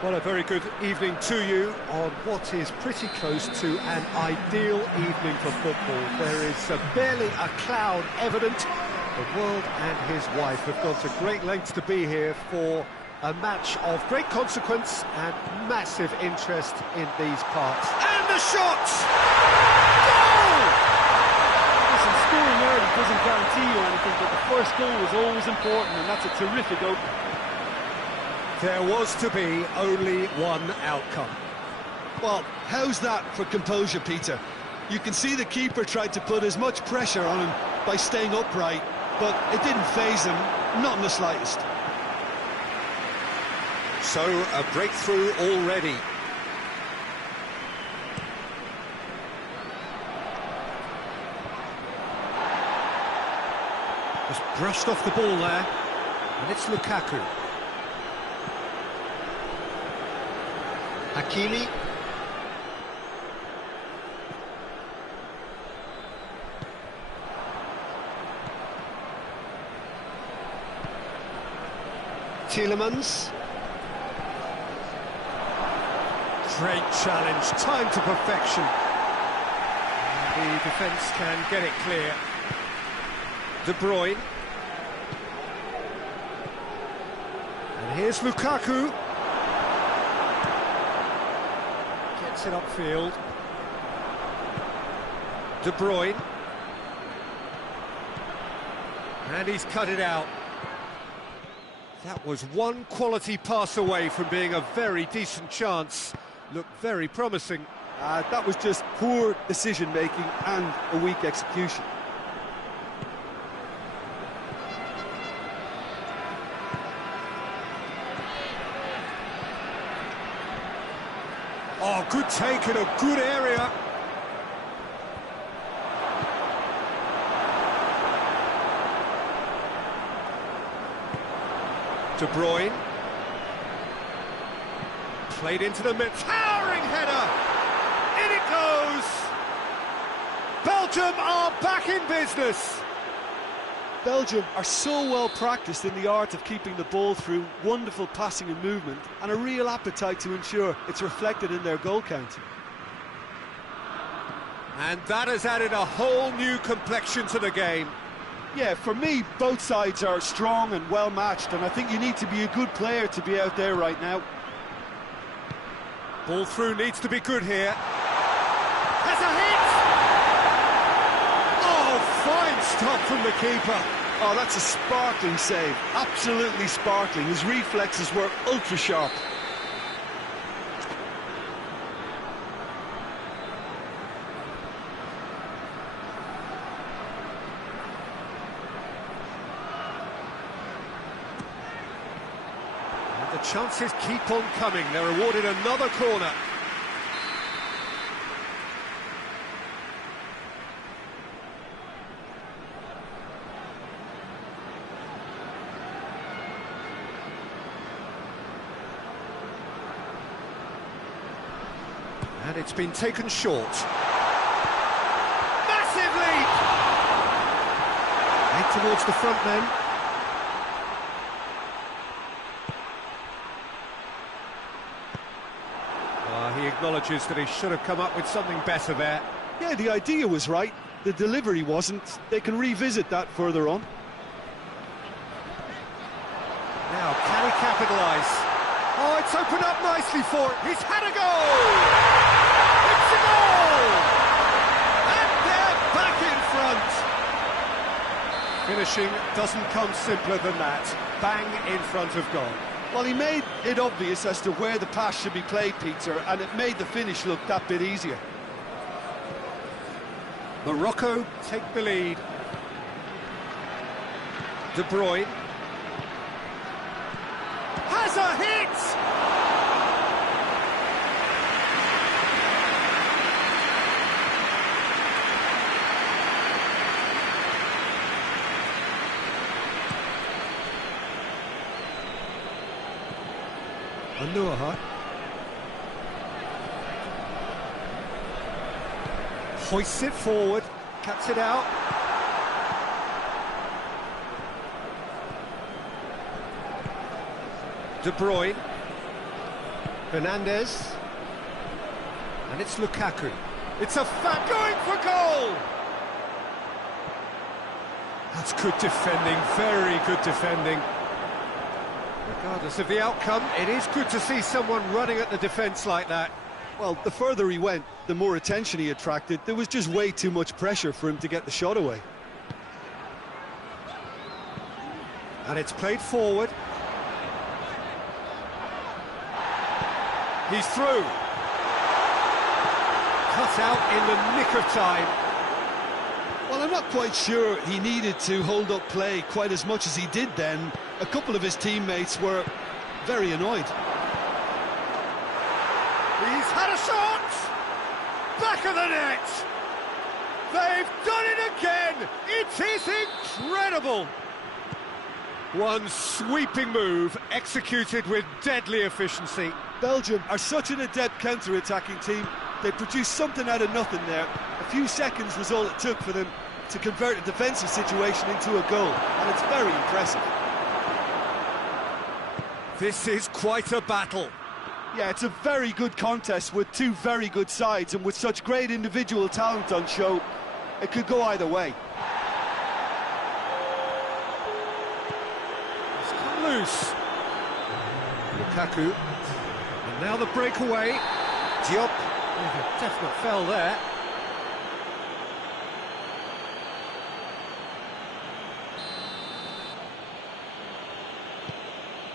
Well, a very good evening to you on what is pretty close to an ideal evening for football. There is barely a cloud evident. The world and his wife have gone to great lengths to be here for a match of great consequence and massive interest in these parts. And the shot! Goal! Listen, scoring early doesn't guarantee you anything, but the first goal is always important, and that's a terrific opener. There was to be only one outcome. Well, how's that for composure, Peter? You can see the keeper tried to put as much pressure on him by staying upright, but it didn't faze him, not in the slightest. So, a breakthrough already. Just brushed off the ball there, and it's Lukaku. Hakimi. Tielemans. Great challenge, time to perfection. The defence can get it clear. De Bruyne. And here's Lukaku. Gets it upfield. De Bruyne. And he's cut it out. That was one quality pass away from being a very decent chance. Looked very promising. That was just poor decision-making and a weak execution. Oh, good take in a good area. De Bruyne. Played into the mid. Towering header! In it goes! Belgium are back in business! Belgium are so well practiced in the art of keeping the ball through wonderful passing and movement, and a real appetite to ensure it's reflected in their goal counting. And that has added a whole new complexion to the game. Yeah, for me, both sides are strong and well matched, and I think you need to be a good player to be out there right now. Ball through needs to be good here. Has a hit! Oh, fine stop from the keeper. Oh, that's a sparkling save. Absolutely sparkling. His reflexes were ultra sharp. The chances keep on coming. They're awarded another corner. And it's been taken short. Massive leap! Head towards the front men. He acknowledges that he should have come up with something better there. Yeah, the idea was right. The delivery wasn't. They can revisit that further on. Now, can he capitalise? Oh, it's opened up nicely for it. He's had a goal! It's a goal! And they're back in front. Finishing doesn't come simpler than that. Bang in front of goal. Well, he made it obvious as to where the pass should be played, Peter, and it made the finish look that bit easier. Morocco take the lead. De Bruyne. Has a hit! Anuaha. Hoists it forward, cuts it out. De Bruyne. Fernandez. And it's Lukaku. It's a fat going for goal! That's good defending, very good defending. Regardless of the outcome, it is good to see someone running at the defence like that. Well, the further he went, the more attention he attracted. There was just way too much pressure for him to get the shot away. And it's played forward. He's through. Cut out in the nick of time. Well, I'm not quite sure he needed to hold up play quite as much as he did then. A couple of his teammates were very annoyed. He's had a shot! Back of the net! They've done it again! It is incredible! One sweeping move, executed with deadly efficiency. Belgium are such an adept counter-attacking team. They produced something out of nothing there. A few seconds was all it took for them to convert a defensive situation into a goal, and it's very impressive. This is quite a battle. Yeah, it's a very good contest with two very good sides, and with such great individual talent on show, it could go either way. It's come loose. Lukaku. And now the breakaway. Diop. A definite foul there.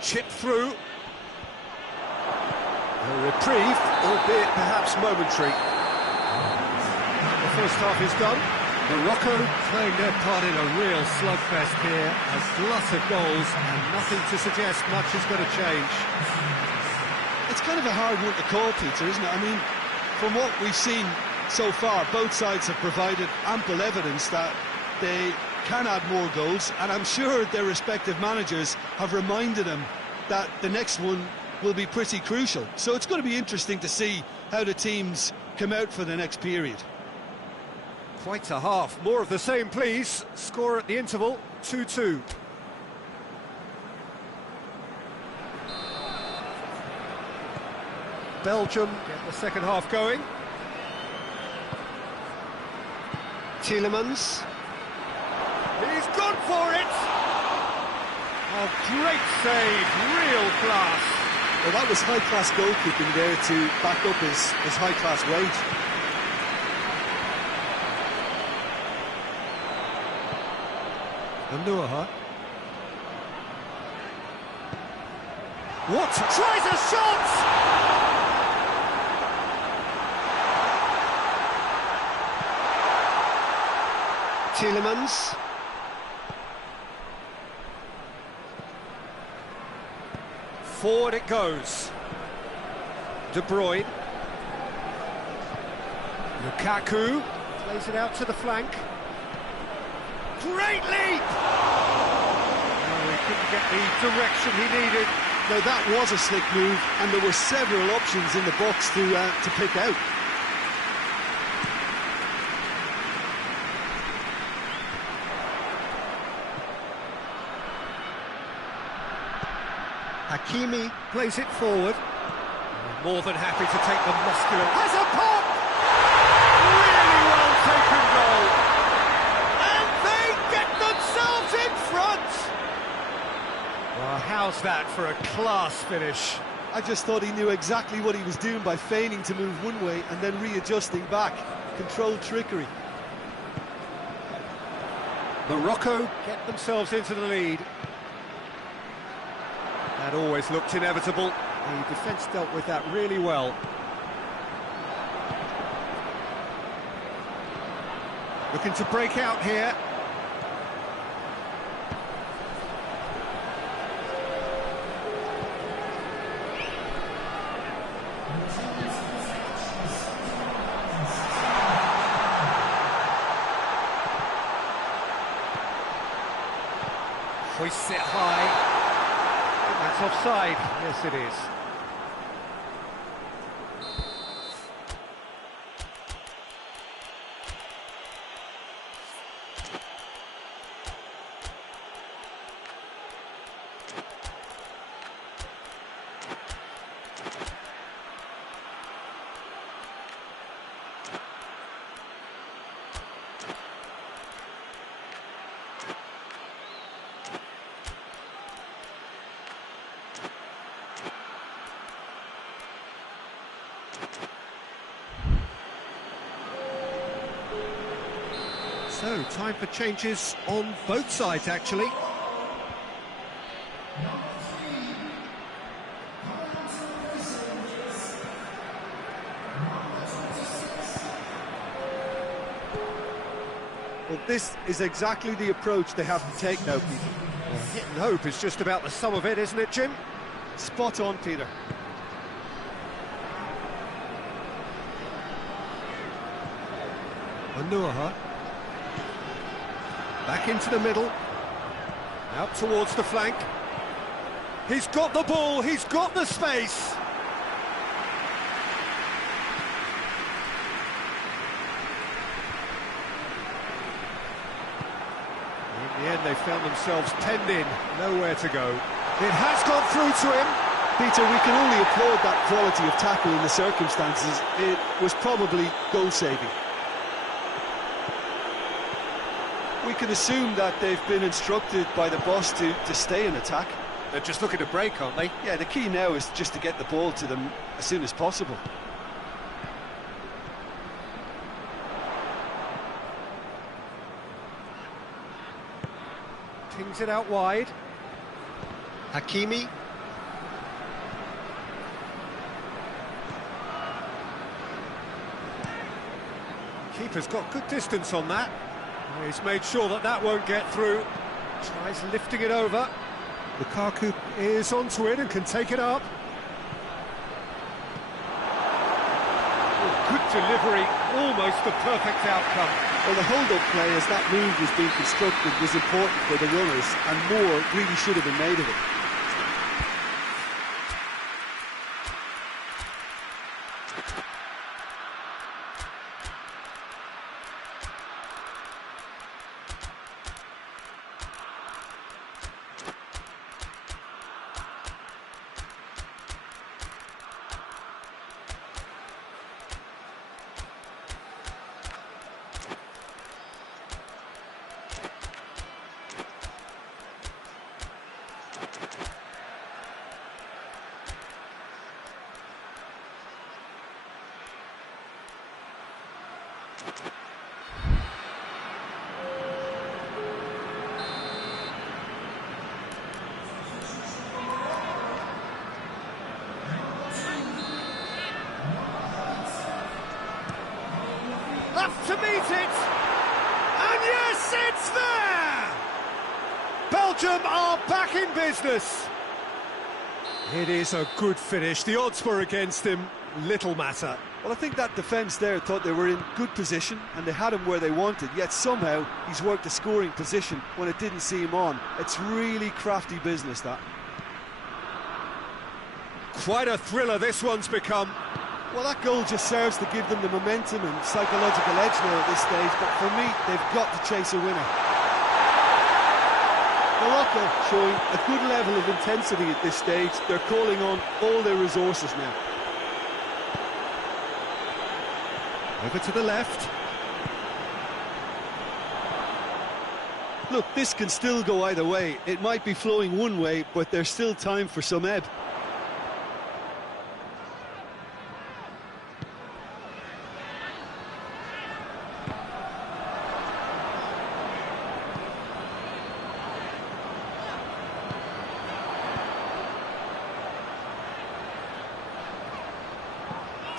Chip through. A reprieve, albeit perhaps momentary. The first half is done. Morocco playing their part in a real slugfest here. A glut of goals and nothing to suggest much is going to change. It's kind of a hard one to call, Peter, isn't it? I mean, from what we've seen so far, both sides have provided ample evidence that they can add more goals, and I'm sure their respective managers have reminded them that the next one will be pretty crucial. So it's going to be interesting to see how the teams come out for the next period. Quite a half. More of the same, please. Score at the interval, 2-2. Belgium get the second half going. Tielemans. He's gone for it! Oh, great save, real class. Well, that was high-class goalkeeping there to back up his high-class wage. Anuaha. What? Tries a shot! Tielemans. Forward it goes. De Bruyne. Lukaku plays it out to the flank. Great leap! Oh, he couldn't get the direction he needed. Now that was a slick move, and there were several options in the box to pick out. Hakimi plays it forward. More than happy to take the muscular. Has a pop! Really well taken goal. And they get themselves in front. Well, how's that for a class finish? I just thought he knew exactly what he was doing by feigning to move one way and then readjusting back. Controlled trickery. Morocco get themselves into the lead. That always looked inevitable. The defence dealt with that really well. Looking to break out here. Hoists it high. That's offside. Yes, it is. So, time for changes on both sides, actually. Well, this is exactly the approach they have to take now, Peter. Well, hit and hope is just about the sum of it, isn't it, Jim? Spot on, Peter. Manuha. Back into the middle. Out towards the flank. He's got the ball, he's got the space. In the end, they found themselves penned in, nowhere to go. It has gone through to him. Peter, we can only applaud that quality of tackle in the circumstances. It was probably goal-saving. We can assume that they've been instructed by the boss to stay in attack. They're just looking to break, aren't they? Yeah, the key now is just to get the ball to them as soon as possible. Tings it out wide. Hakimi. Keeper's got good distance on that. He's made sure that that won't get through. Tries lifting it over. Lukaku is onto it and can take it up. Oh, good delivery, almost the perfect outcome. Well, the hold-up play as that move was being constructed was important for the runners, and more really should have been made of it. Up to meet it, and yes, it's there! Belgium are back in business. It is a good finish. The odds were against him, little matter. Well, I think that defence there thought they were in good position and they had him where they wanted, yet somehow he's worked a scoring position when it didn't see him on. It's really crafty business, that. Quite a thriller this one's become. Well, that goal just serves to give them the momentum and psychological edge now at this stage, but for me, they've got to chase a winner. Morocco showing a good level of intensity at this stage. They're calling on all their resources now. Over to the left. Look, this can still go either way. It might be flowing one way, but there's still time for some ebb.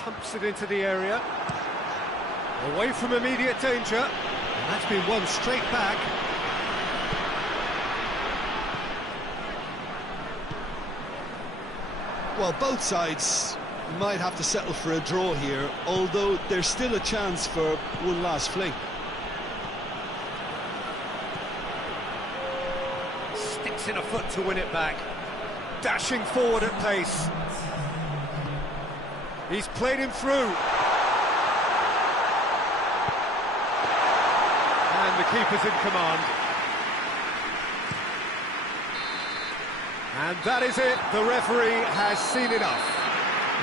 Pumps it into the area. Away from immediate danger. And that's been won straight back. Well, both sides might have to settle for a draw here, although there's still a chance for one last fling. Sticks in a foot to win it back. Dashing forward at pace. He's played him through. And the keeper's in command. And that is it. The referee has seen enough.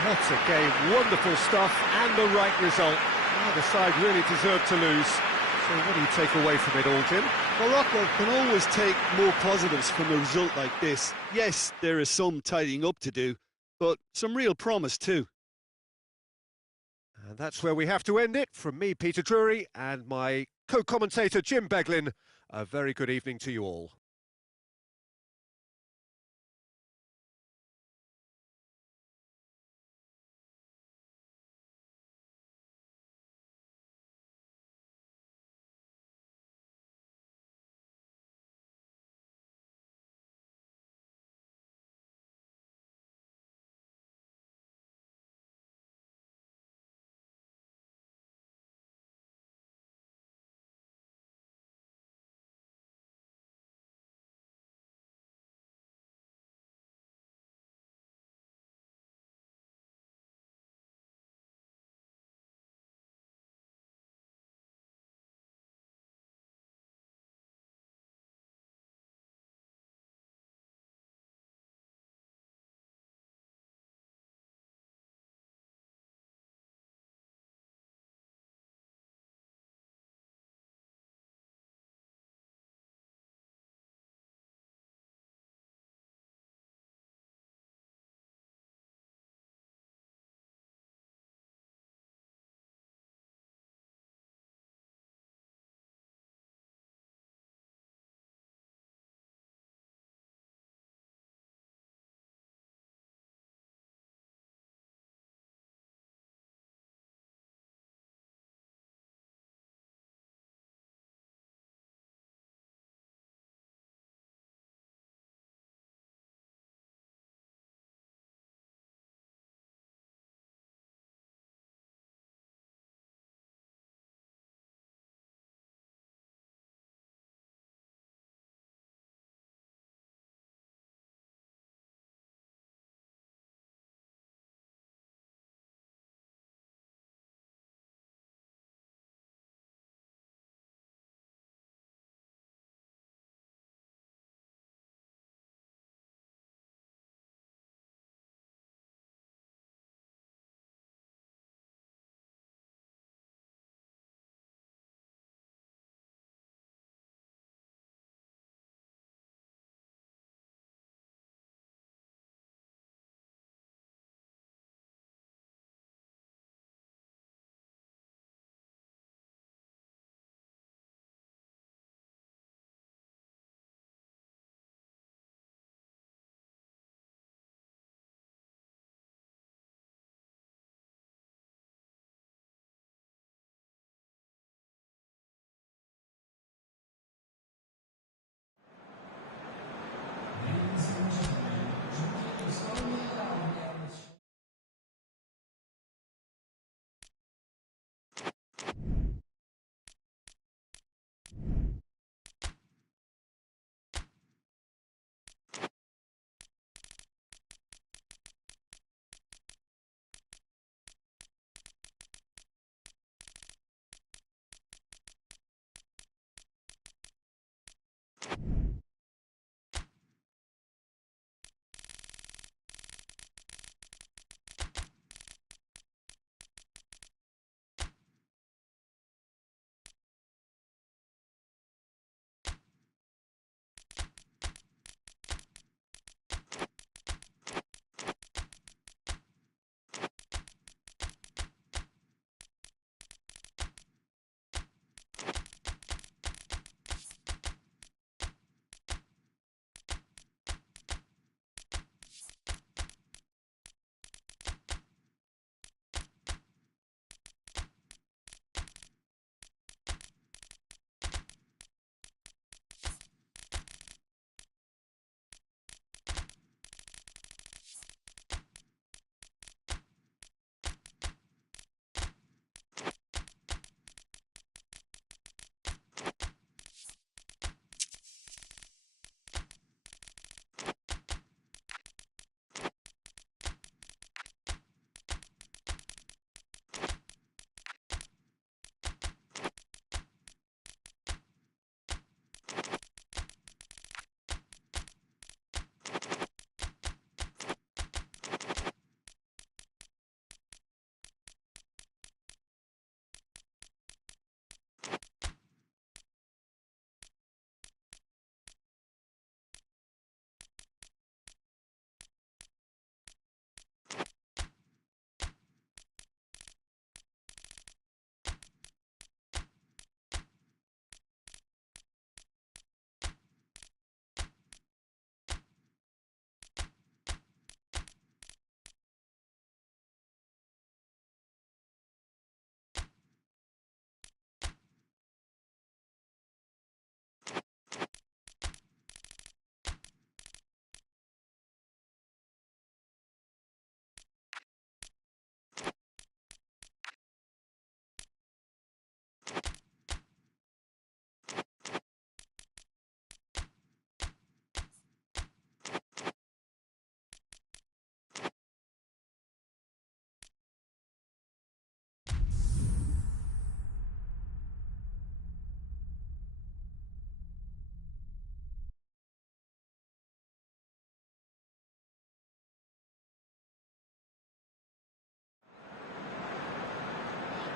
What a game. Wonderful stuff and the right result. Neither side really deserved to lose. So what do you take away from it all, Jim? Morocco can always take more positives from a result like this. Yes, there is some tidying up to do, but some real promise too. And that's where we have to end it. From me, Peter Drury, and my co-commentator Jim Beglin. A very good evening to you all.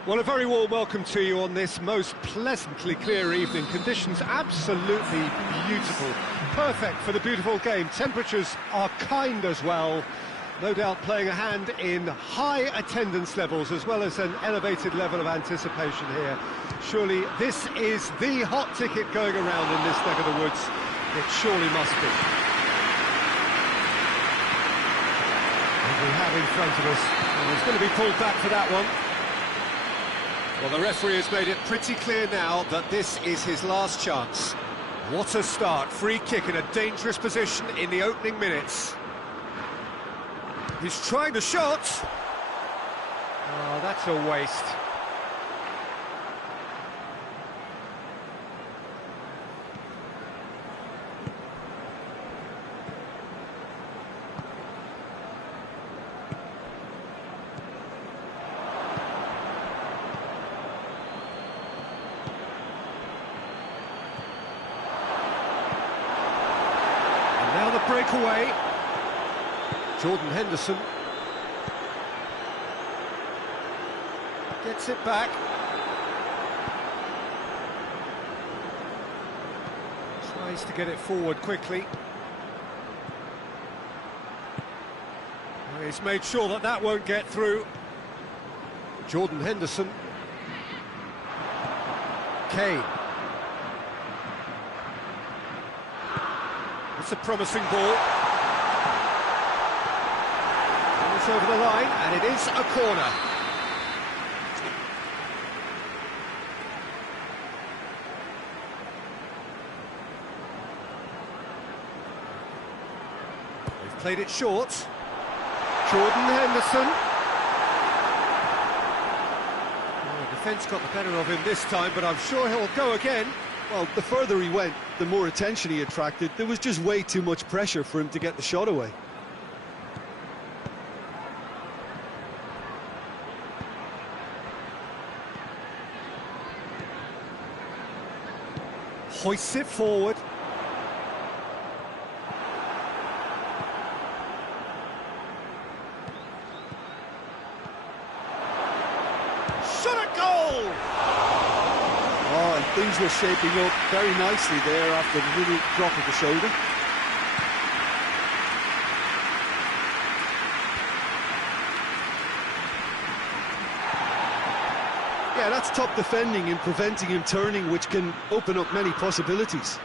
Well, a very warm welcome to you on this most pleasantly clear evening. Conditions absolutely beautiful. Perfect for the beautiful game. Temperatures are kind as well. No doubt playing a hand in high attendance levels as well as an elevated level of anticipation here. Surely this is the hot ticket going around in this neck of the woods. It surely must be. And we have in front of us, and he's going to be pulled back for that one. Well, the referee has made it pretty clear now that this is his last chance. What a start. Free kick in a dangerous position in the opening minutes. He's trying the shot. Oh, that's a waste. Now the breakaway. Jordan Henderson gets it back. Tries to get it forward quickly. Well, he's made sure that that won't get through. Jordan Henderson. Kane. It's a promising ball. It's over the line, and it is a corner. They've played it short. Jordan Henderson. Oh, the defence got the better of him this time, but I'm sure he'll go again. Well, the further he went, the more attention he attracted. There was just way too much pressure for him to get the shot away. Hoists it forward. Shot at goal! Oh, and things were shaping up very nicely there after the little drop of the shoulder. Yeah, that's top defending and preventing him turning, which can open up many possibilities.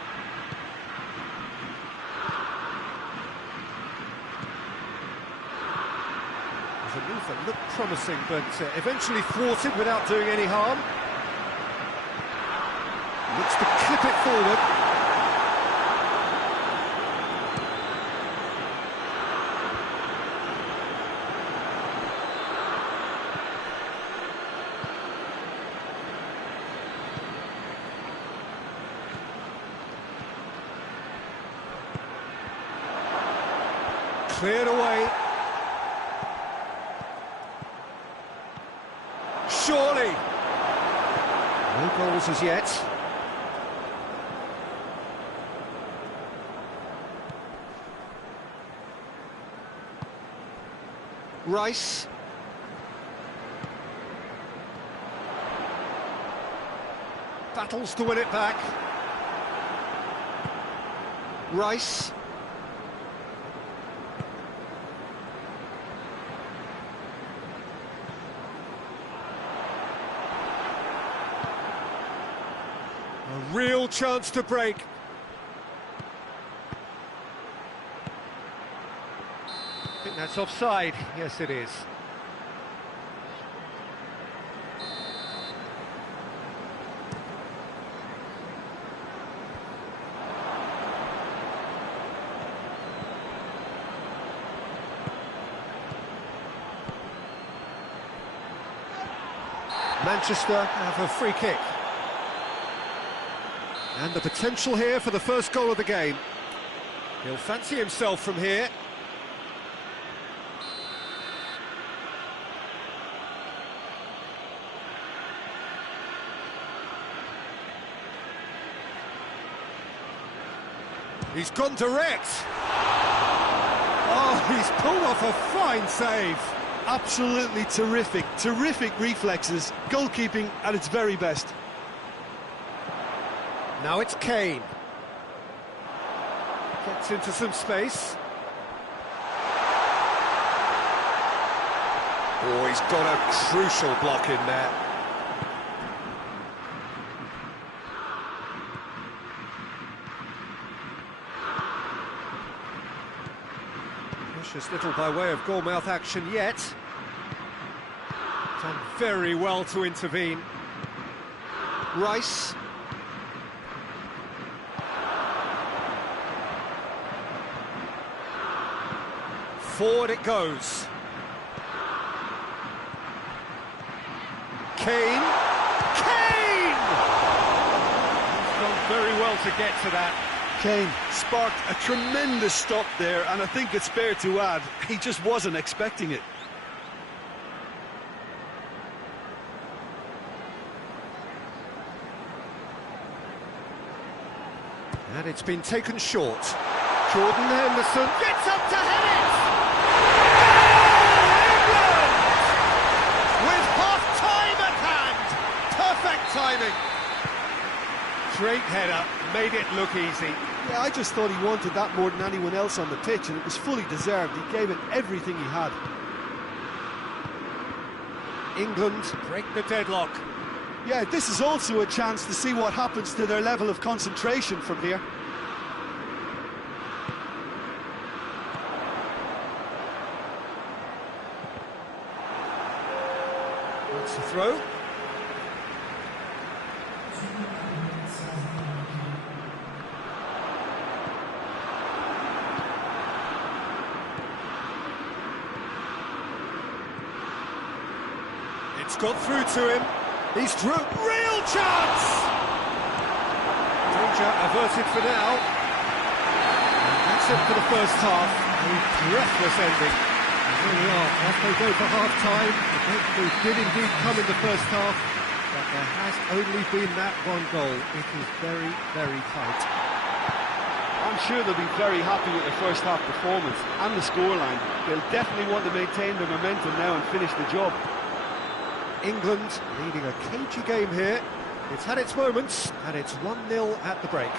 It was a move that looked promising, but eventually thwarted without doing any harm. Looks to clip it forward. Cleared away. Surely. No goals as yet. Rice. Battles to win it back. Rice. A real chance to break. I think that's offside. Yes, it is. Manchester have a free kick. And the potential here for the first goal of the game. He'll fancy himself from here. He's gone direct. Oh, he's pulled off a fine save. Absolutely terrific, terrific reflexes, goalkeeping at its very best. Now it's Kane. Gets into some space. Oh, he's got a crucial block in there. Precious little by way of goal-mouth action yet. Done very well to intervene. Rice. Forward it goes. Kane. Kane! He's done very well to get to that. Kane sparked a tremendous stop there, and I think it's fair to add, he just wasn't expecting it. And it's been taken short. Jordan Henderson gets up to head it! England! With half-time at hand! Perfect timing! Straight header, made it look easy. Yeah, I just thought he wanted that more than anyone else on the pitch, and it was fully deserved. He gave it everything he had. England break the deadlock. Yeah, this is also a chance to see what happens to their level of concentration from here. That's the throw. It's got through to him. He's through. Real chance! Danger averted for now. And that's it for the first half. A breathless ending. And here we are, off they go for half-time. The breakthrough did indeed come in the first half, but there has only been that one goal. It is very, very tight. I'm sure they'll be very happy with their first half performance and the scoreline. They'll definitely want to maintain their momentum now and finish the job. England leading a cagey game here. It's had its moments, and it's 1-0 at the break.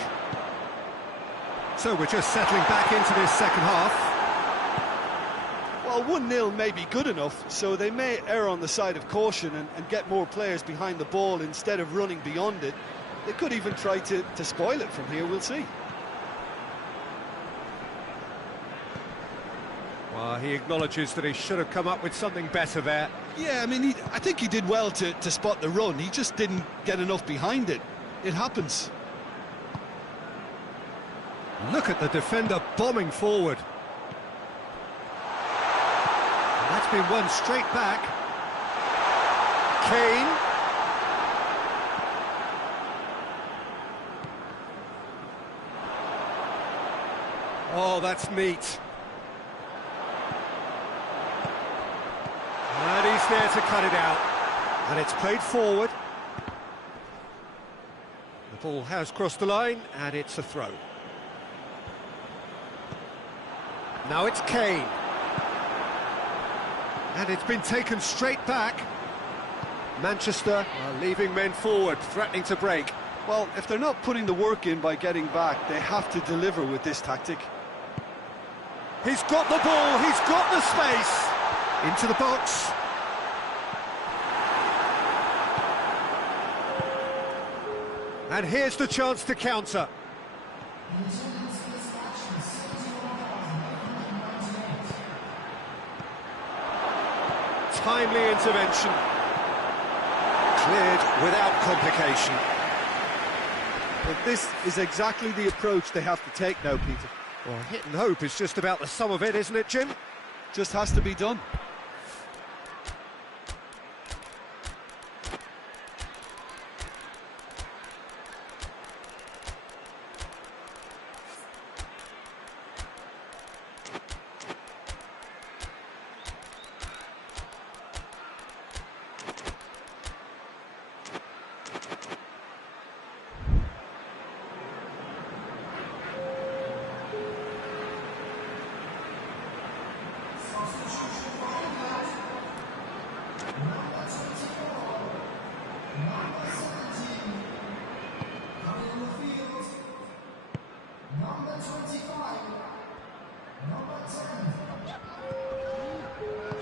So we're just settling back into this second half. Well, 1-0 may be good enough, so they may err on the side of caution and get more players behind the ball instead of running beyond it. They could even try to spoil it from here, we'll see. Well, he acknowledges that he should have come up with something better there. Yeah, I mean, I think he did well to spot the run. He just didn't get enough behind it. It happens. Look at the defender bombing forward. And that's been won straight back. Kane. Oh, that's neat. And he's there to cut it out. And it's played forward. The ball has crossed the line, and it's a throw. Now it's Kane. And it's been taken straight back. Manchester are leaving men forward, threatening to break. Well, if they're not putting the work in by getting back, they have to deliver with this tactic. He's got the ball, he's got the space. Into the box. And here's the chance to counter. Timely intervention. Cleared without complication. But this is exactly the approach they have to take now, Peter. Well, hit and hope is just about the sum of it, isn't it, Jim? Just has to be done.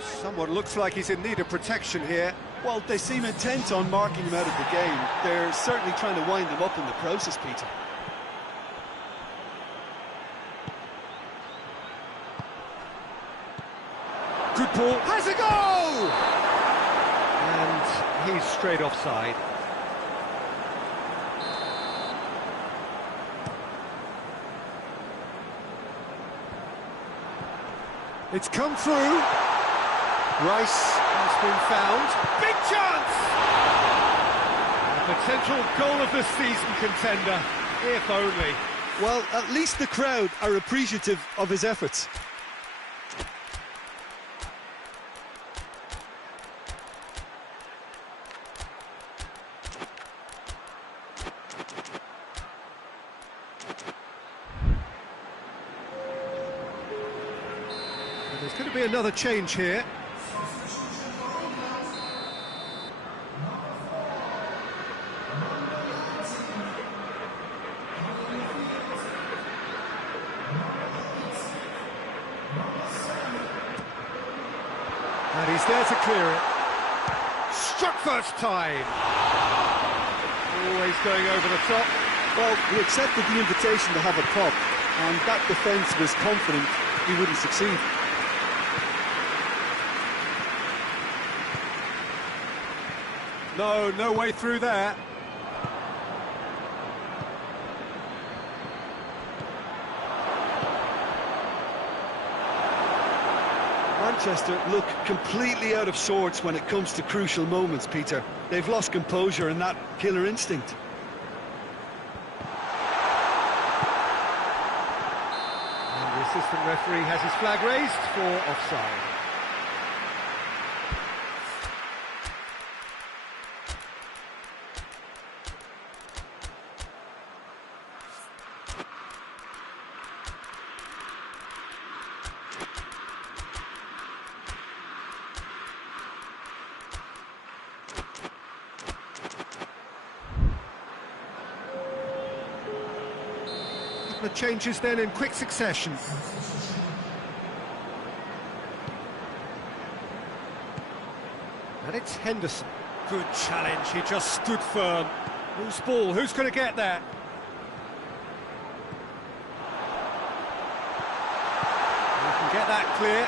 Someone looks like he's in need of protection here. Well, they seem intent on marking him out of the game. They're certainly trying to wind him up in the process, Peter. Good ball, has a go! And he's straight offside. It's come through. Rice has been found. Big chance! A potential goal of the season contender, if only. Well, at least the crowd are appreciative of his efforts. There's going to be another change here. And he's there to clear it. Struck first time. Always going over the top. Well, he accepted the invitation to have a pop, and that defence was confident he wouldn't succeed. No way through there. Manchester look completely out of sorts when it comes to crucial moments, Peter. They've lost composure and that killer instinct. And the assistant referee has his flag raised for offside. The changes then in quick succession. And it's Henderson. Good challenge, he just stood firm. Loose ball, who's going to get that? You can get that clear.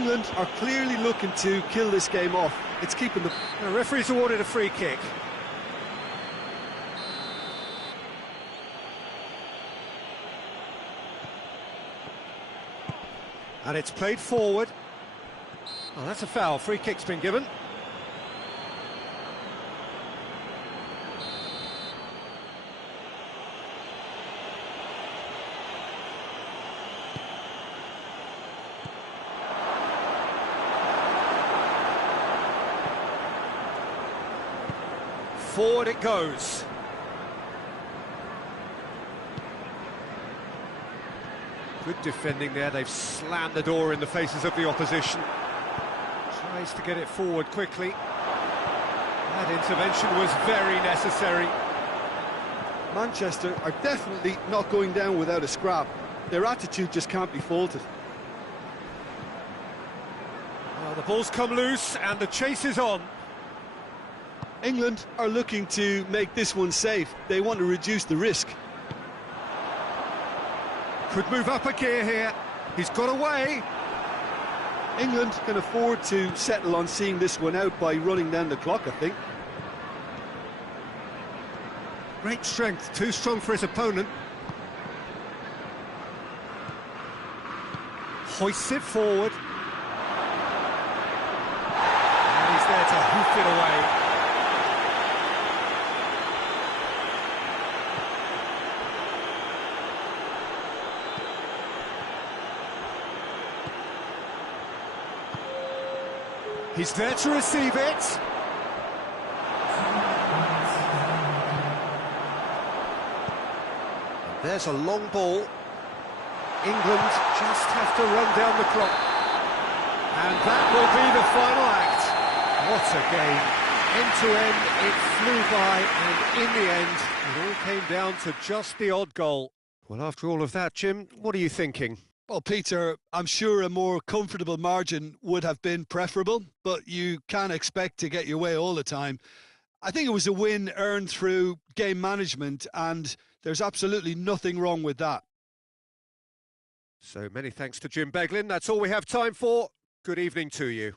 England are clearly looking to kill this game off. It's keeping the... The referee's awarded a free kick. And it's played forward. Oh, that's a foul. Free kick's been given. Forward it goes. Good defending there, they've slammed the door in the faces of the opposition. Tries to get it forward quickly. That intervention was very necessary. Manchester are definitely not going down without a scrap. Their attitude just can't be faulted. Well, the ball's come loose and the chase is on. England are looking to make this one safe. They want to reduce the risk. Could move up a gear here. He's got away. England can afford to settle on seeing this one out by running down the clock, I think. Great strength, too strong for his opponent. Hoists it forward. And he's there to hoof it away. He's there to receive it. There's a long ball. England just have to run down the clock. And that will be the final act. What a game. End to end, it flew by, and in the end, it all came down to just the odd goal. Well, after all of that, Jim, what are you thinking? Well, Peter, I'm sure a more comfortable margin would have been preferable, but you can't expect to get your way all the time. I think it was a win earned through game management, and there's absolutely nothing wrong with that. So many thanks to Jim Beglin. That's all we have time for. Good evening to you.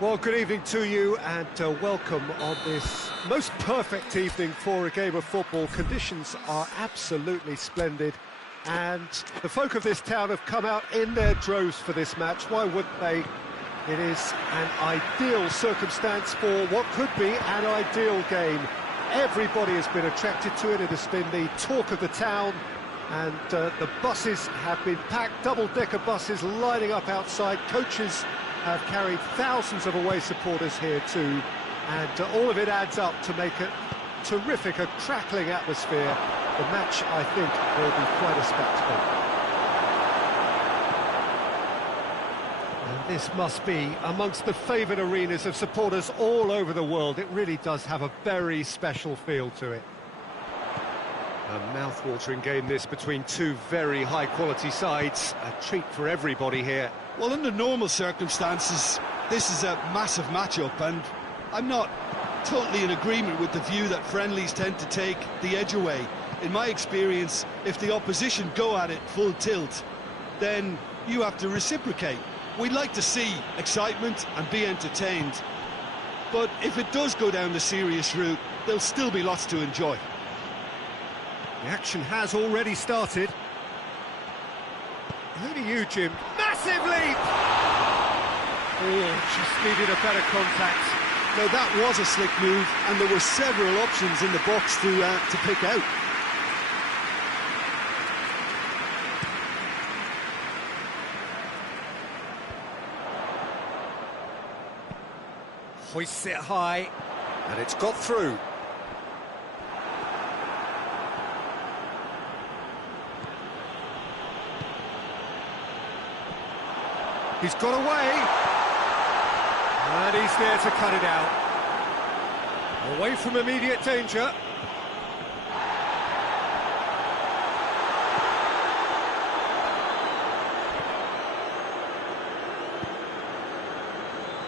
Well, good evening to you and welcome on this most perfect evening for a game of football. Conditions are absolutely splendid and the folk of this town have come out in their droves for this match. Why wouldn't they? It is an ideal circumstance for what could be an ideal game. Everybody has been attracted to it. It has been the talk of the town and the buses have been packed, double-decker buses lining up outside. Coaches have carried thousands of away supporters here too, and all of it adds up to make a terrific, a crackling atmosphere. The match, I think, will be quite a spectacle. And this must be amongst the favoured arenas of supporters all over the world. It really does have a very special feel to it. A mouth-watering game this between two very high-quality sides. A treat for everybody here. Well, under normal circumstances, this is a massive matchup, and I'm not totally in agreement with the view that friendlies tend to take the edge away. In my experience, if the opposition go at it full tilt, then you have to reciprocate. We'd like to see excitement and be entertained, but if it does go down the serious route, there'll still be lots to enjoy. The action has already started. Who do you, Jim? Massive leap! Oh, just needed a better contact. No, that was a slick move, and there were several options in the box to pick out. Hoists it high, and it's got through. He's got away, and he's there to cut it out. Away from immediate danger.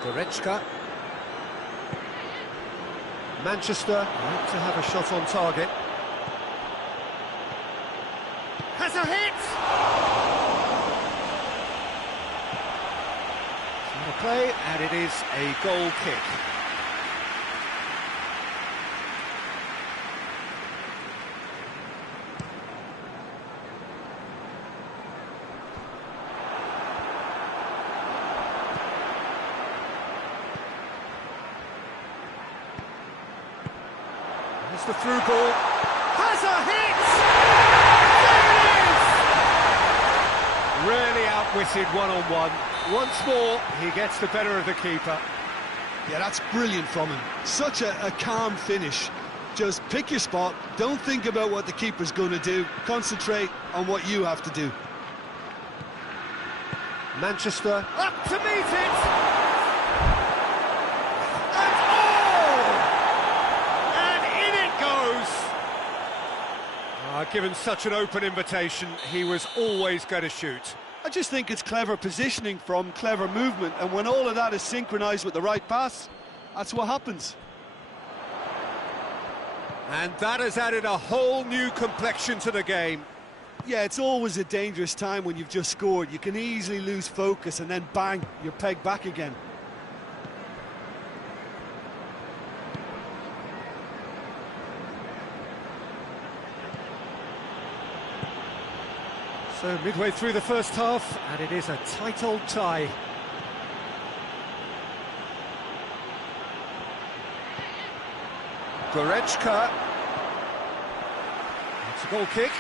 Goretzka. Manchester want to have a shot on target. Has a hit! Play, and it is a goal kick. There's the through ball. Has a hit! There it is! Really outwitted one-on-one. Once more, he gets the better of the keeper. Yeah, that's brilliant from him. Such a calm finish. Just pick your spot, don't think about what the keeper's going to do, concentrate on what you have to do. Manchester up to meet it! And oh! And in it goes! Given such an open invitation, he was always going to shoot. I just think it's clever positioning from clever movement, and when all of that is synchronised with the right pass, that's what happens. And that has added a whole new complexion to the game. Yeah, it's always a dangerous time when you've just scored. You can easily lose focus and then bang, you're pegged back again. So midway through the first half, and it is a tight old tie. Goretzka. It's a goal kick.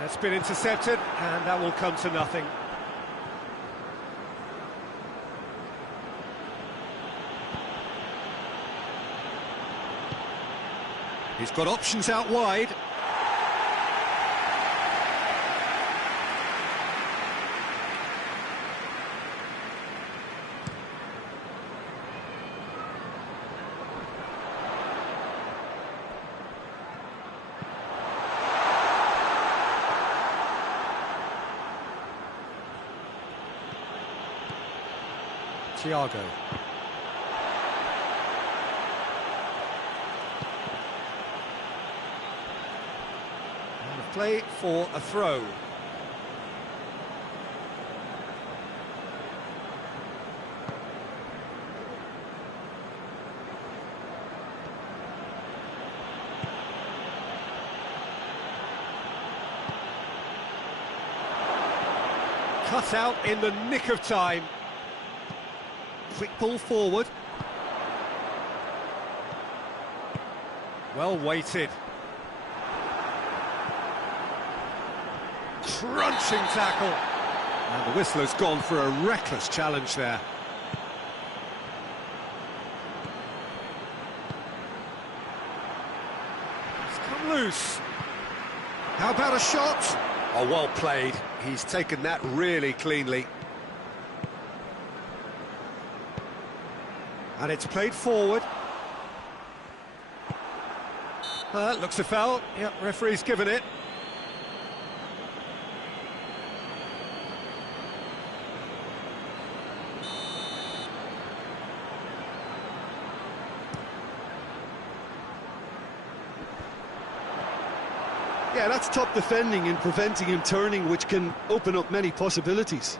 That's been intercepted, and that will come to nothing. He's got options out wide. Thiago. Play for a throw. Cut out in the nick of time. Quick ball forward. Well weighted. Crunching tackle. And the whistler's gone for a reckless challenge there. loose. How about a shot? Oh, well played. He's taken that really cleanly. And it's played forward. Looks a foul. Yep, referee's given it. Yeah, that's top defending and preventing him turning, which can open up many possibilities.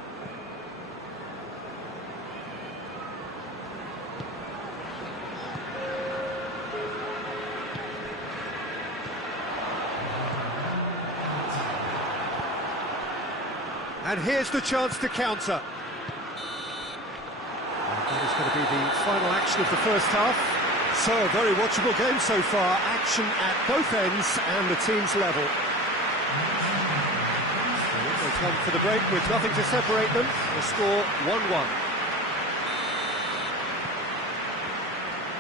And here's the chance to counter. That is going to be the final action of the first half. So, a very watchable game so far. Action at both ends and the team's level. So they come for the break with nothing to separate them. The score 1-1.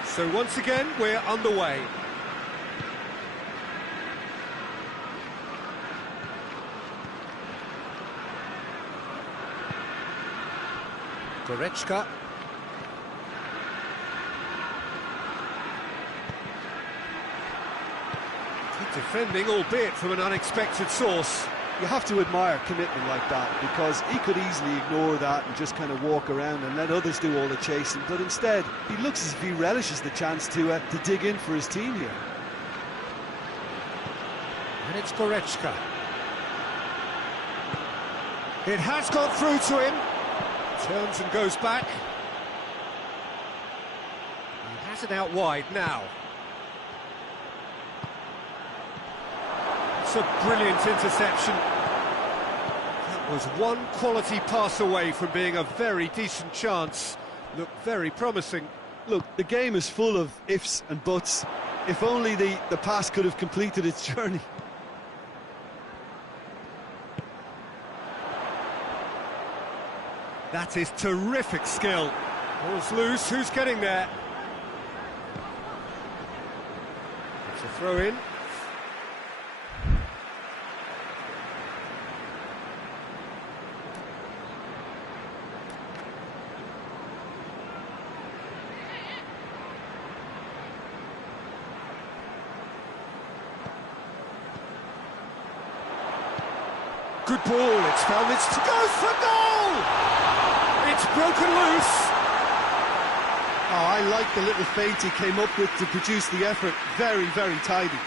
So once again, we're underway. Goretzka. Good defending, albeit from an unexpected source. You have to admire commitment like that, because he could easily ignore that and just kind of walk around and let others do all the chasing, but instead he looks as if he relishes the chance to dig in for his team here. And it's Goretzka. It has got through to him. Turns and goes back. He has it out wide now. It's a brilliant interception. That was one quality pass away from being a very decent chance. Looked very promising. Look, the game is full of ifs and buts. If only the pass could have completed its journey. That is terrific skill. Ball's loose, who's getting there? It's a throw-in. Good ball, it's found its to go for goal! It's broken loose. Oh, I like the little feint he came up with to produce the effort. Very, very tidy.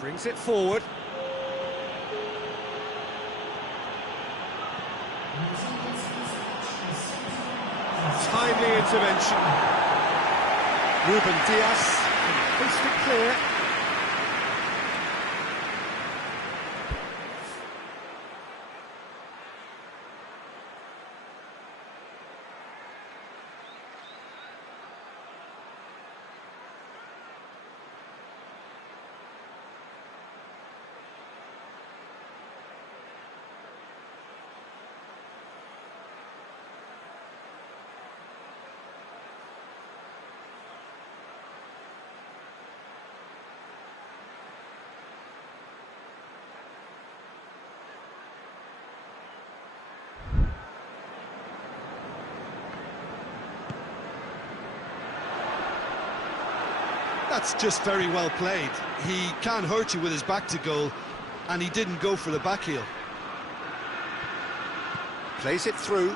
Brings it forward. Timely intervention. Ruben Dias, pushed it clear. That's just very well played. He can hurt you with his back to goal, and he didn't go for the back heel. Plays it through.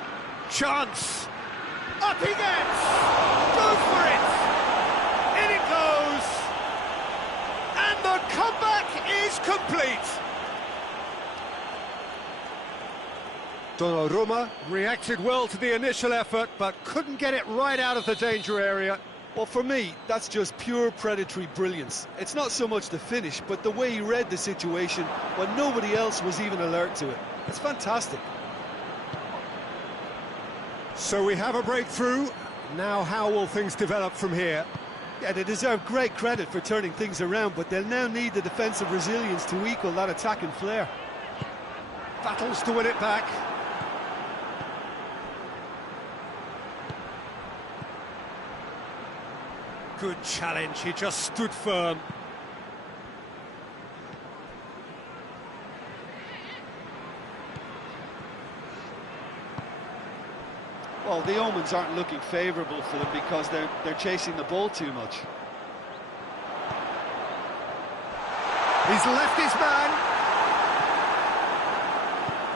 Chance! Up he gets! Goes for it! In it goes! And the comeback is complete! Donnarumma reacted well to the initial effort, but couldn't get it right out of the danger area. Well, for me, that's just pure predatory brilliance. It's not so much the finish, but the way he read the situation when nobody else was even alert to it. It's fantastic. So we have a breakthrough. Now how will things develop from here? Yeah, they deserve great credit for turning things around, but they'll now need the defensive resilience to equal that attacking flair. Battles to win it back. Good challenge, he just stood firm. Well, the omens aren't looking favourable for them because they're chasing the ball too much. He's left his man.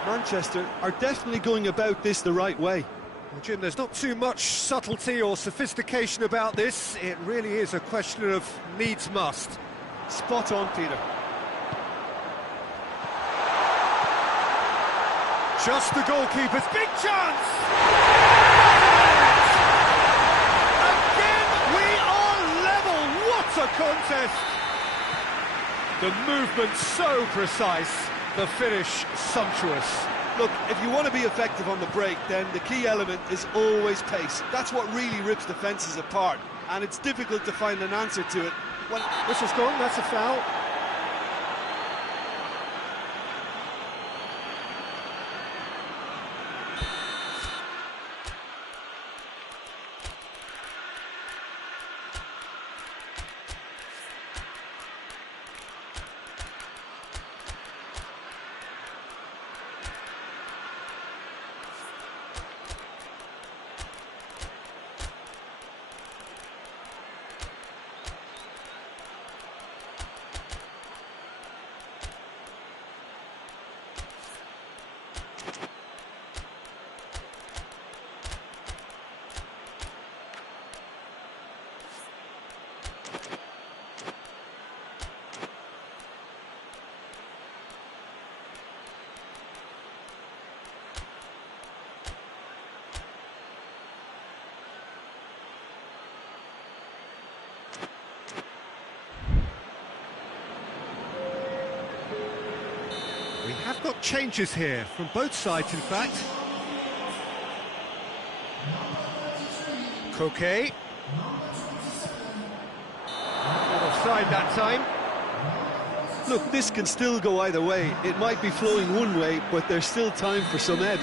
Manchester are definitely going about this the right way. Well, Jim, there's not too much subtlety or sophistication about this. It really is a question of needs must. Spot on, Peter. Just the goalkeeper's big chance! Again, we are level! What a contest! The movement so precise, the finish sumptuous. Look, if you want to be effective on the break, then the key element is always pace. That's what really rips defences apart, and it's difficult to find an answer to it. Whistle's gone, that's a foul. We have got changes here, from both sides in fact. Coquet. Not offside that time. Look, this can still go either way. It might be flowing one way, but there's still time for some ebb.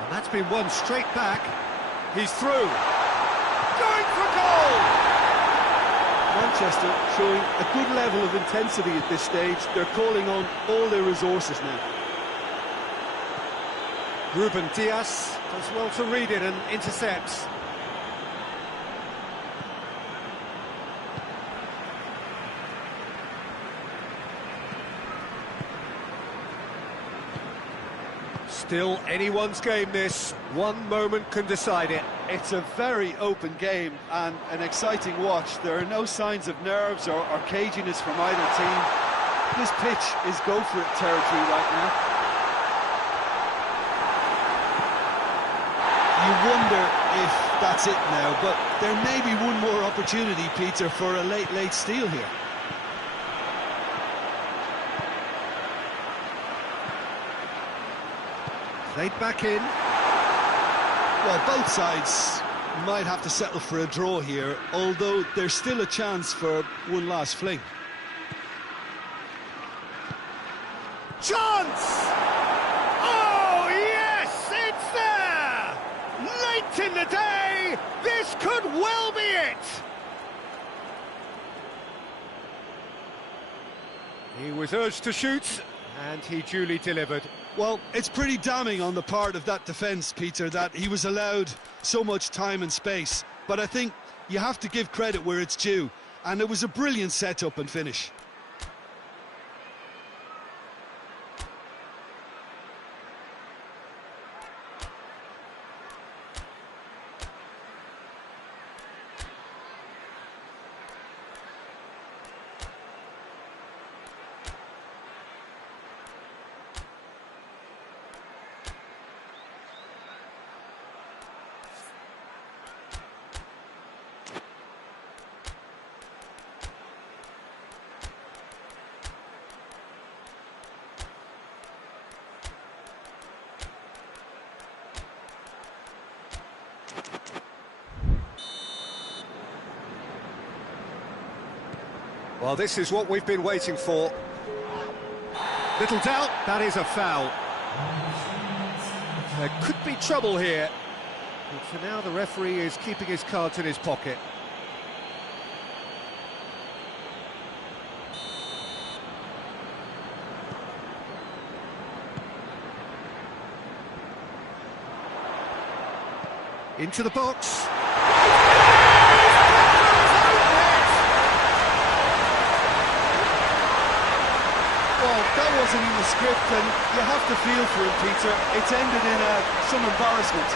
And that's been won straight back. He's through. Going for goal! Manchester showing a good level of intensity at this stage. They're calling on all their resources now. Ruben Dias does well to read it and intercepts. Still anyone's game this. One moment can decide it. It's a very open game and an exciting watch. There are no signs of nerves or caginess from either team. This pitch is go-for-it territory right now. You wonder if that's it now, but there may be one more opportunity, Peter, for a late steal here. Played back in. Well, both sides might have to settle for a draw here, although there's still a chance for one last fling. Chance! Oh, yes, it's there! Late in the day, this could well be it! He was urged to shoot, and he duly delivered. Well, it's pretty damning on the part of that defence, Peter, that he was allowed so much time and space. But I think you have to give credit where it's due, and it was a brilliant setup and finish. Well, this is what we've been waiting for. Little doubt, that is a foul. There could be trouble here. But for now, the referee is keeping his cards in his pocket. Into the box. That wasn't in the script, and you have to feel for him, Peter. It's ended in some embarrassment.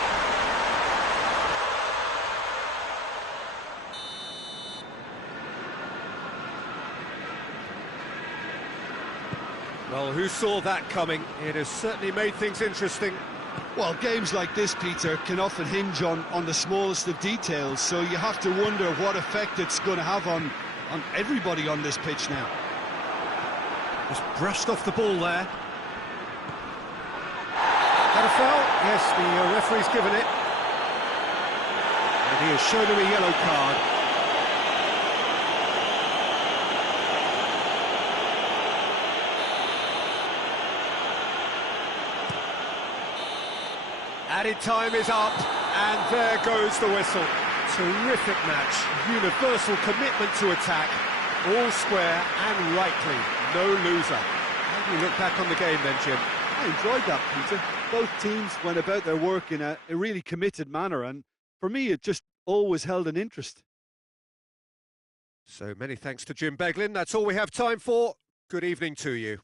Well, who saw that coming? It has certainly made things interesting. Well, games like this, Peter, can often hinge on the smallest of details, so you have to wonder what effect it's going to have on everybody on this pitch now. Just brushed off the ball there. Had a foul? Yes, the referee's given it. And he has shown him a yellow card. Added time is up, and there goes the whistle. Terrific match, universal commitment to attack, all square and rightly, no loser. How do you look back on the game then, Jim? I enjoyed that, Peter. Both teams went about their work in a really committed manner, and for me it just always held an interest. So many thanks to Jim Beglin. That's all we have time for. Good evening to you.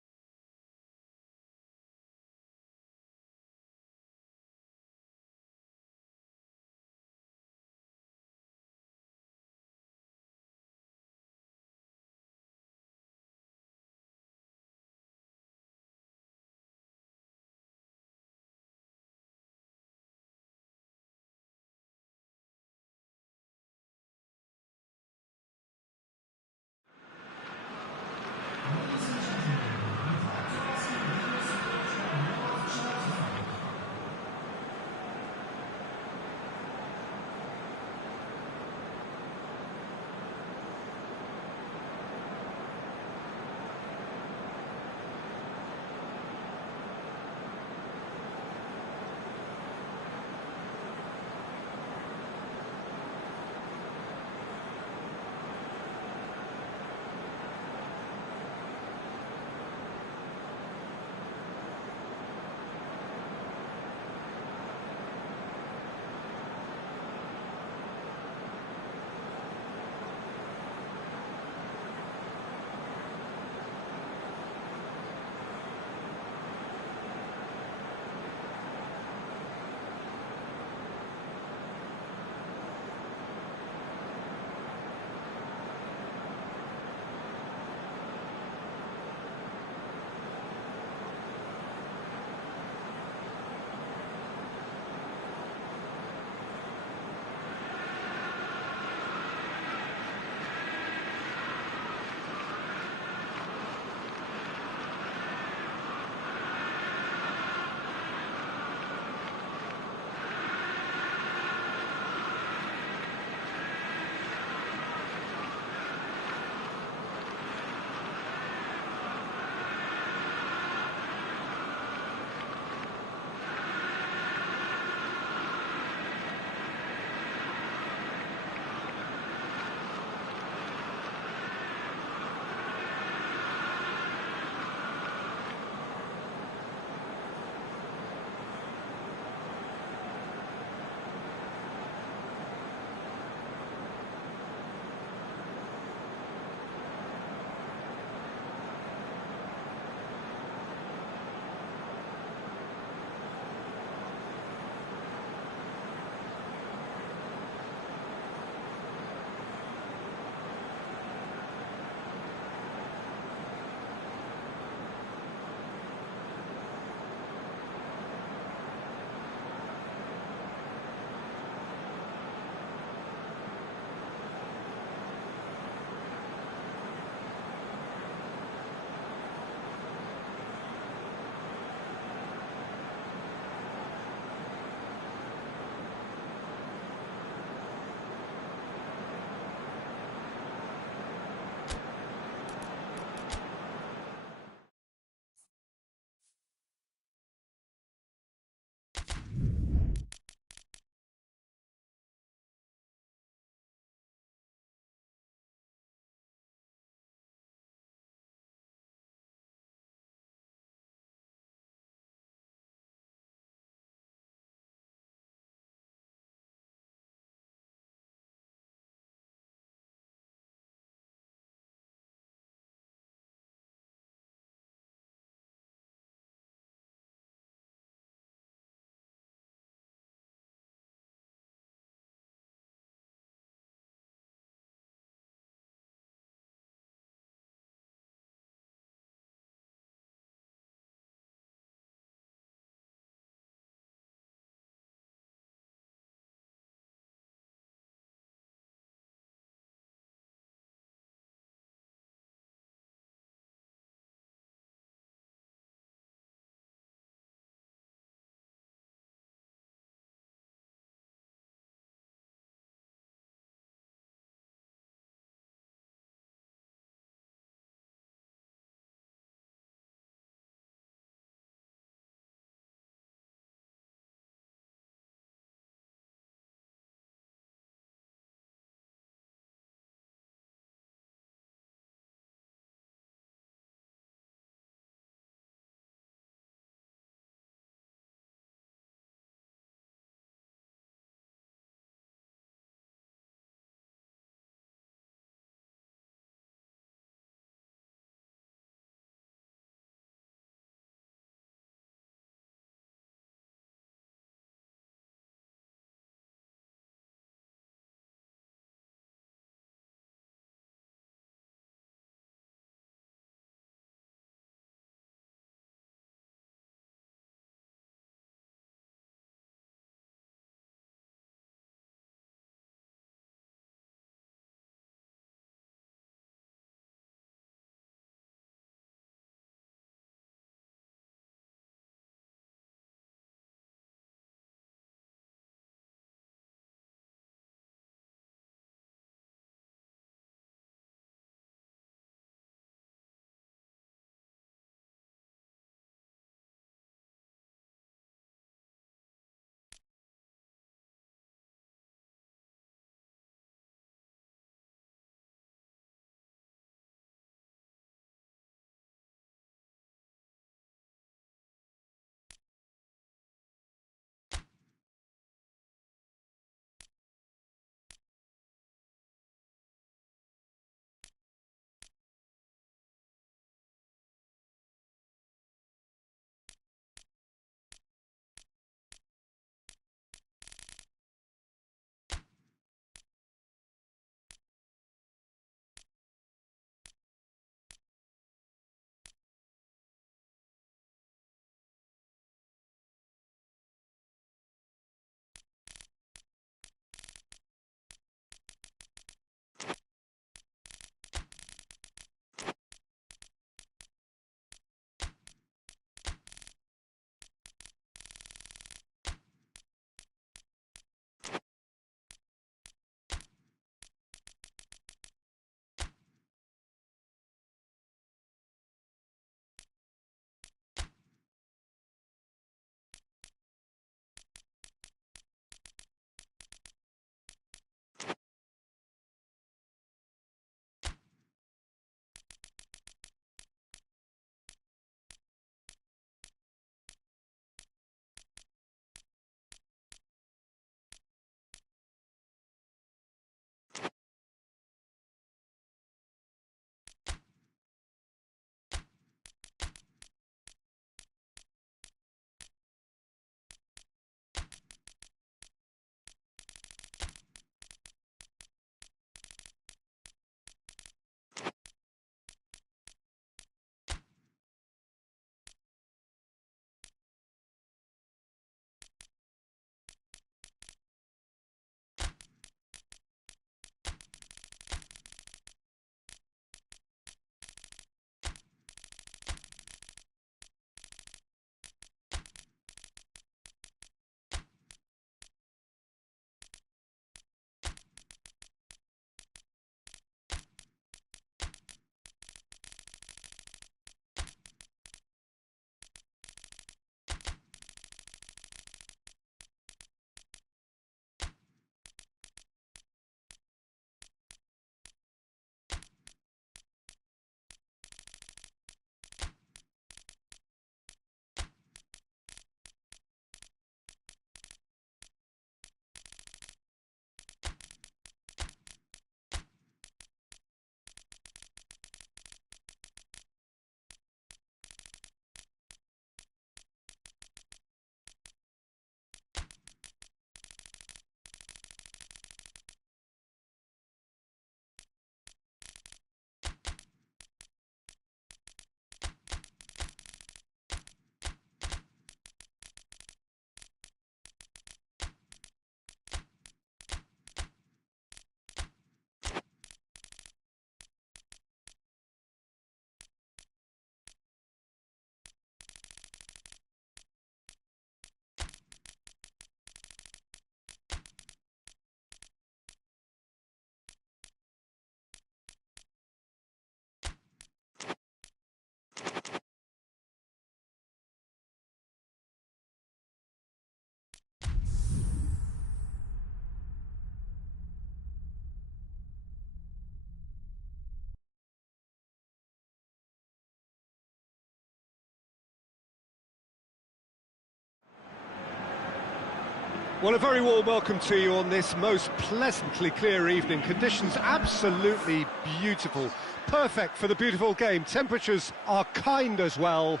Well, a very warm welcome to you on this most pleasantly clear evening. Conditions absolutely beautiful. Perfect for the beautiful game. Temperatures are kind as well.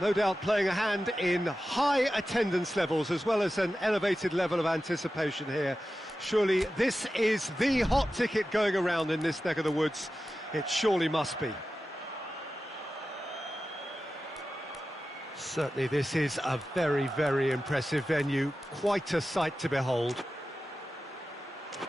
No doubt playing a hand in high attendance levels as well as an elevated level of anticipation here. Surely this is the hot ticket going around in this neck of the woods. It surely must be. Certainly this is a very, very impressive venue. Quite a sight to behold.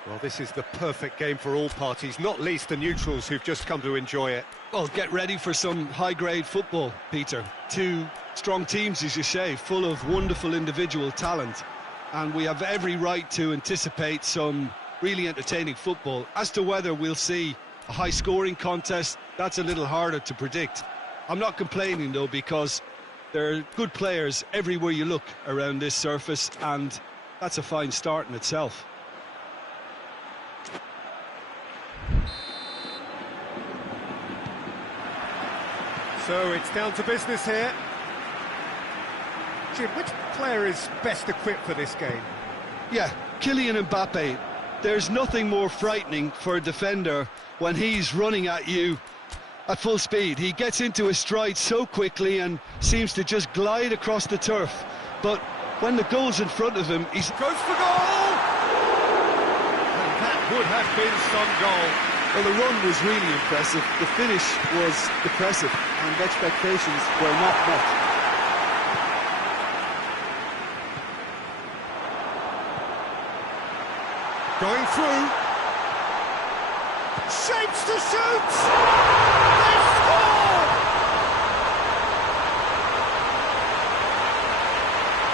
Well, this is the perfect game for all parties, not least the neutrals who've just come to enjoy it. Well, get ready for some high-grade football, Peter. Two strong teams, as you say, full of wonderful individual talent. And we have every right to anticipate some really entertaining football. As to whether we'll see a high-scoring contest, that's a little harder to predict. I'm not complaining, though, because there are good players everywhere you look around this surface, and that's a fine start in itself. So it's down to business here. Jim, which player is best equipped for this game? Yeah, Kylian Mbappe. There's nothing more frightening for a defender when he's running at you at full speed. He gets into his stride so quickly and seems to just glide across the turf. But when the goal's in front of him, he's... Goes for goal! And that would have been some goal. Well, the run was really impressive. The finish was depressive, and expectations were not met. Going through. Shapes to shoot! They score!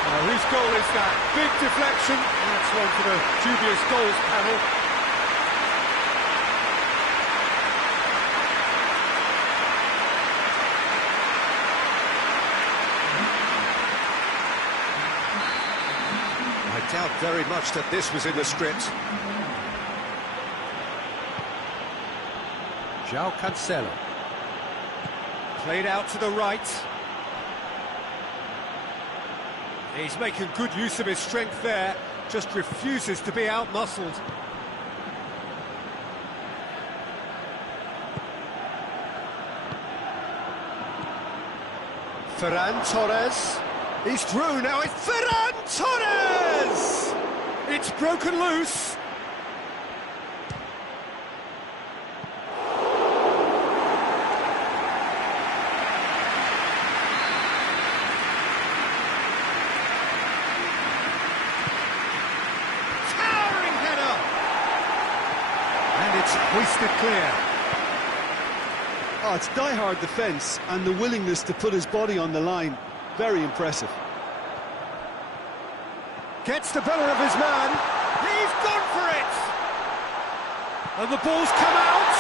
Now, whose goal is that? Big deflection. That's one for the dubious goals panel. I doubt very much that this was in the script. João Cancelo. Played out to the right. He's making good use of his strength there, just refuses to be out-muscled. Ferran Torres. He's through now, it's Ferran Torres! It's broken loose. Towering header! And it's hoisted clear. Oh, it's die-hard defence and the willingness to put his body on the line. Very impressive. Gets the better of his man. He's gone for it! And the ball's come out.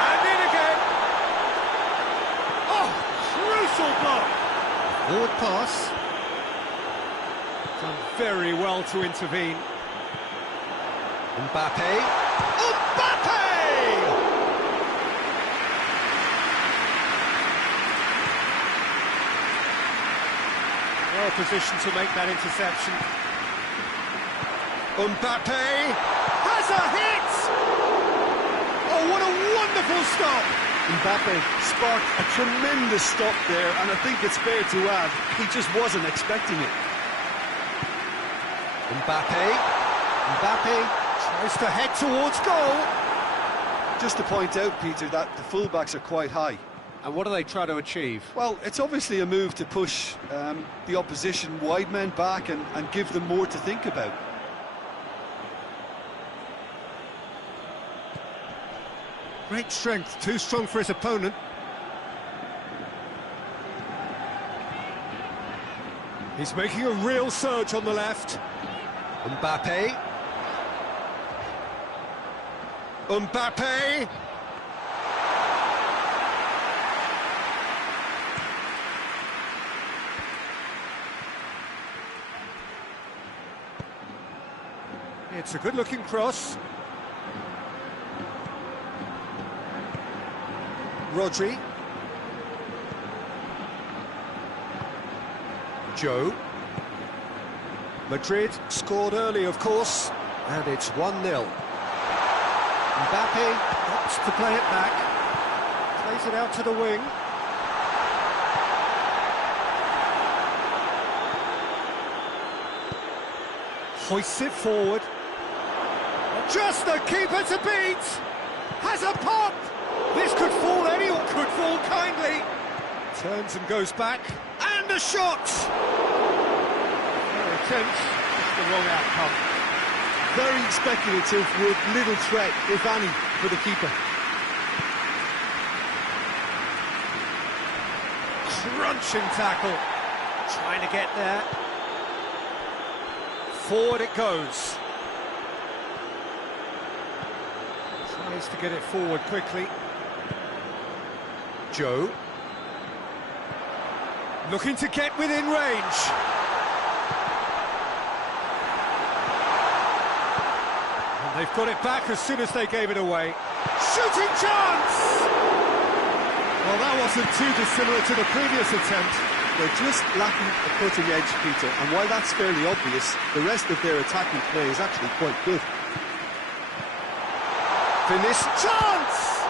And in again. Oh, crucial block. Forward pass. Done very well to intervene. Mbappe. Mbappe! Well positioned to make that interception. Mbappe has a hit! Oh, what a wonderful stop! Mbappe sparked a tremendous stop there, and I think it's fair to add, he just wasn't expecting it. Mbappe tries to head towards goal. Just to point out, Peter, that the fullbacks are quite high. And what do they try to achieve? Well, it's obviously a move to push the opposition wide men back and give them more to think about. Great strength, too strong for his opponent. He's making a real surge on the left. Mbappe. It's a good-looking cross. Rodri. Gioi. Madrid scored early, of course, and it's 1-0. Mbappe opts to play it back, plays it out to the wing. Hoists it forward. Just the keeper to beat! Has a pop! This could fall anyone, could fall kindly. Turns and goes back, and a shot! Very tense, it's the wrong outcome. Very speculative with little threat, if any, for the keeper. Crunching tackle. Trying to get there. Forward it goes. Tries to get it forward quickly. Gioi. Looking to get within range. And they've got it back as soon as they gave it away. Shooting chance! Well, that wasn't too dissimilar to the previous attempt. They're just lacking a cutting edge, Peter, and while that's fairly obvious, the rest of their attacking play is actually quite good. Finish chance!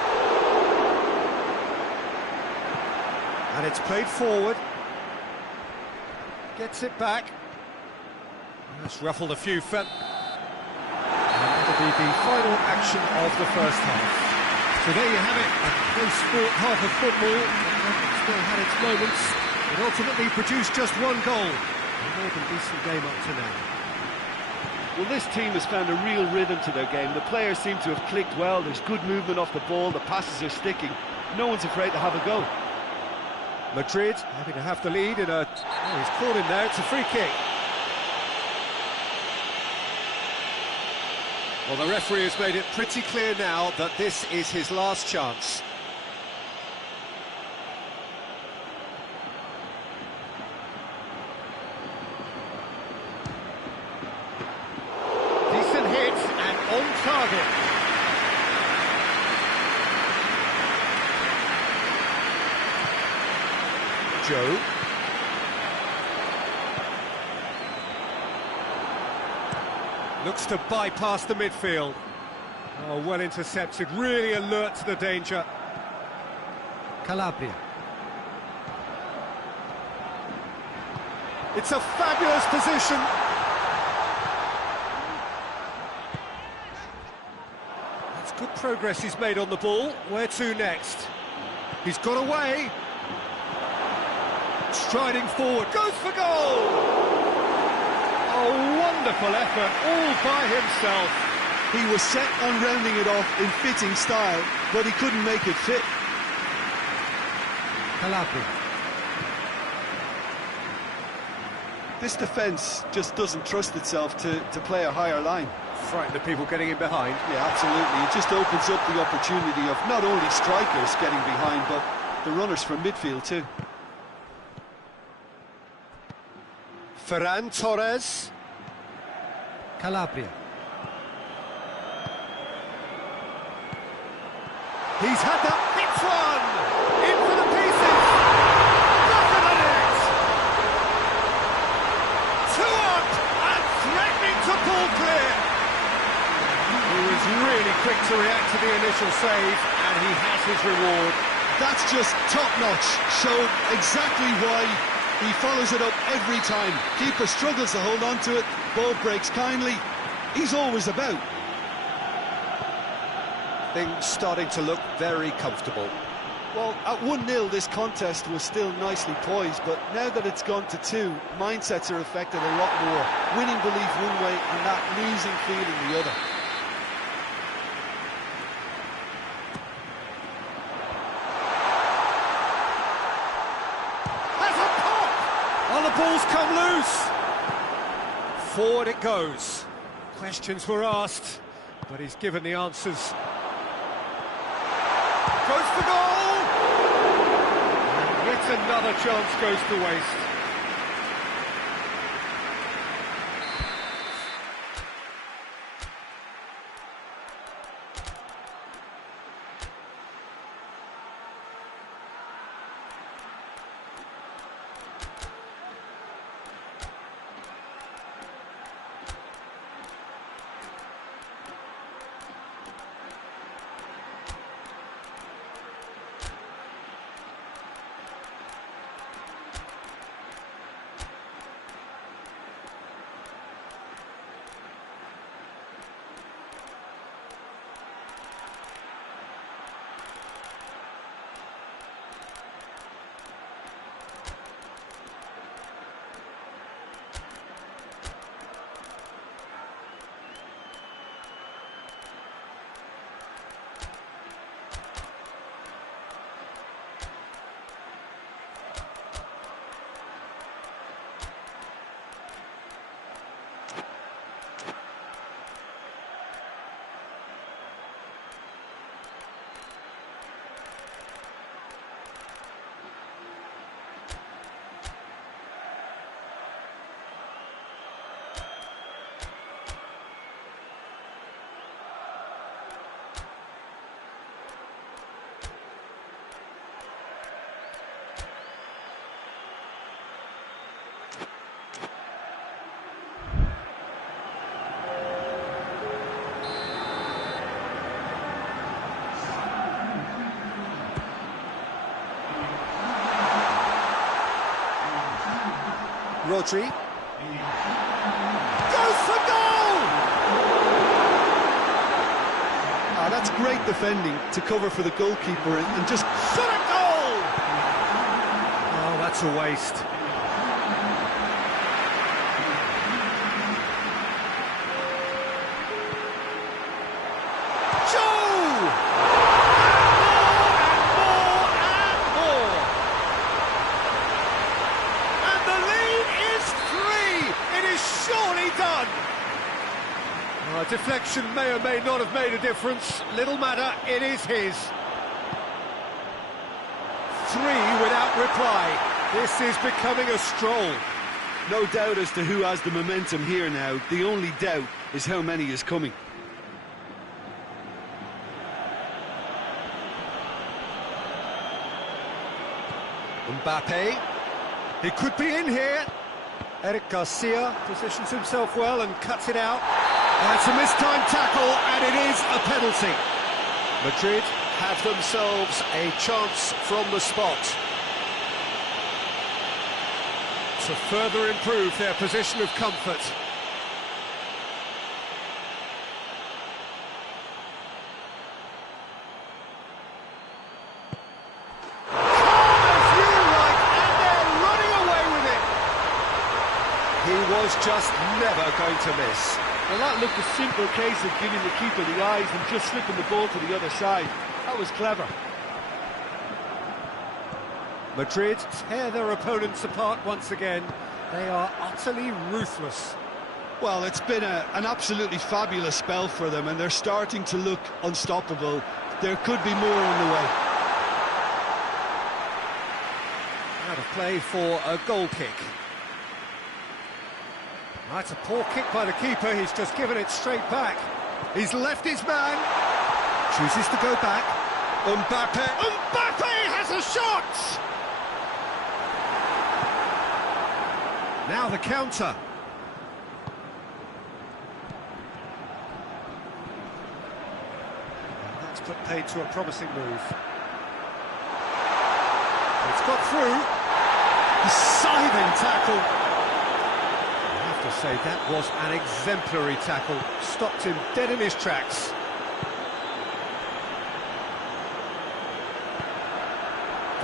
And it's played forward. Gets it back. That's ruffled a few And that'll be the final action of the first half. So there you have it, a close-fought half of football. It still had its moments. It ultimately produced just one goal. A more than decent game up to now. Well, this team has found a real rhythm to their game. The players seem to have clicked well. There's good movement off the ball. The passes are sticking. No one's afraid to have a go. Madrid happy to have the lead in a... Oh, he's caught in there. It's a free kick. Well, the referee has made it pretty clear now that this is his last chance. Decent hit and on target. Gioi. Looks to bypass the midfield. Oh, well intercepted, really alert to the danger. Calabria. It's a fabulous position. That's good progress he's made on the ball. Where to next? He's got away. Striding forward, goes for goal! A wonderful effort, all by himself. He was set on rounding it off in fitting style, but he couldn't make it fit. Calabria. This defence just doesn't trust itself to play a higher line. Frighten the people getting in behind. Yeah, absolutely. It just opens up the opportunity of not only strikers getting behind, but the runners from midfield too. Ferran Torres. Calabria. He's had that. It's one! In for the pieces! Back of the net! 2 up and threatening to pull clear! He was really quick to react to the initial save, and he has his reward. That's just top-notch. Showed exactly why he follows it up every time. Keeper struggles to hold on to it, ball breaks kindly. He's always about. Things starting to look very comfortable. Well, at 1-0 this contest was still nicely poised, but now that it's gone to 2, mindsets are affected a lot more. Winning belief one way and that losing feeling the other. Oh, the ball's come loose. Forward it goes. Questions were asked, but he's given the answers. Goes for goal! And yet another chance goes to waste. Rodri. Goes for goal! Ah, that's great defending to cover for the goalkeeper and just... Shot a goal! Oh, that's a waste. Deflection may or may not have made a difference. Little matter, it is his. 3 without reply. This is becoming a stroll. No doubt as to who has the momentum here now. The only doubt is how many is coming. Mbappe. He could be in here. Eric Garcia positions himself well and cuts it out. It's a mistimed tackle, and it is a penalty. Madrid have themselves a chance from the spot to further improve their position of comfort. He was just never going to miss. Well, that looked a simple case of giving the keeper the eyes and just slipping the ball to the other side. That was clever. Madrid tear their opponents apart once again. They are utterly ruthless. Well, it's been an absolutely fabulous spell for them, and they're starting to look unstoppable. There could be more on the way. Out of play for a goal kick. That's a poor kick by the keeper. He's just given it straight back. He's left his man. Chooses to go back. Mbappe. Mbappe has a shot! Now the counter. And that's put paid to a promising move. It's got through. A scything tackle. To say that was an exemplary tackle, stopped him dead in his tracks.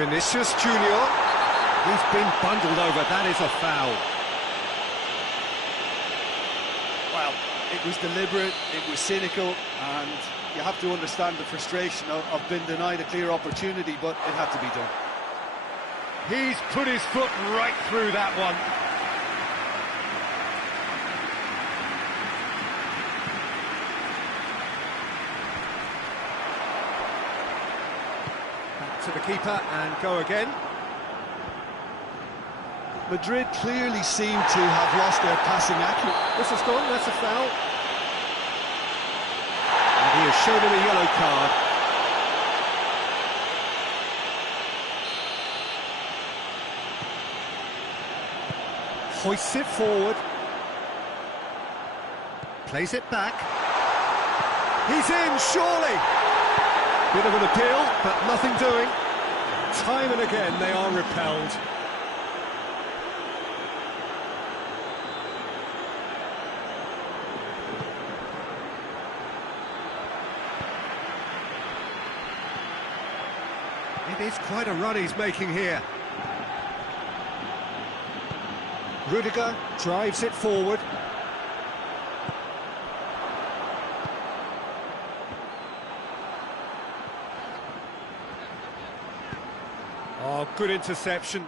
Vinicius Junior, he's been bundled over. That is a foul. Well, it was deliberate, it was cynical, and you have to understand the frustration of being denied a clear opportunity, but it had to be done. He's put his foot right through that one. To the keeper and go again. Madrid clearly seem to have lost their passing accuracy. This has gone, that's a foul. And he has shown him a yellow card. Hoists it forward. Plays it back. He's in, surely! Bit of an appeal, but nothing doing. Time and again they are repelled. It is quite a run he's making here. Rudiger drives it forward. Oh, good interception.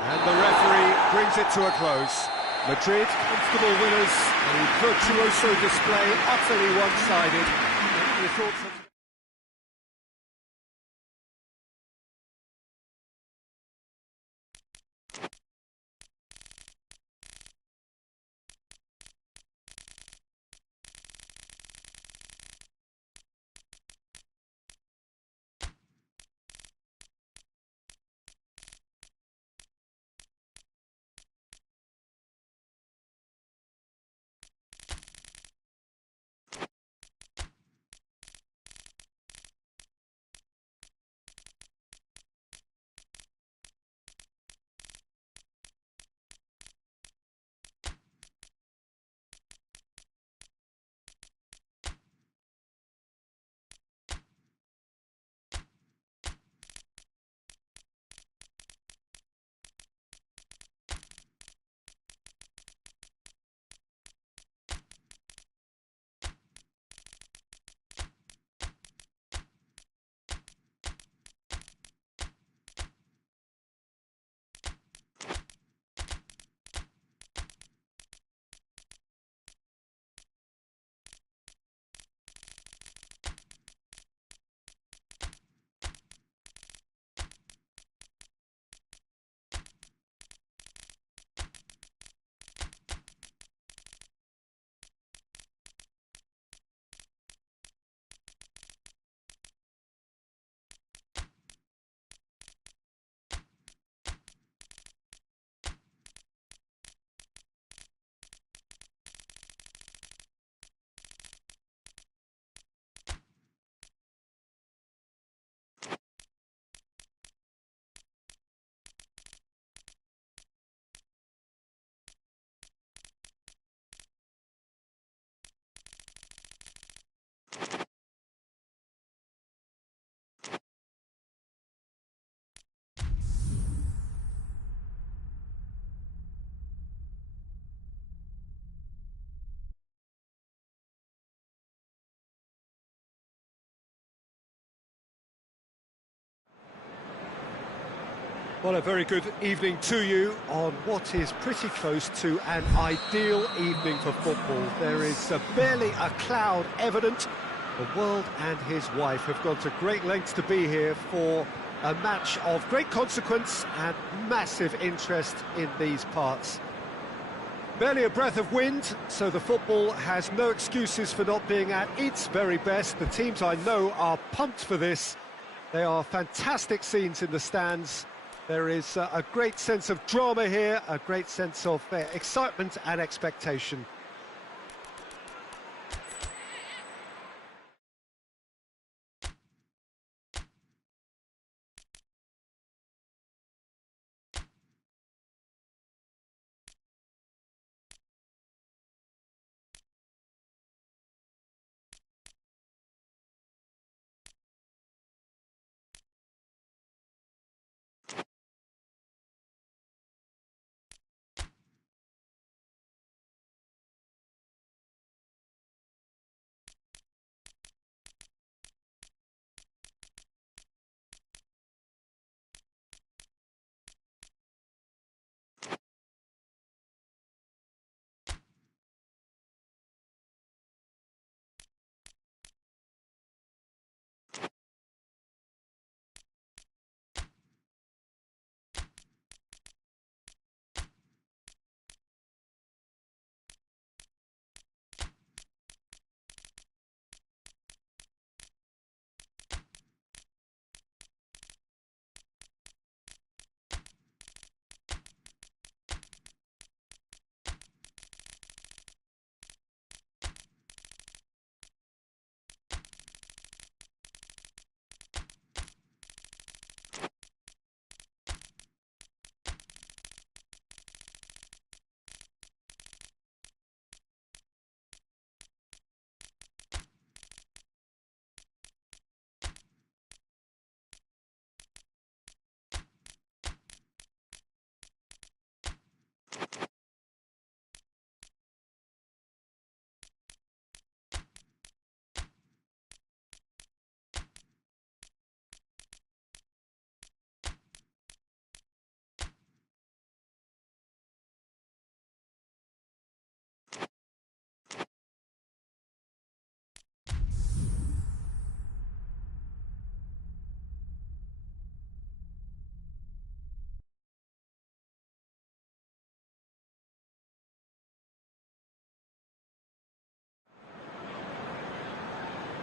And the referee brings it to a close. Madrid, comfortable winners, a virtuoso display, utterly one-sided. Your thoughts on Well, a very good evening to you on what is pretty close to an ideal evening for football. There is barely a cloud evident. The world and his wife have gone to great lengths to be here for a match of great consequence and massive interest in these parts. Barely a breath of wind, so the football has no excuses for not being at its very best. The teams I know are pumped for this. They are fantastic scenes in the stands. There is a great sense of drama here, a great sense of excitement and expectation.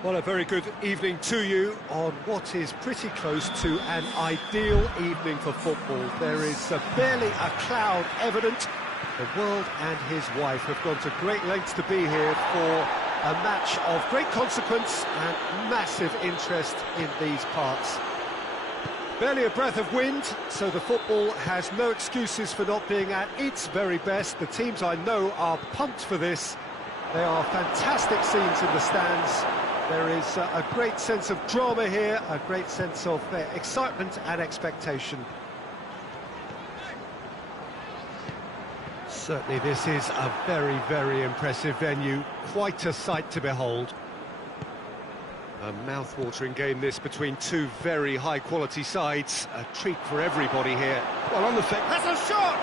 Well, a very good evening to you on what is pretty close to an ideal evening for football. There is barely a cloud evident. The world and his wife have gone to great lengths to be here for a match of great consequence and massive interest in these parts. Barely a breath of wind, so the football has no excuses for not being at its very best. The teams I know are pumped for this. They are fantastic scenes in the stands. There is a great sense of drama here, a great sense of excitement and expectation. Certainly this is a very, very impressive venue, quite a sight to behold. A mouth-watering game this between two very high-quality sides, a treat for everybody here. Well, on the fake, that's a shot!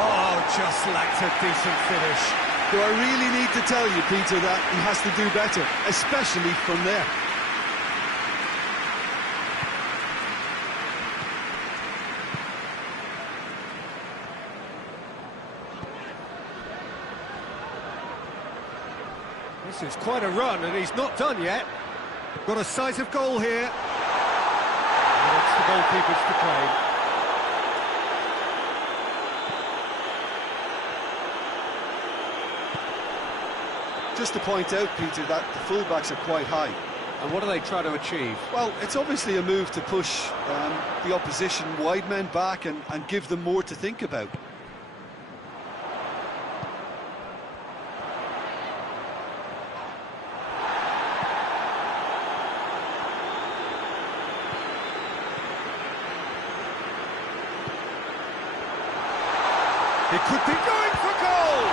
Oh, just lacked a decent finish. Do I really need to tell you, Peter, that he has to do better, especially from there? This is quite a run, and he's not done yet. Got a sight of goal here. And it's the goalkeepers to claim. Just to point out, Peter, that the fullbacks are quite high. And what do they try to achieve? Well, it's obviously a move to push the opposition wide men back and give them more to think about. He could be going for goal!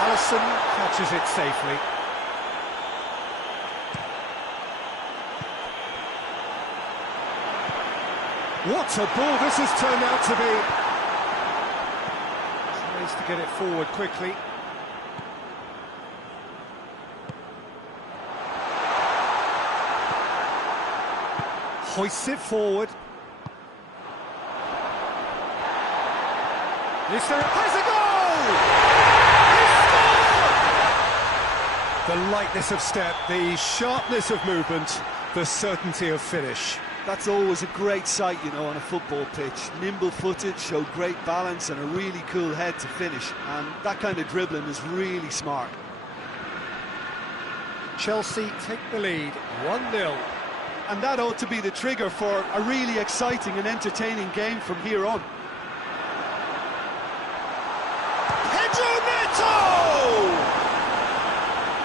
Alisson catches it safely. What a ball this has turned out to be. Tries to get it forward quickly. Hoists it forward. Is there has a goal! He scored! The lightness of step, the sharpness of movement, the certainty of finish. That's always a great sight, you know, on a football pitch. Nimble-footed, showed great balance and a really cool head to finish. And that kind of dribbling is really smart. Chelsea take the lead, 1-0. And that ought to be the trigger for a really exciting and entertaining game from here on.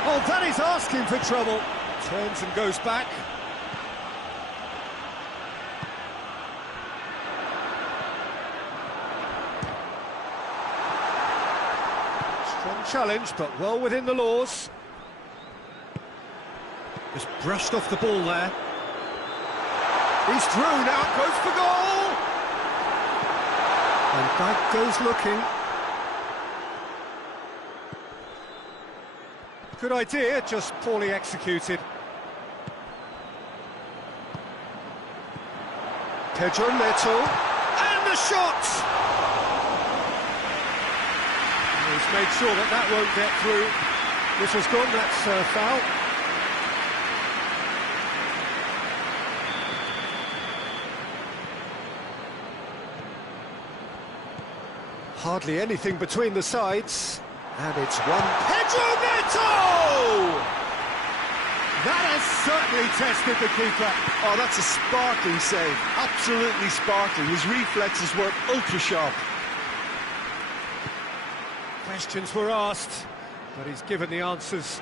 Oh, that is asking for trouble. Turns and goes back. Strong challenge, but well within the laws. Just brushed off the ball there. He's through, now it goes for goal! And back goes looking. Good idea, just poorly executed. Pedro Neto, and the shot! He's made sure that that won't get through. This has gone, that's a foul. Hardly anything between the sides. And it's one. Pedro Neto! That has certainly tested the keeper. Oh, that's a sparkling save. Absolutely sparkling. His reflexes were ultra sharp. Questions were asked, but he's given the answers.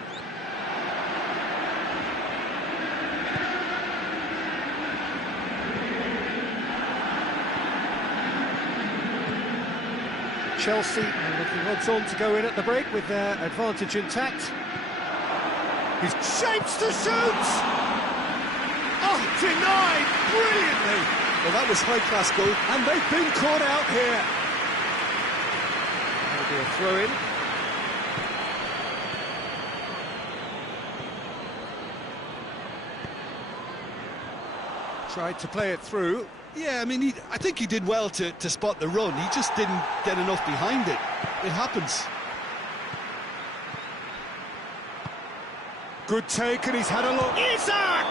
Chelsea are looking odds on to go in at the break with their advantage intact. He shapes to shoot! Oh, denied brilliantly! Well, that was high-class goal. And they've been caught out here. That'll be a throw-in. Tried to play it through. Yeah, I mean, I think he did well to spot the run. He just didn't get enough behind it. It happens. Good take, and he's had a look. Isak!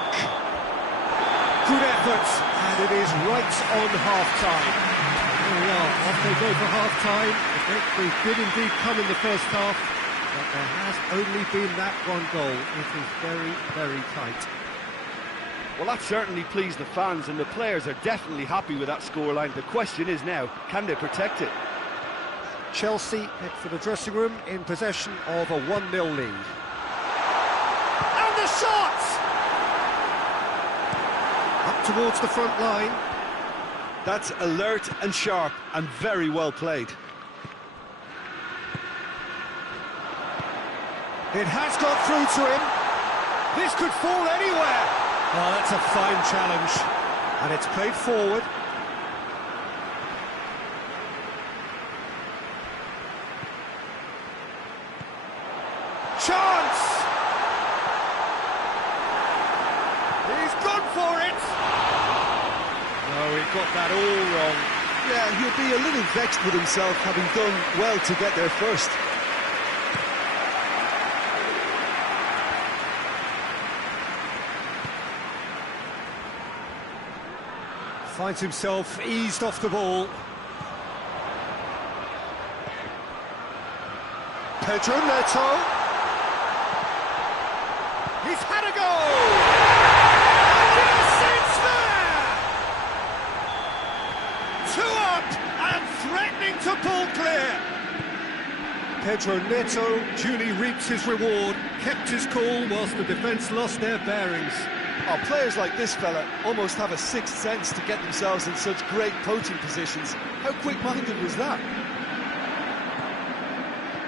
Good effort, and it is right on half-time. There we are, off they go for half-time. The breakthrough did indeed come in the first half, but there has only been that one goal. It is very, very tight. Well, that certainly pleased the fans, and the players are definitely happy with that scoreline. The question is now, can they protect it? Chelsea head for the dressing room in possession of a 1-0 lead. And the shot! Up towards the front line. That's alert and sharp and very well played. It has got through to him. This could fall anywhere. Oh, that's a fine challenge. And it's played forward. Chance! He's gone for it! No, he got that all wrong. Yeah, he'll be a little vexed with himself, having done well to get there first. Finds himself eased off the ball. Pedro Neto. He's had a goal! And yes, it's there! 2 up and threatening to pull clear. Pedro Neto duly reaps his reward, kept his cool whilst the defence lost their bearings. Oh, players like this fella almost have a sixth sense to get themselves in such great poaching positions. How quick-minded was that?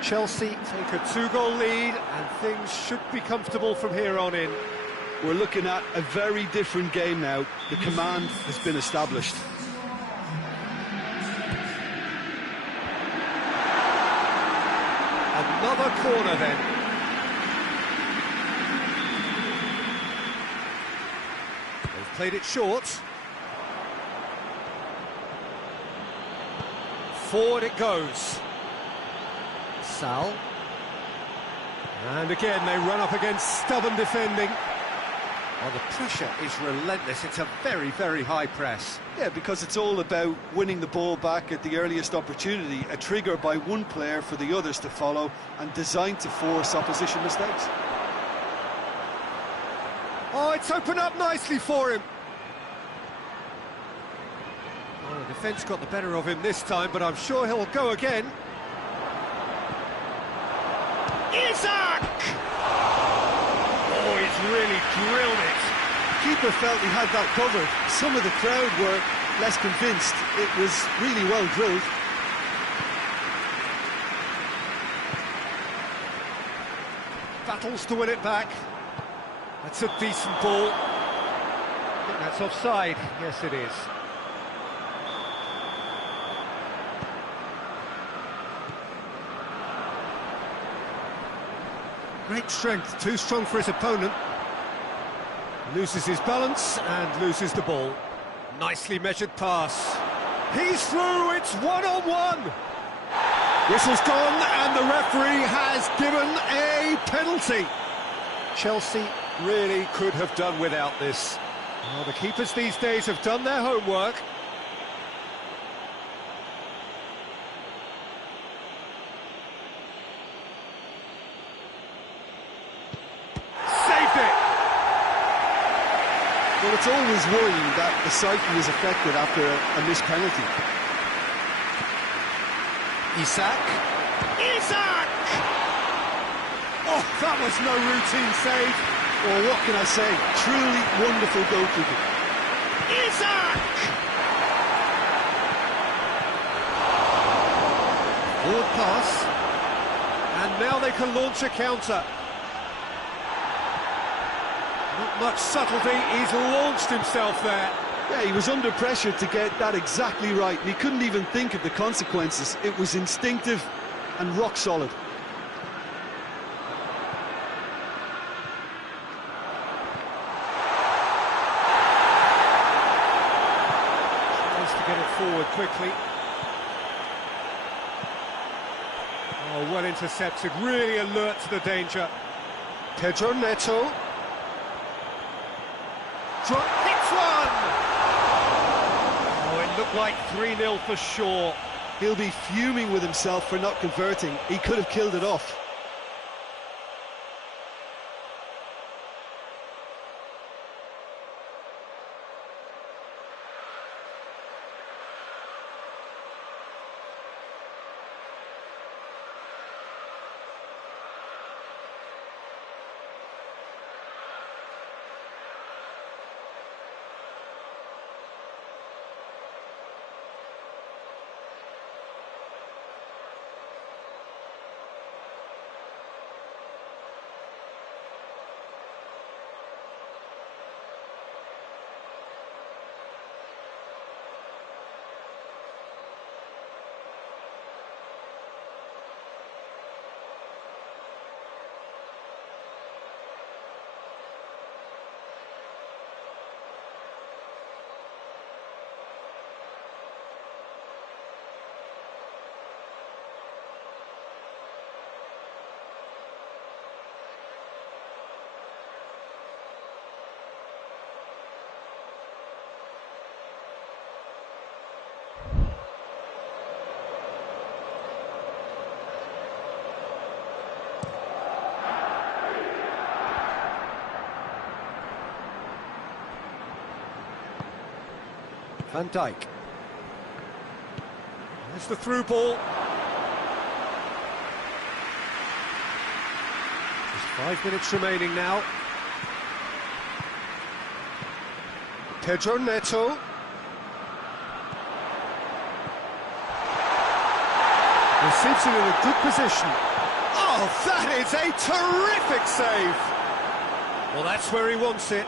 Chelsea take a 2-goal lead, and things should be comfortable from here on in. We're looking at a very different game now. The command has been established. a corner then. They've played it short. Forward it goes. Sal. And again they run up against stubborn defending. Oh, the pressure is relentless. It's a very, very high press. Yeah, because it's all about winning the ball back at the earliest opportunity, a trigger by one player for the others to follow, and designed to force opposition mistakes. Oh, it's opened up nicely for him. Well, the defence got the better of him this time, but I'm sure he'll go again. Isaac! Oh, he's really drilled it. Keeper felt he had that covered. Some of the crowd were less convinced. It was really well drilled. Battles to win it back. That's a decent ball. I think that's offside. Yes, it is. Great strength, too strong for his opponent. Loses his balance and loses the ball. Nicely measured pass. He's through, it's one-on-one. Whistle's gone and the referee has given a penalty. Chelsea really could have done without this. Well, the keepers these days have done their homework. Well, it's always worrying that the psyche is affected after a missed penalty. Isaac! Oh, that was no routine save. Well, what can I say? Truly wonderful goalkeeping. Forward pass. And now they can launch a counter. Not much subtlety, he's launched himself there. Yeah, he was under pressure to get that exactly right, and he couldn't even think of the consequences. It was instinctive and rock solid. Tries to get it forward quickly. Oh, well intercepted, really alert to the danger. Pedro Neto. Hits one! Oh, it looked like 3-0 for sure. He'll be fuming with himself for not converting. He could have killed it off. Van Dijk. There's the through ball. Just 5 minutes remaining now. Pedro Neto. Receives it in a good position. Oh, that is a terrific save! Well, that's where he wants it.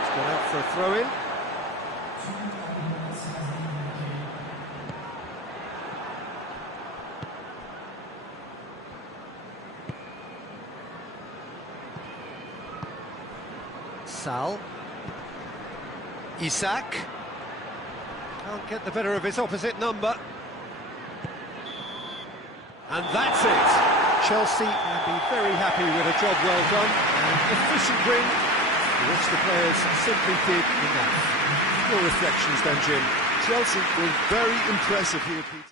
He's gone out for a throw-in. Sal. Isak. Can't get the better of his opposite number. And that's it. Chelsea will be very happy with a job well done. An efficient win, which the players simply did enough. Your reflections then, Jim? Chelsea were very impressive here, Pete.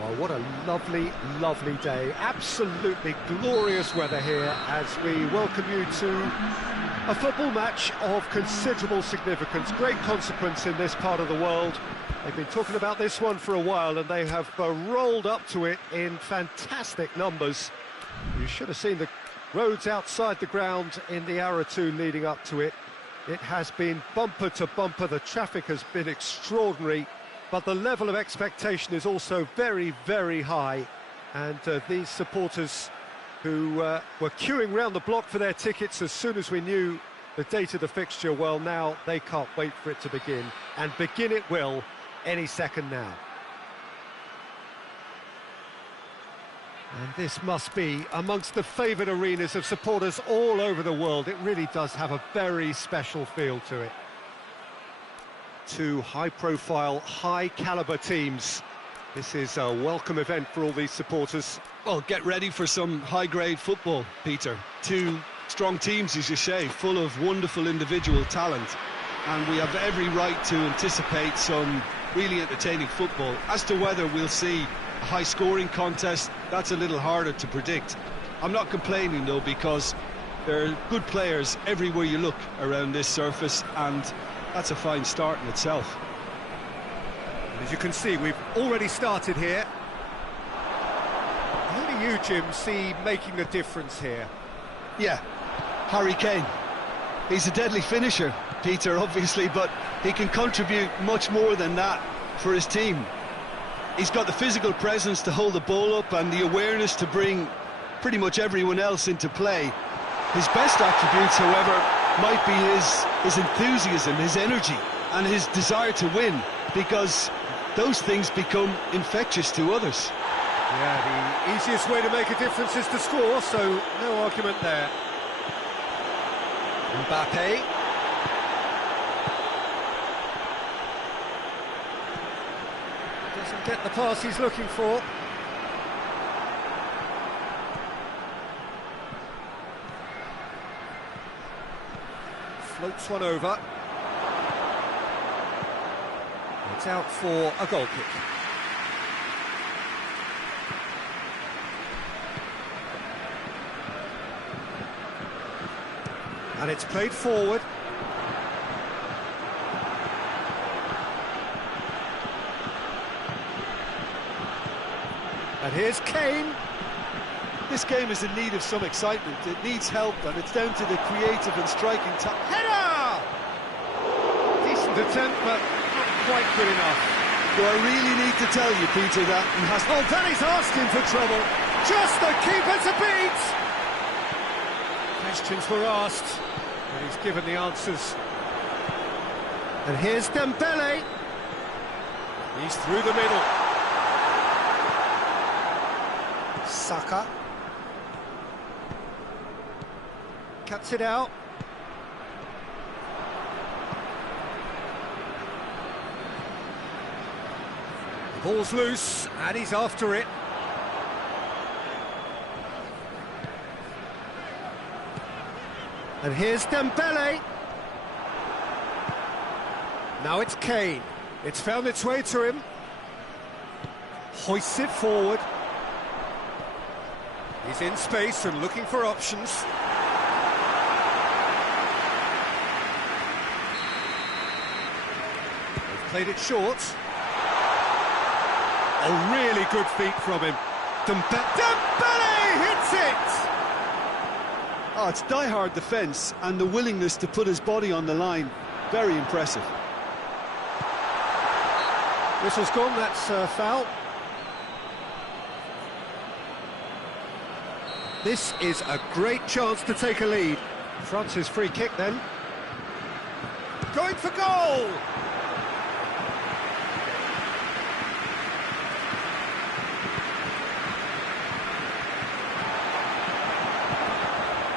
Well, what a lovely, lovely day. Absolutely glorious weather here as we welcome you to a football match of considerable significance, great consequence in this part of the world. They've been talking about this one for a while and they have rolled up to it in fantastic numbers. You should have seen the roads outside the ground in the hour or two leading up to it. It has been bumper to bumper, the traffic has been extraordinary. But the level of expectation is also very, very high. And these supporters who were queuing round the block for their tickets as soon as we knew the date of the fixture, well, now they can't wait for it to begin. And begin it will any second now. And this must be amongst the favoured arenas of supporters all over the world. It really does have a very special feel to it. Two high-profile, high-caliber teams. This is a welcome event for all these supporters. Well, get ready for some high-grade football, Peter. Two strong teams, as you say, full of wonderful individual talent. And we have every right to anticipate some really entertaining football. As to whether we'll see a high-scoring contest, that's a little harder to predict. I'm not complaining, though, because there are good players everywhere you look around this surface, and that's a fine start in itself. As you can see, we've already started here. Who do you, Jim, see making a difference here? Yeah, Harry Kane. He's a deadly finisher, Peter, obviously, but he can contribute much more than that for his team. He's got the physical presence to hold the ball up and the awareness to bring pretty much everyone else into play. His best attributes, however, might be his enthusiasm, his energy, and his desire to win, because those things become infectious to others. Yeah, the easiest way to make a difference is to score, so no argument there. Mbappe. Doesn't get the pass he's looking for. Floats one over. It's out for a goal kick. And it's played forward. And here's Kane. This game is in need of some excitement. It needs help, and it's down to the creative and striking header! Decent attempt, but not quite good enough. Do I really need to tell you, Peter, that he has... Oh, Danny's asking for trouble. Just the keeper to beat! Questions were asked, and he's given the answers. And here's Dembele. He's through the middle. Saka. Cuts it out. The ball's loose, and he's after it. And here's Dembele. Now it's Kane. It's found its way to him. Hoists it forward. He's in space and looking for options. They've played it short. A really good feat from him. Dembele hits it! Oh, it's die-hard defence and the willingness to put his body on the line. Very impressive. Whistle's gone, that's a foul. This is a great chance to take a lead. France's free kick then. Going for goal!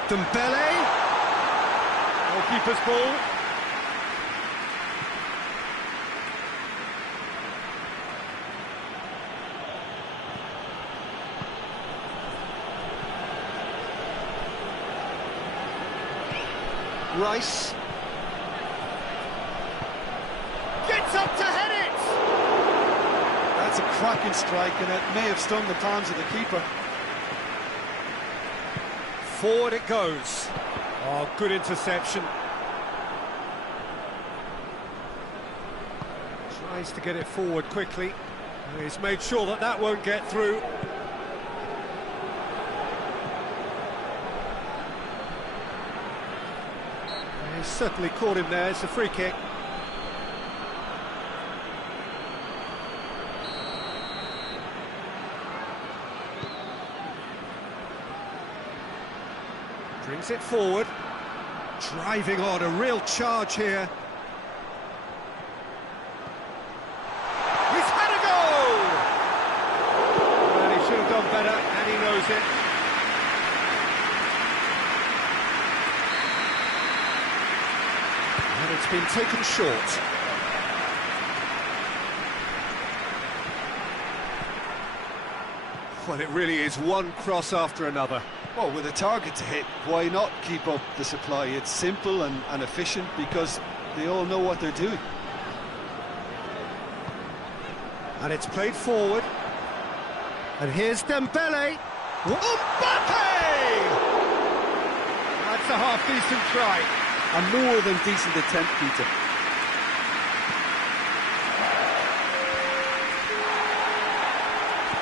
Dembele. Goalkeeper's ball. Rice. Gets up to head it! That's a cracking strike, and it may have stung the palms of the keeper. Forward it goes. Oh, good interception. Tries to get it forward quickly. He's made sure that that won't get through. He's certainly caught him there. It's a free kick. Brings it forward, driving on, a real charge here. He's had a goal! Well, he should have done better, and he knows it. And it's been taken short. Well, it really is one cross after another. Well, with a target to hit, why not keep up the supply? It's simple and efficient because they all know what they're doing. And it's played forward. And here's Dembele. Mbappe! That's a half-decent try. A more than decent attempt, Peter.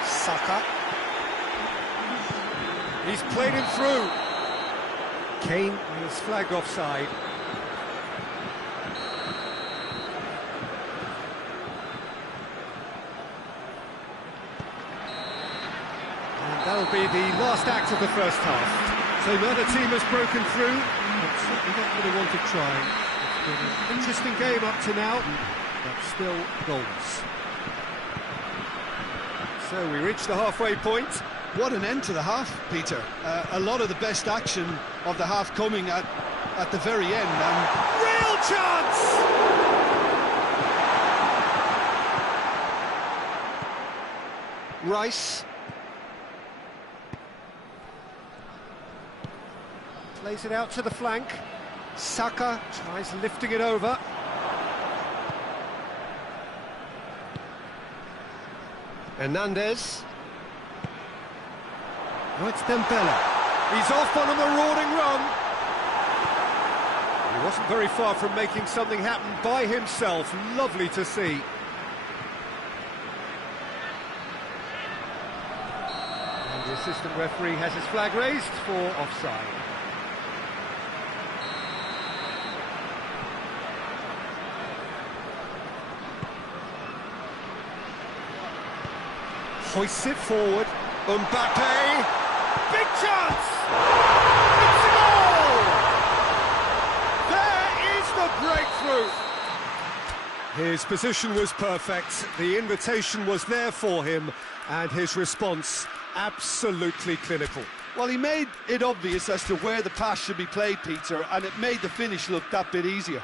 Saka. He's played him through. Kane is flagged offside. And that'll be the last act of the first half. So the other team has broken through, but certainly not really wanted trying. It's been an interesting game up to now, but still goals. So we reach the halfway point. What an end to the half, Peter. A lot of the best action of the half coming at the very end. And real chance! Rice. Plays it out to the flank. Saka tries lifting it over. Hernandez. Oh, it's Dembele. He's off on a marauding run. He wasn't very far from making something happen by himself. Lovely to see. And the assistant referee has his flag raised for offside. Hoists it forward. Mbappe. Big chance! It's a goal! There is the breakthrough! His position was perfect, the invitation was there for him, and his response absolutely clinical. Well, he made it obvious as to where the pass should be played, Peter, and it made the finish look that bit easier.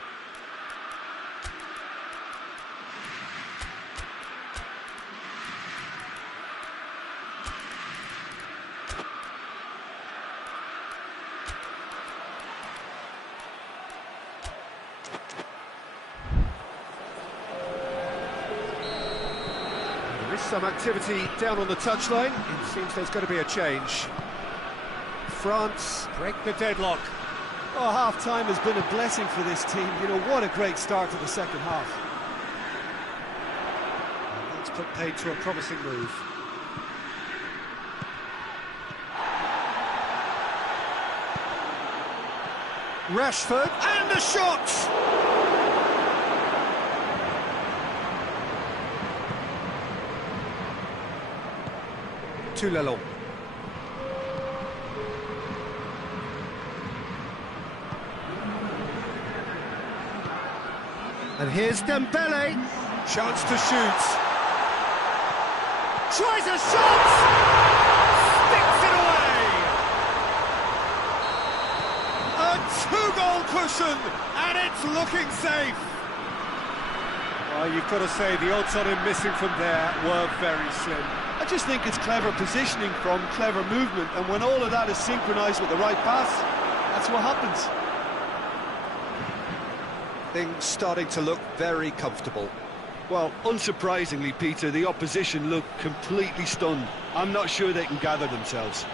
Some activity down on the touchline. It seems there's going to be a change. France break the deadlock. Oh, half-time has been a blessing for this team. You know, what a great start to the second half. And that's put paid to a promising move. Rashford, and the shot! To Lalong. And here's Dembele. Chance to shoot. Tries a shot! Sticks it away! A two-goal cushion, and it's looking safe. Well, you've got to say the odds on him missing from there were very slim. I just think it's clever positioning from clever movement, and when all of that is synchronised with the right pass, that's what happens. Things starting to look very comfortable. Well, unsurprisingly, Peter, the opposition look completely stunned. I'm not sure they can gather themselves.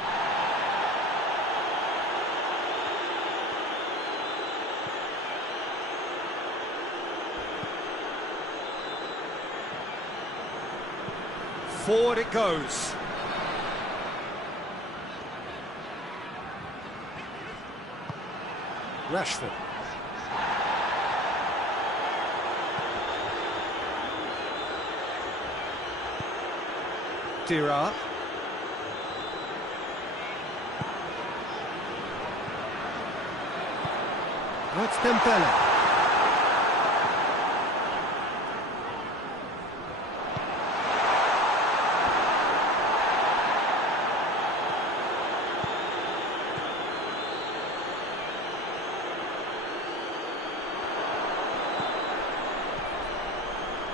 Forward it goes. Rashford. Dira. That's Dembele.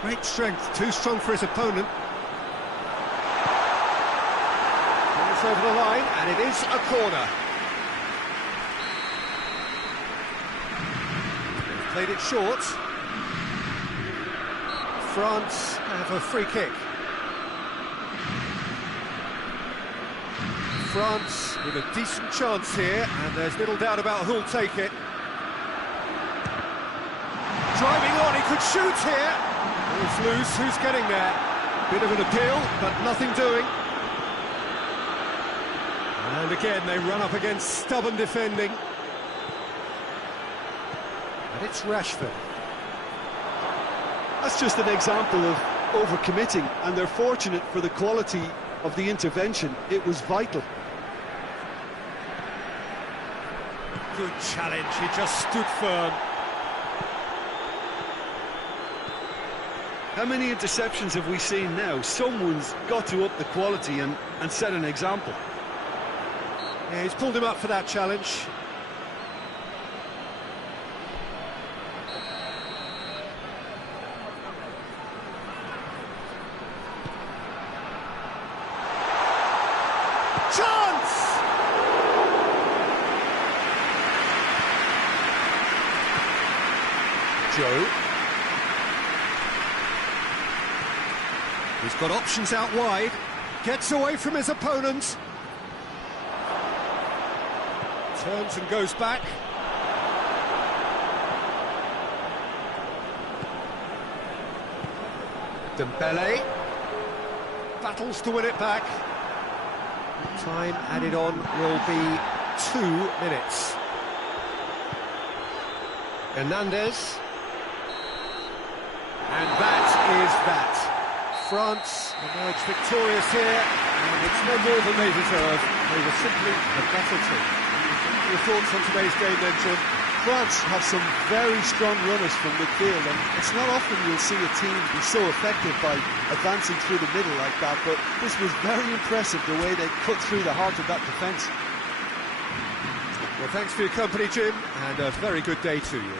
Great strength, too strong for his opponent. It's over the line, and it is a corner. They've played it short. France have a free kick. France with a decent chance here, and there's little doubt about who'll take it. Driving on, he could shoot here. It's loose, who's getting there? Bit of an appeal, but nothing doing. And again, they run up against stubborn defending. And it's Rashford. That's just an example of overcommitting, and they're fortunate for the quality of the intervention. It was vital. Good challenge, he just stood firm. How many interceptions have we seen now? Someone's got to up the quality and set an example. Yeah, he's pulled him up for that challenge. Chance! Gioi. He's got options out wide. Gets away from his opponent. Turns and goes back. Dembele battles to win it back. Time added on will be 2 minutes. Hernandez. And that is that. France emerged victorious here, and it's no more than they deserve. They were simply a better team. Your thoughts on today's game then, Jim? France have some very strong runners from midfield, and it's not often you'll see a team be so effective by advancing through the middle like that, but this was very impressive, the way they cut through the heart of that defence. Well, thanks for your company, Jim, and a very good day to you.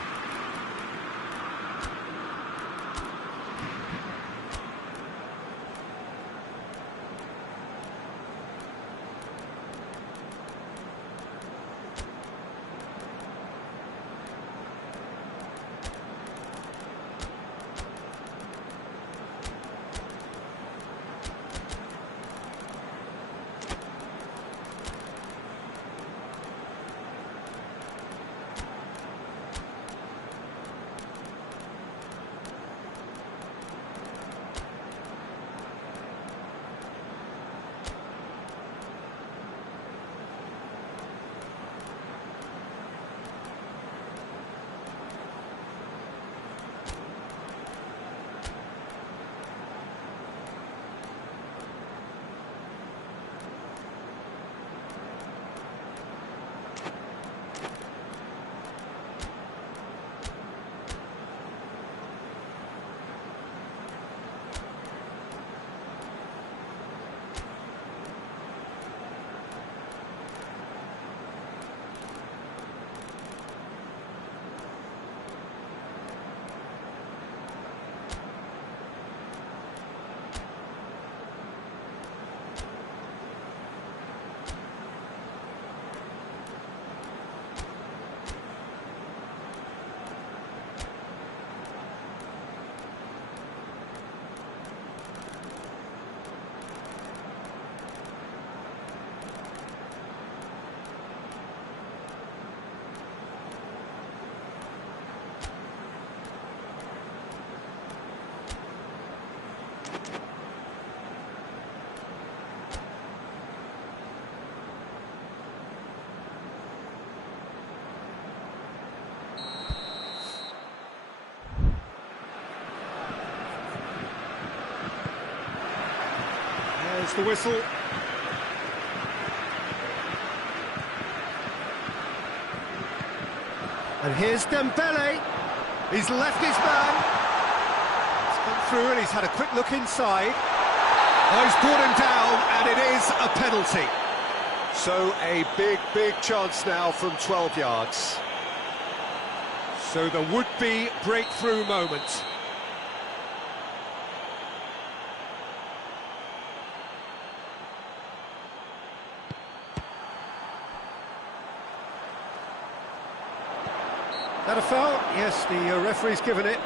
There's the whistle. And here's Dembele. He's left his man. He's come through and he's had a quick look inside. Oh, he's brought him down, and it is a penalty. So a big chance now from 12 yards. So the would-be breakthrough moment. That a foul? Yes, the referee's given it.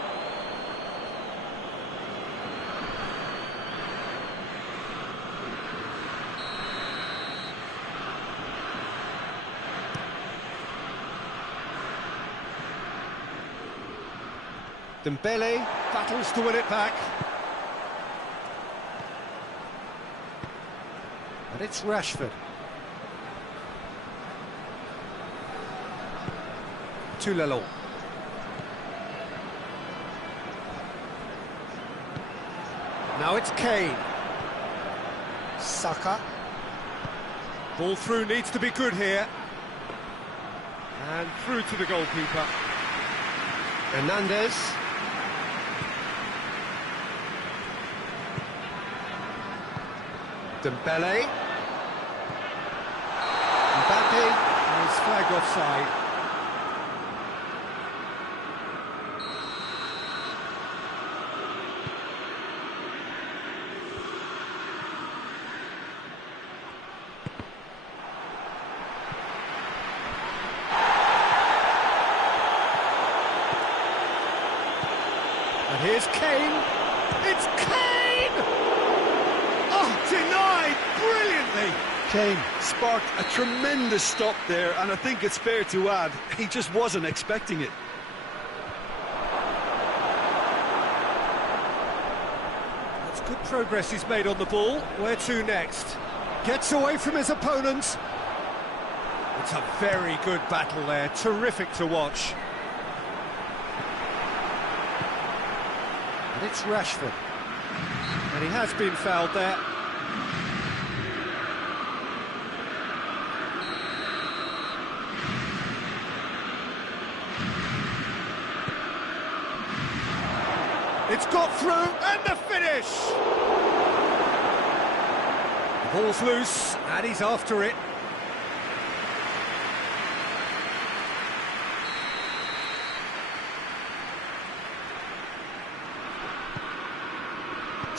Dembele battles to win it back. And it's Rashford. To Lalonde. Now it's Kane. Saka. Ball through needs to be good here. And through to the goalkeeper. Hernandez. Dembele. Mbappe is flagged offside. And here's Kane. It's Kane! Denied brilliantly. Kane sparked a tremendous stop there, and I think it's fair to add, he just wasn't expecting it. That's good progress he's made on the ball. Where to next? Gets away from his opponent. It's a very good battle there, terrific to watch. And it's Rashford. And he has been fouled there. It's got through, and the finish! The ball's loose, and he's after it.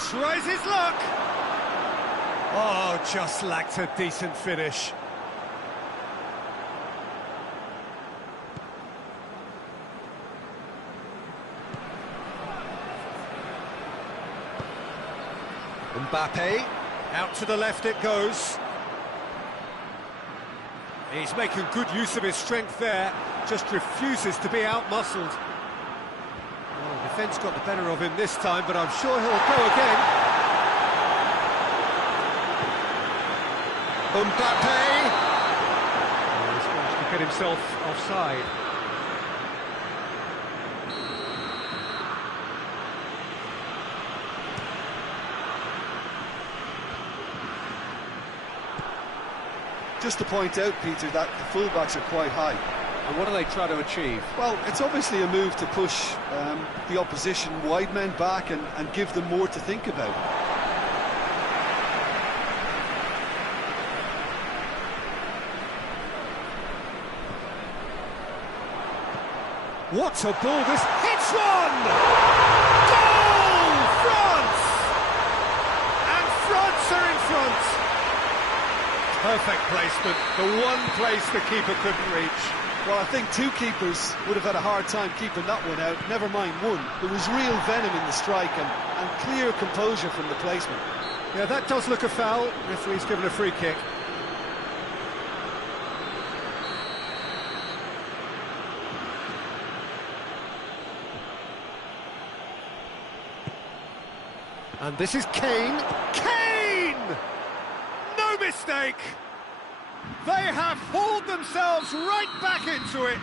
Tries his luck! Oh, just lacked a decent finish. Mbappe, out to the left it goes. He's making good use of his strength there, just refuses to be out-muscled. Well, the defence got the better of him this time, but I'm sure he'll go again. Mbappe! Oh, he's managed to get himself offside. Just to point out, Peter, that the fullbacks are quite high. And what do they try to achieve? Well, it's obviously a move to push the opposition wide men back and give them more to think about. What a ball, this hits one! Goal! France! And France are in front! Perfect placement, the one place the keeper couldn't reach. Well, I think two keepers would have had a hard time keeping that one out, never mind one. There was real venom in the strike and clear composure from the placement. Yeah, that does look a foul. Referee's given a free kick. And this is Kane. Kane! No mistake! They have hauled themselves right back into it.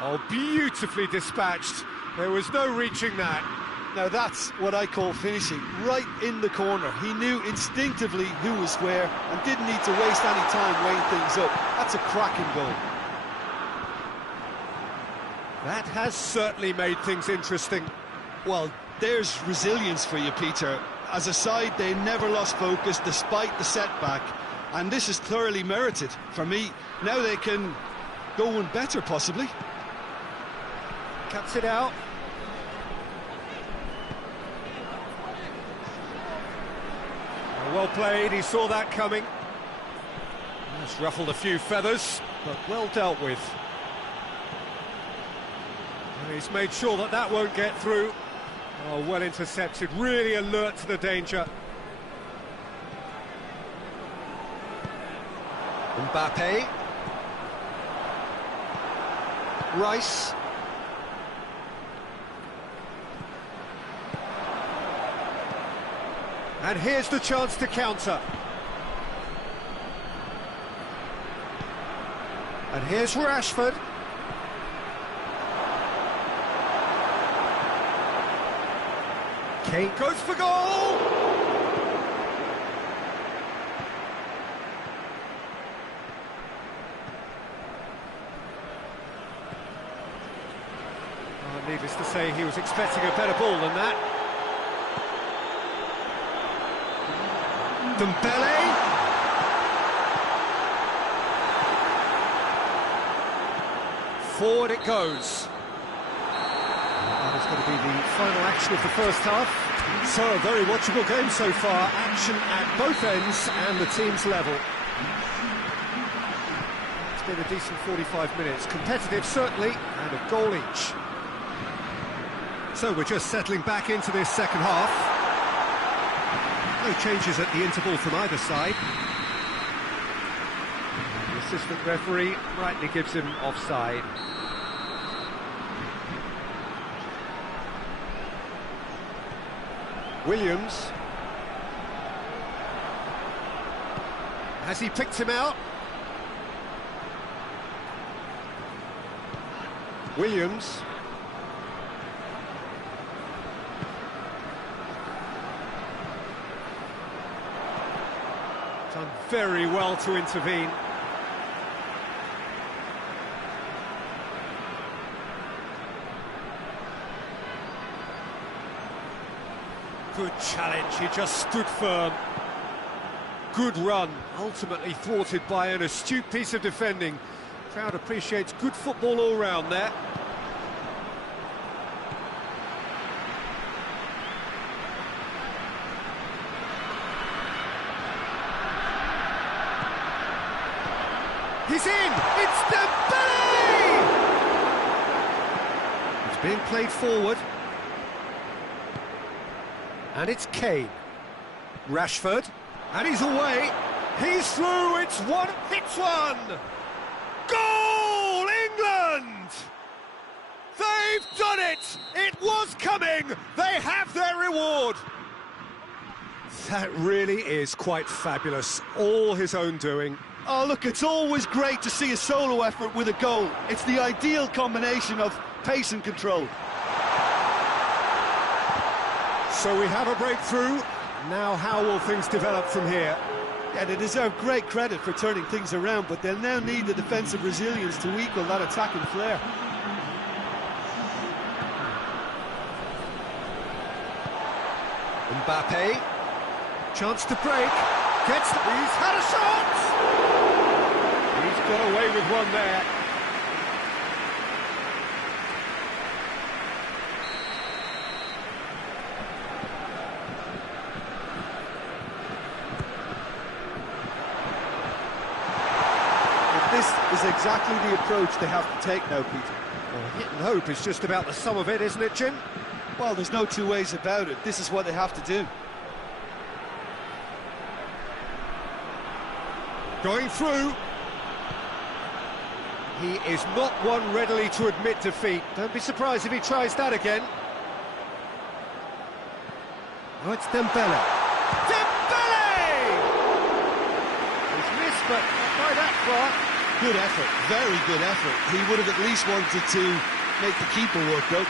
Oh, beautifully dispatched. There was no reaching that. Now that's what I call finishing, right in the corner. He knew instinctively who was where and didn't need to waste any time weighing things up. That's a cracking goal. That has certainly made things interesting. Well, there's resilience for you, Peter. As a side, they never lost focus despite the setback, and this is thoroughly merited for me. Now they can go one better, possibly. Cuts it out. Well played, he saw that coming. Just ruffled a few feathers, but well dealt with. And he's made sure that that won't get through. Oh, well intercepted, really alert to the danger. Mbappe. Rice. And here's the chance to counter. And here's Rashford. Kane goes for goal! Oh, needless to say, he was expecting a better ball than that. Dembele. Forward it goes. That is going to be the final action of the first half. So, a very watchable game so far. Action at both ends and the team's level. It's been a decent 45 minutes. Competitive, certainly, and a goal each. So, we're just settling back into this second half. No changes at the interval from either side. The assistant referee rightly gives him offside. Williams. Has he picked him out? Williams. Done very well to intervene. Good challenge, he just stood firm. Good run, ultimately thwarted by an astute piece of defending. Crowd appreciates good football all round there. He's in! It's Dembele! It's being played forward. And it's Kane. Rashford. And he's away. He's through. It's one. It's one. Goal, England! They've done it! It was coming! They have their reward! That really is quite fabulous. All his own doing. Oh, look, it's always great to see a solo effort with a goal. It's the ideal combination of pace and control. So we have a breakthrough. Now how will things develop from here? Yeah, they deserve great credit for turning things around, but they'll now need the defensive resilience to equal that attacking flair. Mbappe. Chance to break. He's had a shot! He's got away with one there. This is exactly the approach they have to take now, Peter. Well, hit and hope is just about the sum of it, isn't it, Jim? Well, there's no two ways about it. This is what they have to do. Going through. He is not one readily to admit defeat. Don't be surprised if he tries that again. Oh, it's Dembele. Dembele! He's missed, but not by that far. Good effort, very good effort. He would have at least wanted to make the keeper work, though.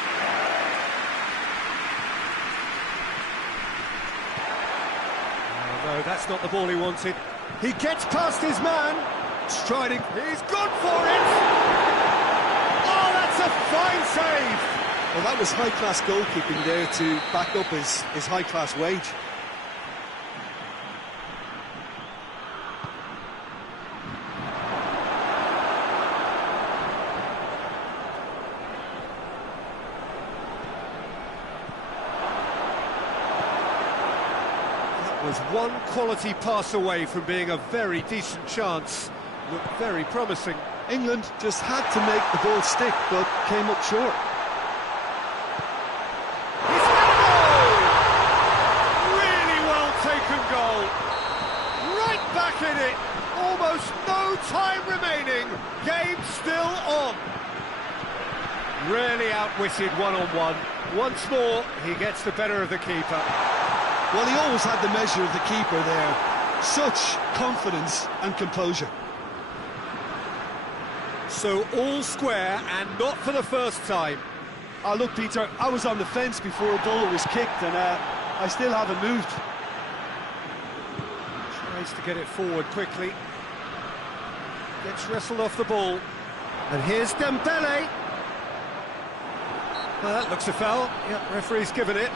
Oh, no, that's not the ball he wanted. He gets past his man. Striding. He's gone for it! Oh, that's a fine save! Well, that was high-class goalkeeping there to back up his high-class wage. Was one quality pass away from being a very decent chance. Looked very promising. England just had to make the ball stick, but came up short. He's got a goal! Really well taken goal. Right back in it. Almost no time remaining. Game still on. Really outwitted one-on-one. Once more, he gets the better of the keeper. Well, he always had the measure of the keeper there. Such confidence and composure. So all square, and not for the first time. Oh, look, Peter, I was on the fence before a ball was kicked, and I still haven't moved. Tries to get it forward quickly. Gets wrestled off the ball. And here's Dembele. Well, that looks a foul. Yep, referee's given it.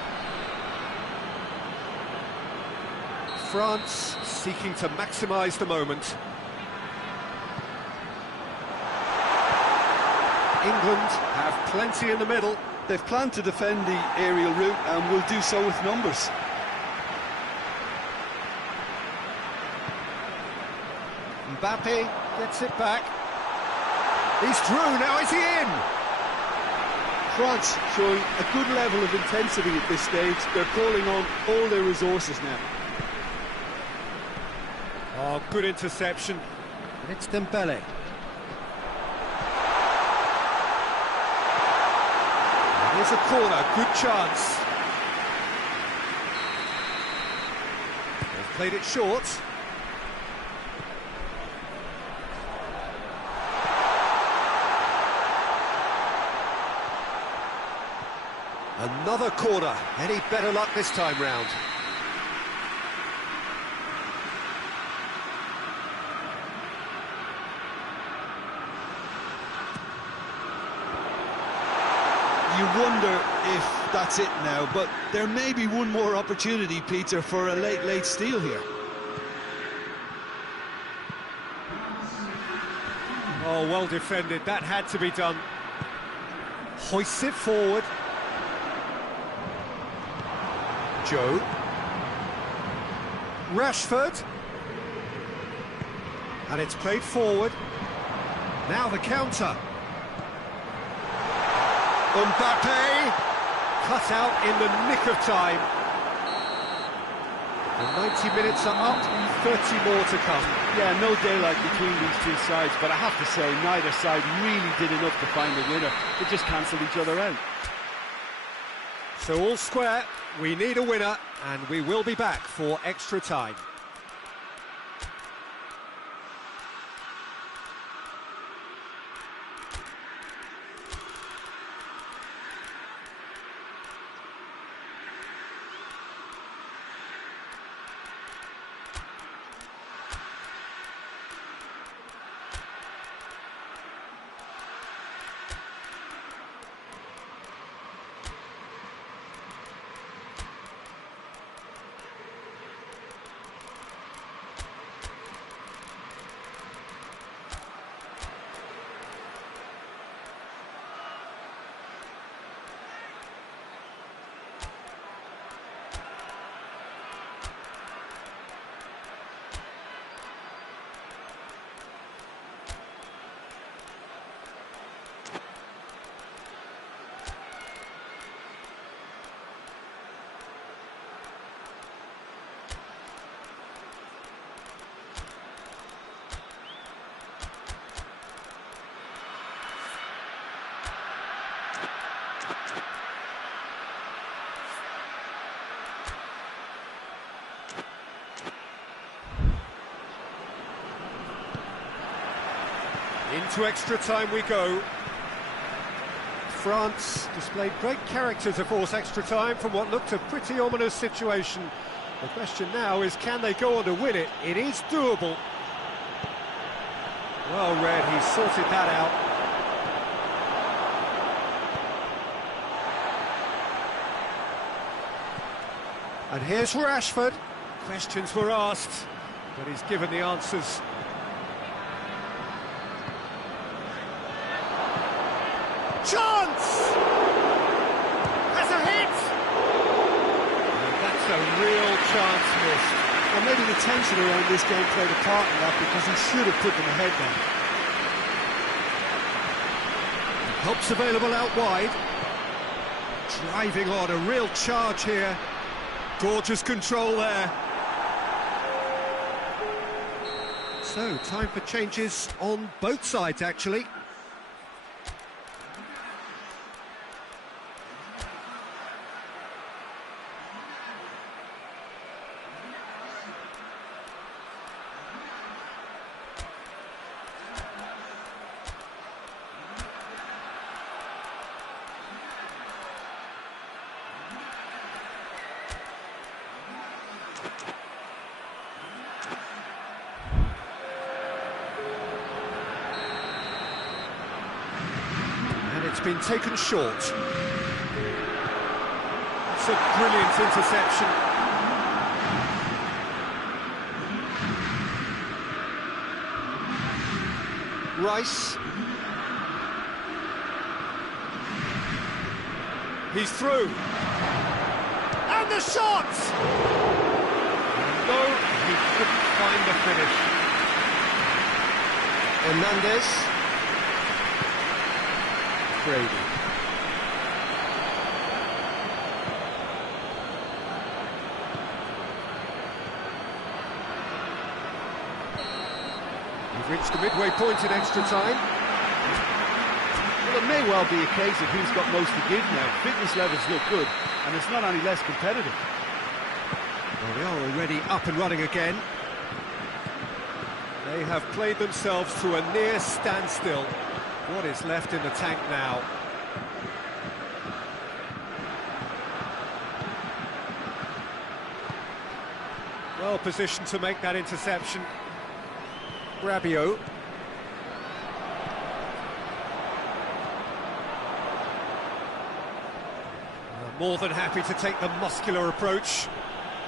France seeking to maximise the moment. England have plenty in the middle. They've planned to defend the aerial route and will do so with numbers. Mbappe gets it back. He's through, now is he in? France showing a good level of intensity at this stage. They're calling on all their resources now. Oh, good interception. And it's Dembele. Here's a corner, good chance. They've played it short. Another corner. Any better luck this time round? You wonder if that's it now, but there may be one more opportunity, Peter, for a late steal here. Oh, well defended. That had to be done. Hoists it forward. Gioi. Rashford. And it's played forward. Now the counter. Mbappe. Cut out in the nick of time. The 90 minutes are up, 30 more to come. Yeah, no daylight between these two sides, but I have to say, neither side really did enough to find a winner. They just cancelled each other out. So all square, we need a winner, and we will be back for extra time. Into extra time we go. France displayed great character to force extra time from what looked a pretty ominous situation. The question now is, can they go on to win it? It is doable. Well read, he sorted that out. And here's Rashford. Questions were asked, but he's given the answers. Chance! That's a hit! And that's a real chance missed. And maybe the tension around this game played a part in that, because he should have put them ahead then. Help's available out wide. Driving on, a real charge here. Gorgeous control there. So, time for changes on both sides, actually. It's been taken short. It's a brilliant interception. Rice. He's through. And the shot! No, he couldn't find the finish. Hernandez. Brady. reached the midway point in extra time. Well, it may well be a case of who's got most to give now. Fitness levels look good, and it's not any less competitive. Well, they are already up and running again. They have played themselves to a near standstill. What is left in the tank now? Well positioned to make that interception. Rabiot. More than happy to take the muscular approach.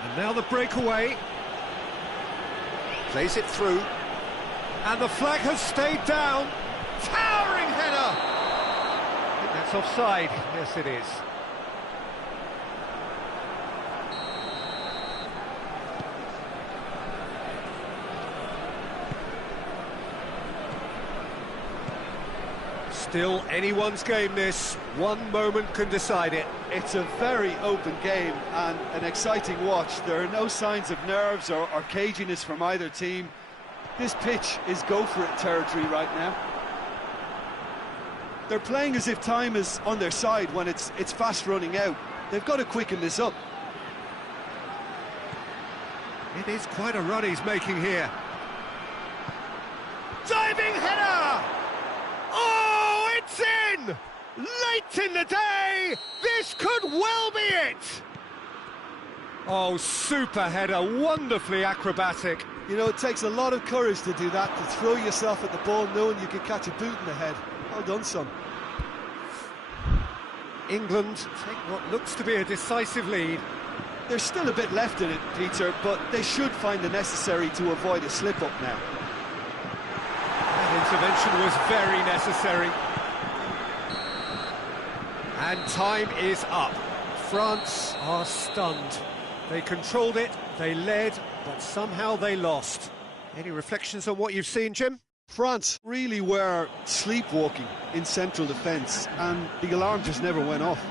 And now the breakaway. Plays it through. And the flag has stayed down. Towering header! I think that's offside. Yes, it is. Still anyone's game, this. One moment can decide it. It's a very open game and an exciting watch. There are no signs of nerves or caginess from either team. This pitch is go-for-it territory right now. They're playing as if time is on their side when it's fast running out. They've got to quicken this up. It is quite a run he's making here. Diving header! Oh, it's in! Late in the day, this could well be it! Oh, super header, wonderfully acrobatic. You know, it takes a lot of courage to do that, to throw yourself at the ball knowing you could catch a boot in the head. Well done, son. England take what looks to be a decisive lead. There's still a bit left in it, Peter, but they should find the necessary to avoid a slip-up now. That intervention was very necessary. And time is up. France are stunned. They controlled it, they led, but somehow they lost. Any reflections on what you've seen, Jim? France really were sleepwalking in central defence, and the alarm just never went off.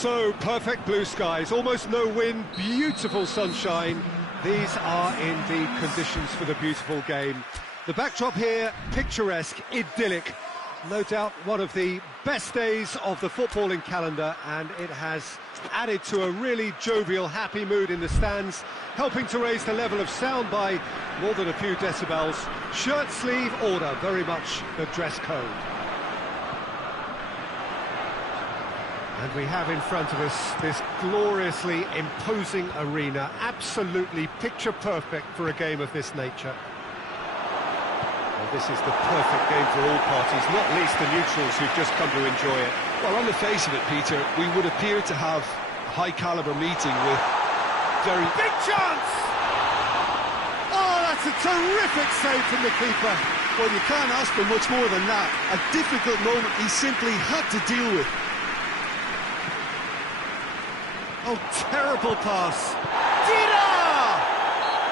So, perfect blue skies, almost no wind, beautiful sunshine. These are indeed conditions for the beautiful game. The backdrop here, picturesque, idyllic. No doubt one of the best days of the footballing calendar, and it has added to a really jovial, happy mood in the stands, helping to raise the level of sound by more than a few decibels. Shirt sleeve order, very much the dress code. And we have in front of us this gloriously imposing arena, absolutely picture perfect for a game of this nature. Well, this is the perfect game for all parties, not least the neutrals who've just come to enjoy it. Well, on the face of it, Peter, we would appear to have a high-caliber meeting with very... Big chance! Oh, that's a terrific save from the keeper. Well, you can't ask for much more than that. A difficult moment he simply had to deal with. Oh, terrible pass. Dien!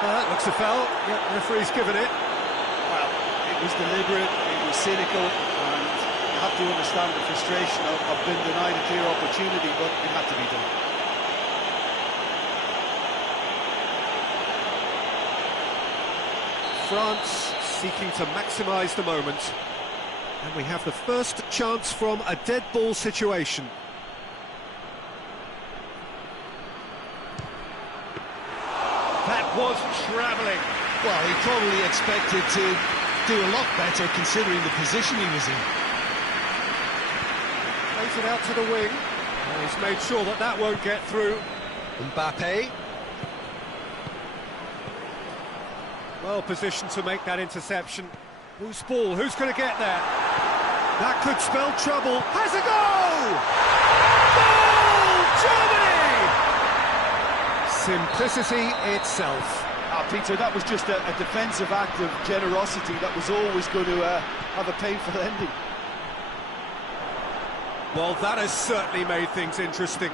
That looks a foul. Yeah, the referee's given it. Well, it was deliberate, it was cynical, and you have to understand the frustration of being denied a clear opportunity, but it had to be done. France seeking to maximise the moment. And we have the first chance from a dead ball situation. That was travelling. Well, he probably expected to do a lot better considering the position he was in. Plays it out to the wing. And he's made sure that that won't get through. Mbappe. Well positioned to make that interception. Whose ball? Who's going to get there? That could spell trouble. Has a goal! Goal! Germany! Simplicity itself. Peter, that was just a defensive act of generosity that was always going to have a painful ending. Well, that has certainly made things interesting.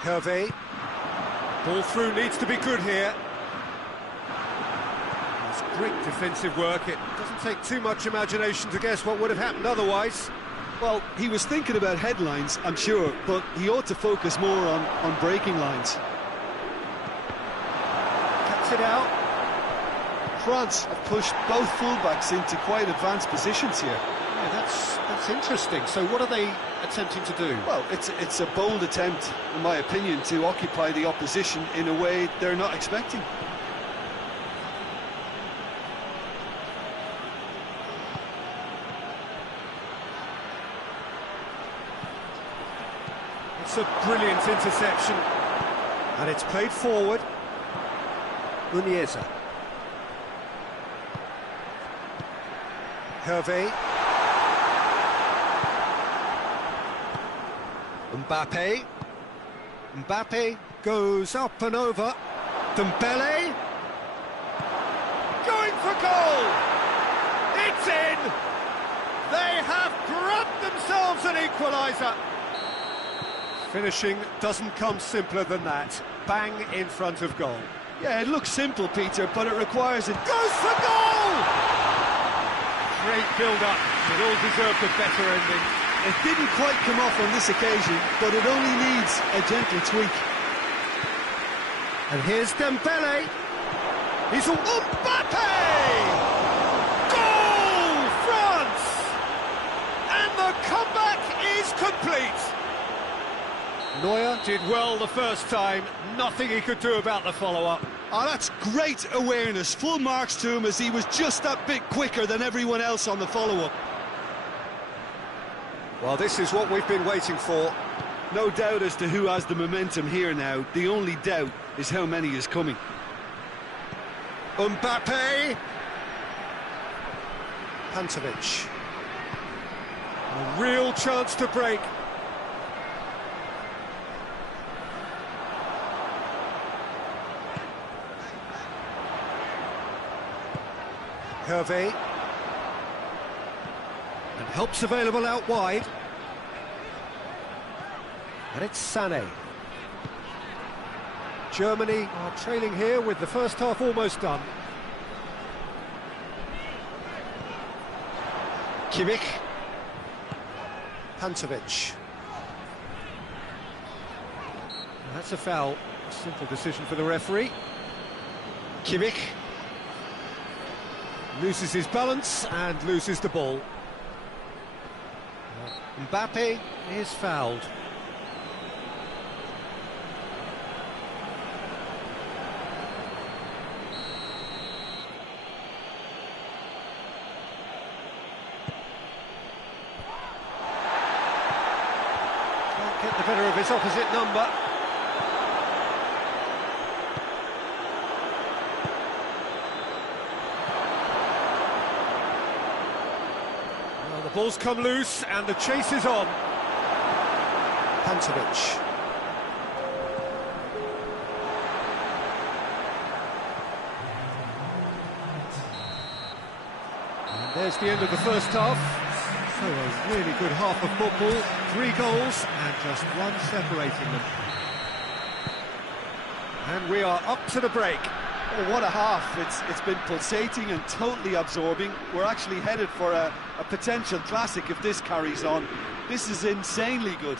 Hervé. Ball through needs to be good here. It's great defensive work. It doesn't take too much imagination to guess what would have happened otherwise. Well, he was thinking about headlines, I'm sure, but he ought to focus more on breaking lines. Cuts it out. France have pushed both fullbacks into quite advanced positions here. Yeah, that's interesting. So what are they attempting to do? Well, it's a bold attempt, in my opinion, to occupy the opposition in a way they're not expecting. It's a brilliant interception. And it's played forward. Unieza. Hervé. Mbappe. Mbappe goes up and over. Dembele. Going for goal! It's in! They have grabbed themselves an equaliser. Finishing doesn't come simpler than that. Bang in front of goal. Yeah, it looks simple, Peter, but it requires it. Goes for goal! Great build-up. It all deserved a better ending. It didn't quite come off on this occasion, but it only needs a gentle tweak. And here's Dembele. He's a Mbappe! Goal, France! And the comeback is complete. Neuer did well the first time. Nothing he could do about the follow-up. Oh, that's great awareness. Full marks to him as he was just that bit quicker than everyone else on the follow-up. Well, this is what we've been waiting for. No doubt as to who has the momentum here now. The only doubt is how many is coming. Mbappe. Pantovic. A real chance to break. Hervé. And help's available out wide. And it's Sané. Germany are trailing here with the first half almost done. Kimmich. Pantovic. That's a foul. Simple decision for the referee. Kimmich loses his balance and loses the ball. Mbappe is fouled. Can't get the better of his opposite number. Ball's come loose and the chase is on. Pantovic. And there's the end of the first half. So a really good half of football. 3 goals and just one separating them. And we are up to the break. Oh, what a half. It's been pulsating and totally absorbing. We're actually headed for a potential classic if this carries on. This is insanely good.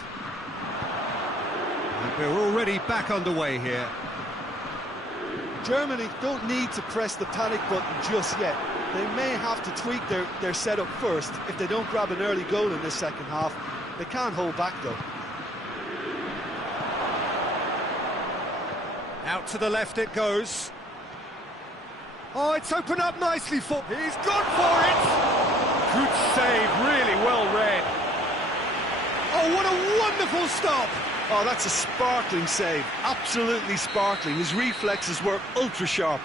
And we're already back underway here. Germany don't need to press the panic button just yet. They may have to tweak their setup first if they don't grab an early goal in this second half. They can't hold back though. Out to the left it goes. Oh, it's opened up nicely for... He's gone for it! Good save, really well read. Oh, what a wonderful stop! Oh, that's a sparkling save. Absolutely sparkling. His reflexes were ultra sharp.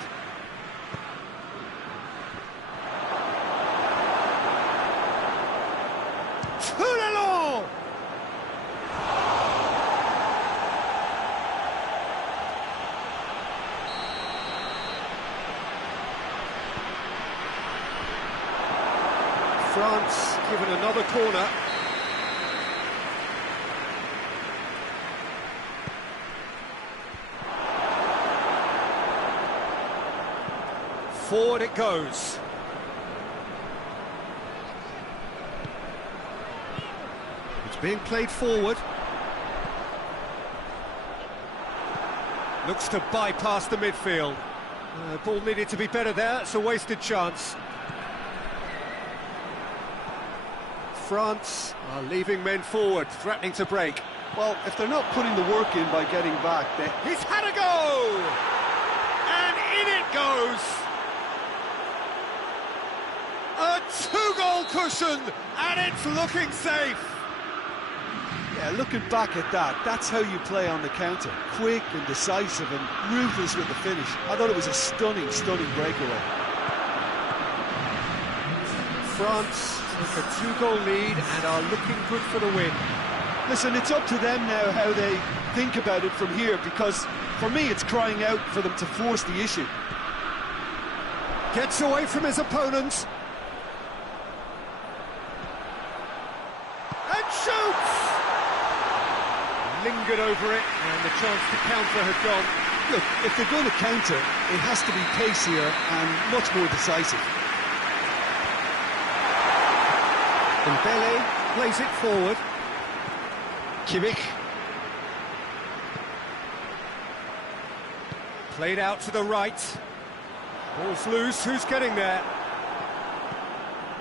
France given another corner. Forward it goes. It's being played forward. Looks to bypass the midfield. Ball needed to be better there, it's a wasted chance. France are leaving men forward, threatening to break. Well, if they're not putting the work in by getting back, He's had a go! And in it goes! A 2-goal cushion, and it's looking safe! Yeah, looking back at that, that's how you play on the counter. Quick and decisive and ruthless with the finish. I thought it was a stunning, stunning breakaway. France took a 2-goal lead and are looking good for the win. Listen, it's up to them now how they think about it from here, because for me it's crying out for them to force the issue. Gets away from his opponent. And shoots! Lingered over it, and the chance to counter had gone. Look, if they're going to counter, it has to be pacier and much more decisive. Dembele plays it forward. Kimmich. Played out to the right. Ball's loose, who's getting there?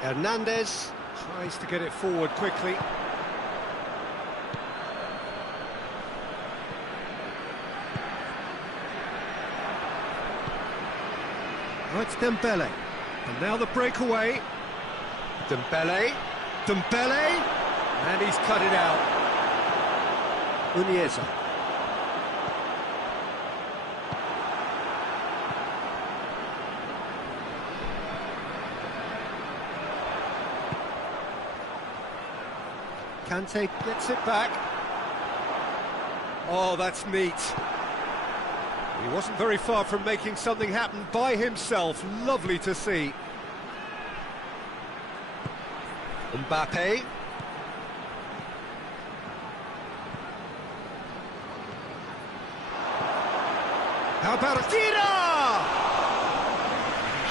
Hernandez tries to get it forward quickly. Oh, it's Dembele. And now the breakaway. Dembele. And he's cut it out. Unieza. Kante gets it back. Oh, that's neat. He wasn't very far from making something happen by himself. Lovely to see. Mbappe. How about a Dien?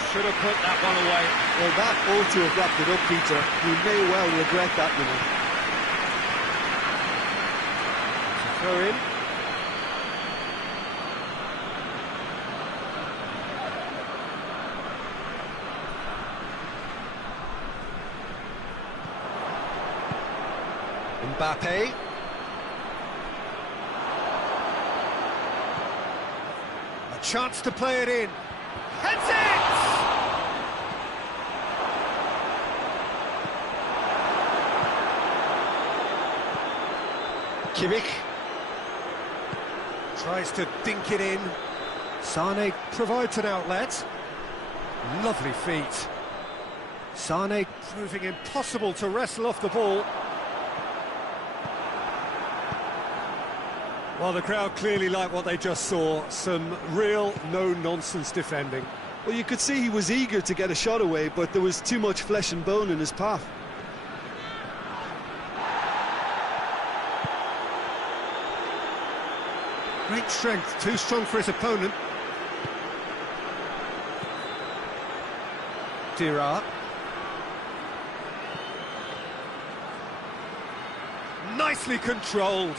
Should have put that one away. Well, that ought to have wrapped it up, Peter. He may well regret that, you know. Throw in. Mbappe. A chance to play it in. Heads it! Kimmich tries to dink it in. Sane provides an outlet. Lovely feet. Sane proving impossible to wrestle off the ball. Well, the crowd clearly like what they just saw. Some real no-nonsense defending. Well, you could see he was eager to get a shot away, but there was too much flesh and bone in his path. Great strength, too strong for his opponent. Dira. Nicely controlled.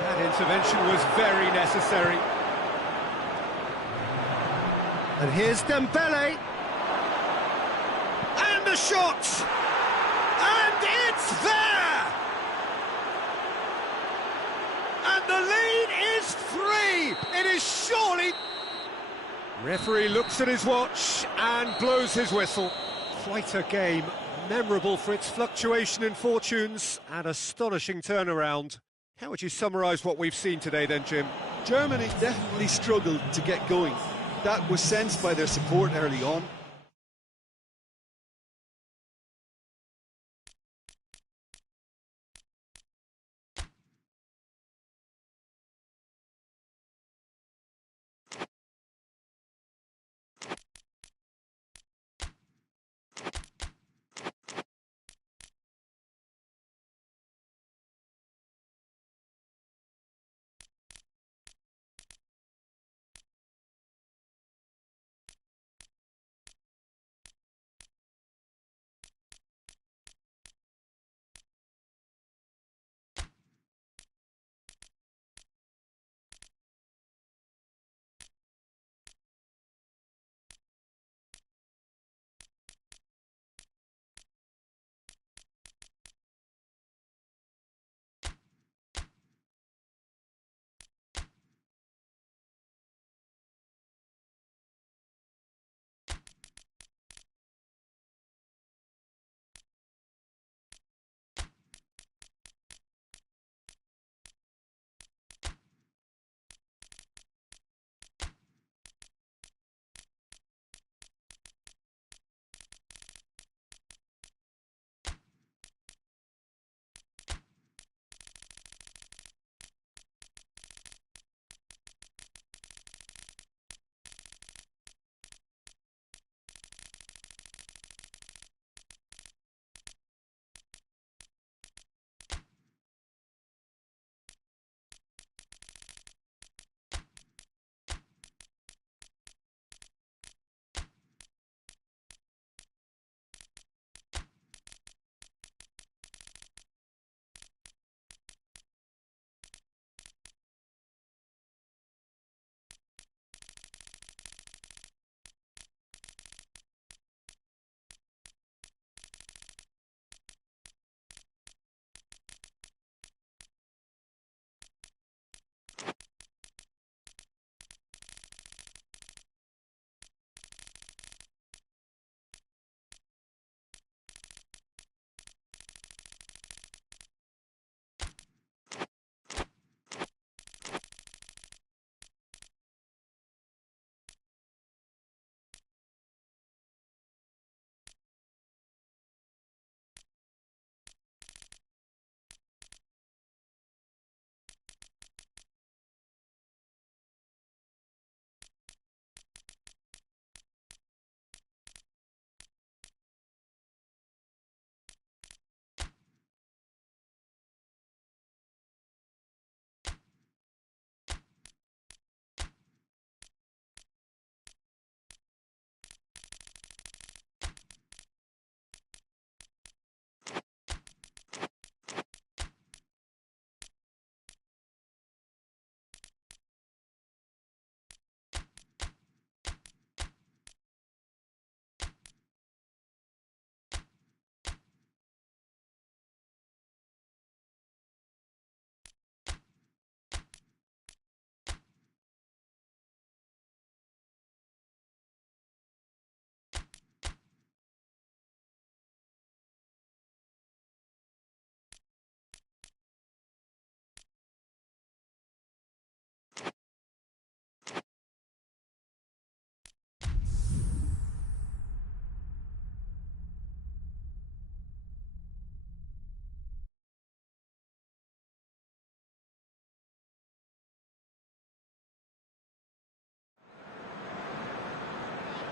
That intervention was very necessary. And here's Dembele. And the shot! And it's there! And the lead is 3! It is surely... Referee looks at his watch and blows his whistle. Quite a game, memorable for its fluctuation in fortunes and astonishing turnaround. How would you summarise what we've seen today then, Jim? Germany definitely struggled to get going. That was sensed by their support early on.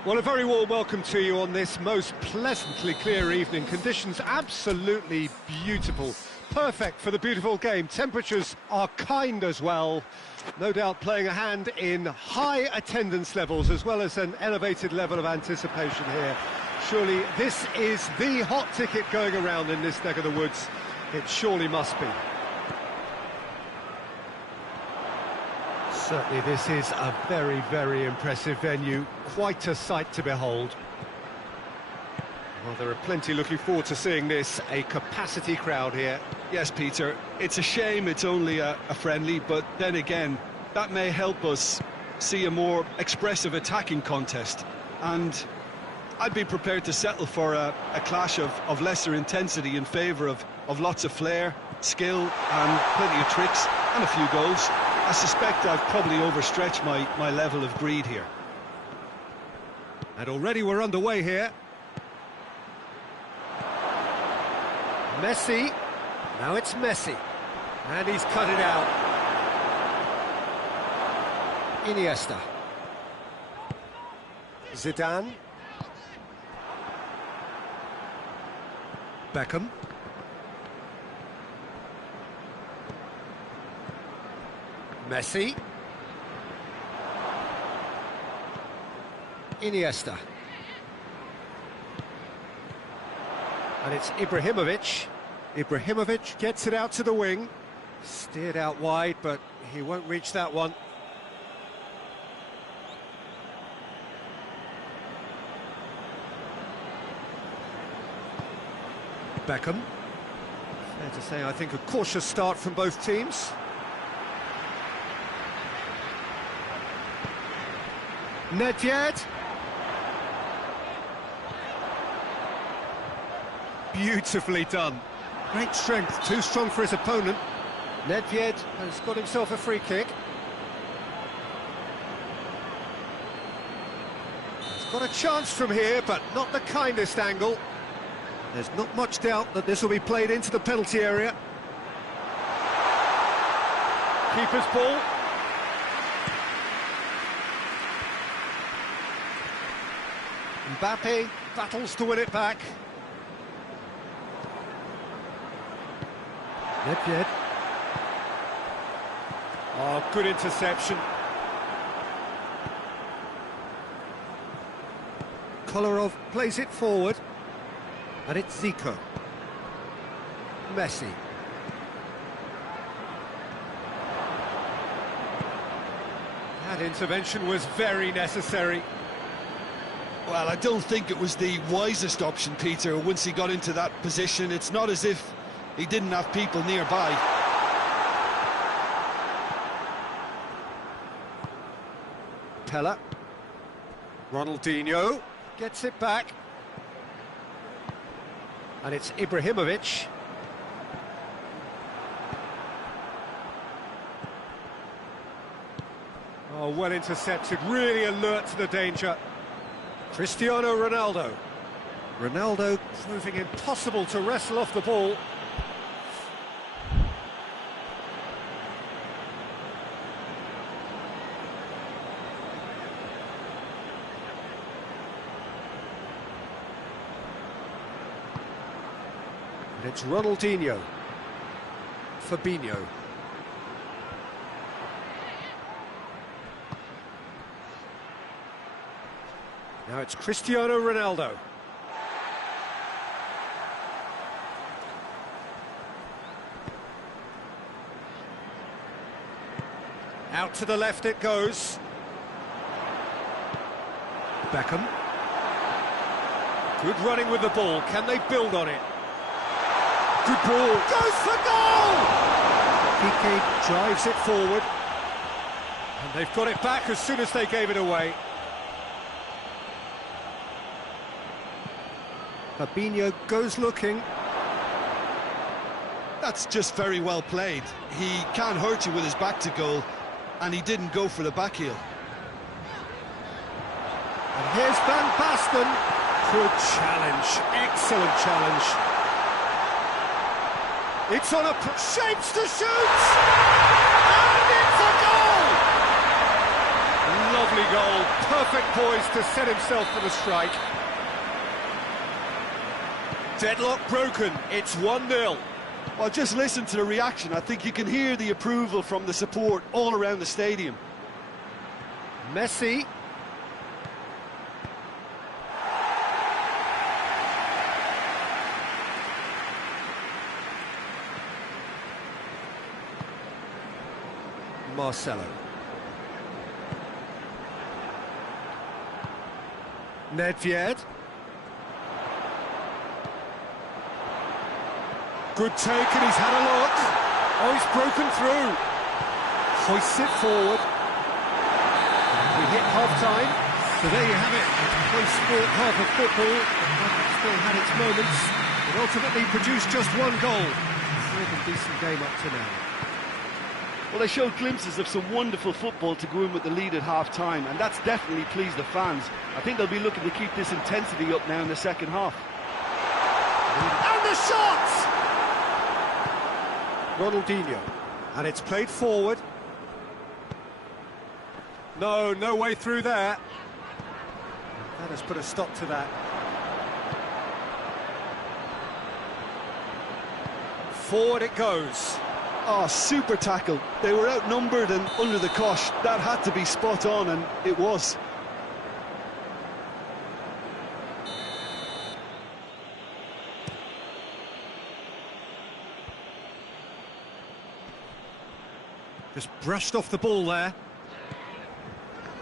Well, a very warm welcome to you on this most pleasantly clear evening. Conditions absolutely beautiful. Perfect for the beautiful game. Temperatures are kind as well. No doubt playing a hand in high attendance levels as well as an elevated level of anticipation here. Surely this is the hot ticket going around in this neck of the woods. It surely must be. Certainly this is a very, very impressive venue. Quite a sight to behold. Well, there are plenty looking forward to seeing this. A capacity crowd here. Yes, Peter, it's a shame it's only a friendly, but then again, that may help us see a more expressive attacking contest. And I'd be prepared to settle for a clash of lesser intensity in favour of lots of flair, skill, and plenty of tricks, and a few goals. I suspect I've probably overstretched my level of greed here. And already we're underway here. Messi. Now it's Messi. And he's cut it out. Iniesta. Zidane. Beckham. Messi. Iniesta. And it's Ibrahimovic. Ibrahimovic gets it out to the wing. Steered out wide, but he won't reach that one. Beckham. Fair to say, I think, a cautious start from both teams. Nedved. Beautifully done. Great strength, too strong for his opponent. Nedved has got himself a free kick. He's got a chance from here, but not the kindest angle. There's not much doubt that this will be played into the penalty area. Keeper's ball. Mbappe battles to win it back. Nedved. Oh, good interception. Kolarov plays it forward. And it's Zico. Messi. That intervention was very necessary. Well, I don't think it was the wisest option, Peter, once he got into that position. It's not as if he didn't have people nearby. Pella. Ronaldinho gets it back. And it's Ibrahimovic. Oh, well intercepted, really alert to the danger. Cristiano Ronaldo. Ronaldo proving impossible to wrestle off the ball. And it's Ronaldinho. Fabinho. Now it's Cristiano Ronaldo. Out to the left it goes. Beckham. Good running with the ball. Can they build on it? Good ball. Goes for goal! Piqué drives it forward. And they've got it back as soon as they gave it away. Fabinho goes looking. That's just very well played. He can't hurt you with his back to goal, and he didn't go for the back heel. And here's Van Basten. Good challenge. Excellent challenge. It's on a... shapes to shoot! And it's a goal! lovely goal. Perfect poise to set himself for the strike. Deadlock broken, it's 1-0. Well, just listen to the reaction. I think you can hear the approval from the support all around the stadium. Messi. Marcelo. Nedved. Good take, and he's had a look. Oh, he's broken through. Hoists it forward. We hit half-time. So there you have it. A close sport half of football. It still had its moments. It ultimately produced just one goal. A really decent game up to now. Well, they showed glimpses of some wonderful football to go in with the lead at half-time, and that's definitely pleased the fans. I think they'll be looking to keep this intensity up now in the second half. And the shot! Ronaldinho, and it's played forward. No way through there. That has put a stop to that. Forward it goes. Oh, super tackle. They were outnumbered and under the cosh. That had to be spot on, and it was. Just brushed off the ball there.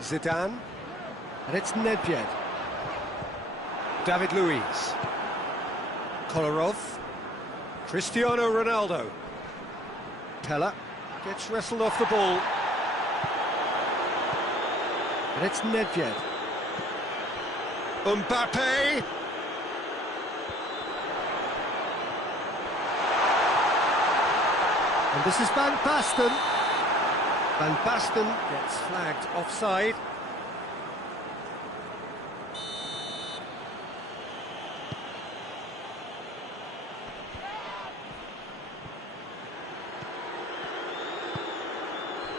Zidane. And it's Nedved. David Luiz. Kolarov. Cristiano Ronaldo. Pella gets wrestled off the ball. And it's Nedved. Mbappe. And this is Van Basten. Van Basten gets flagged offside.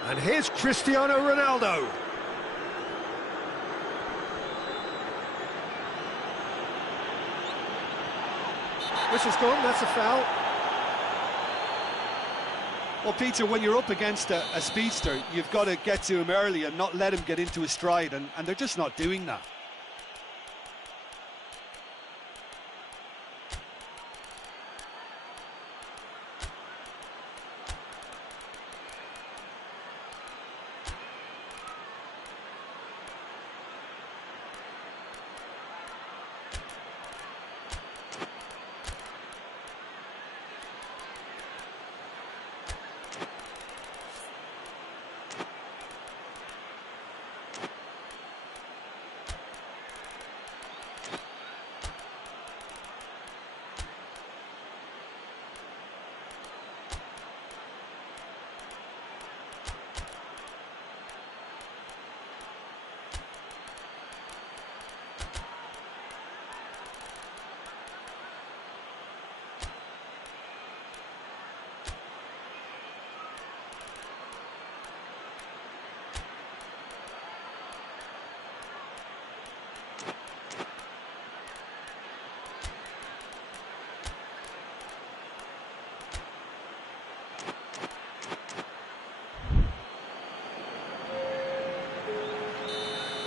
And here's Cristiano Ronaldo. Whistle's gone, that's a foul. Well, Peter, when you're up against a speedster, you've got to get to him early and not let him get into his stride, and they're just not doing that.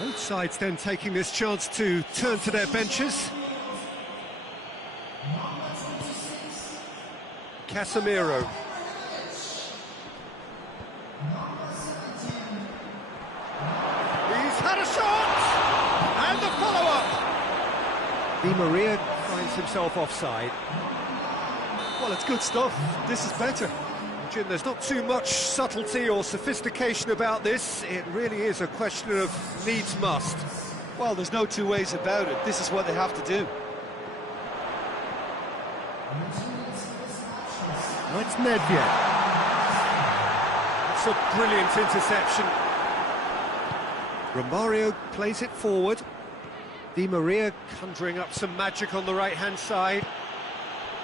Both sides then taking this chance to turn to their benches. Casemiro. He's had a shot! And the follow-up! Di Maria finds himself offside. Well, it's good stuff. This is better. Jim, there's not too much subtlety or sophistication about this. It really is a question of needs must. Well, there's no two ways about it. This is what they have to do. Oh, it's Nedved. That's a brilliant interception. Romario plays it forward. Di Maria conjuring up some magic on the right-hand side.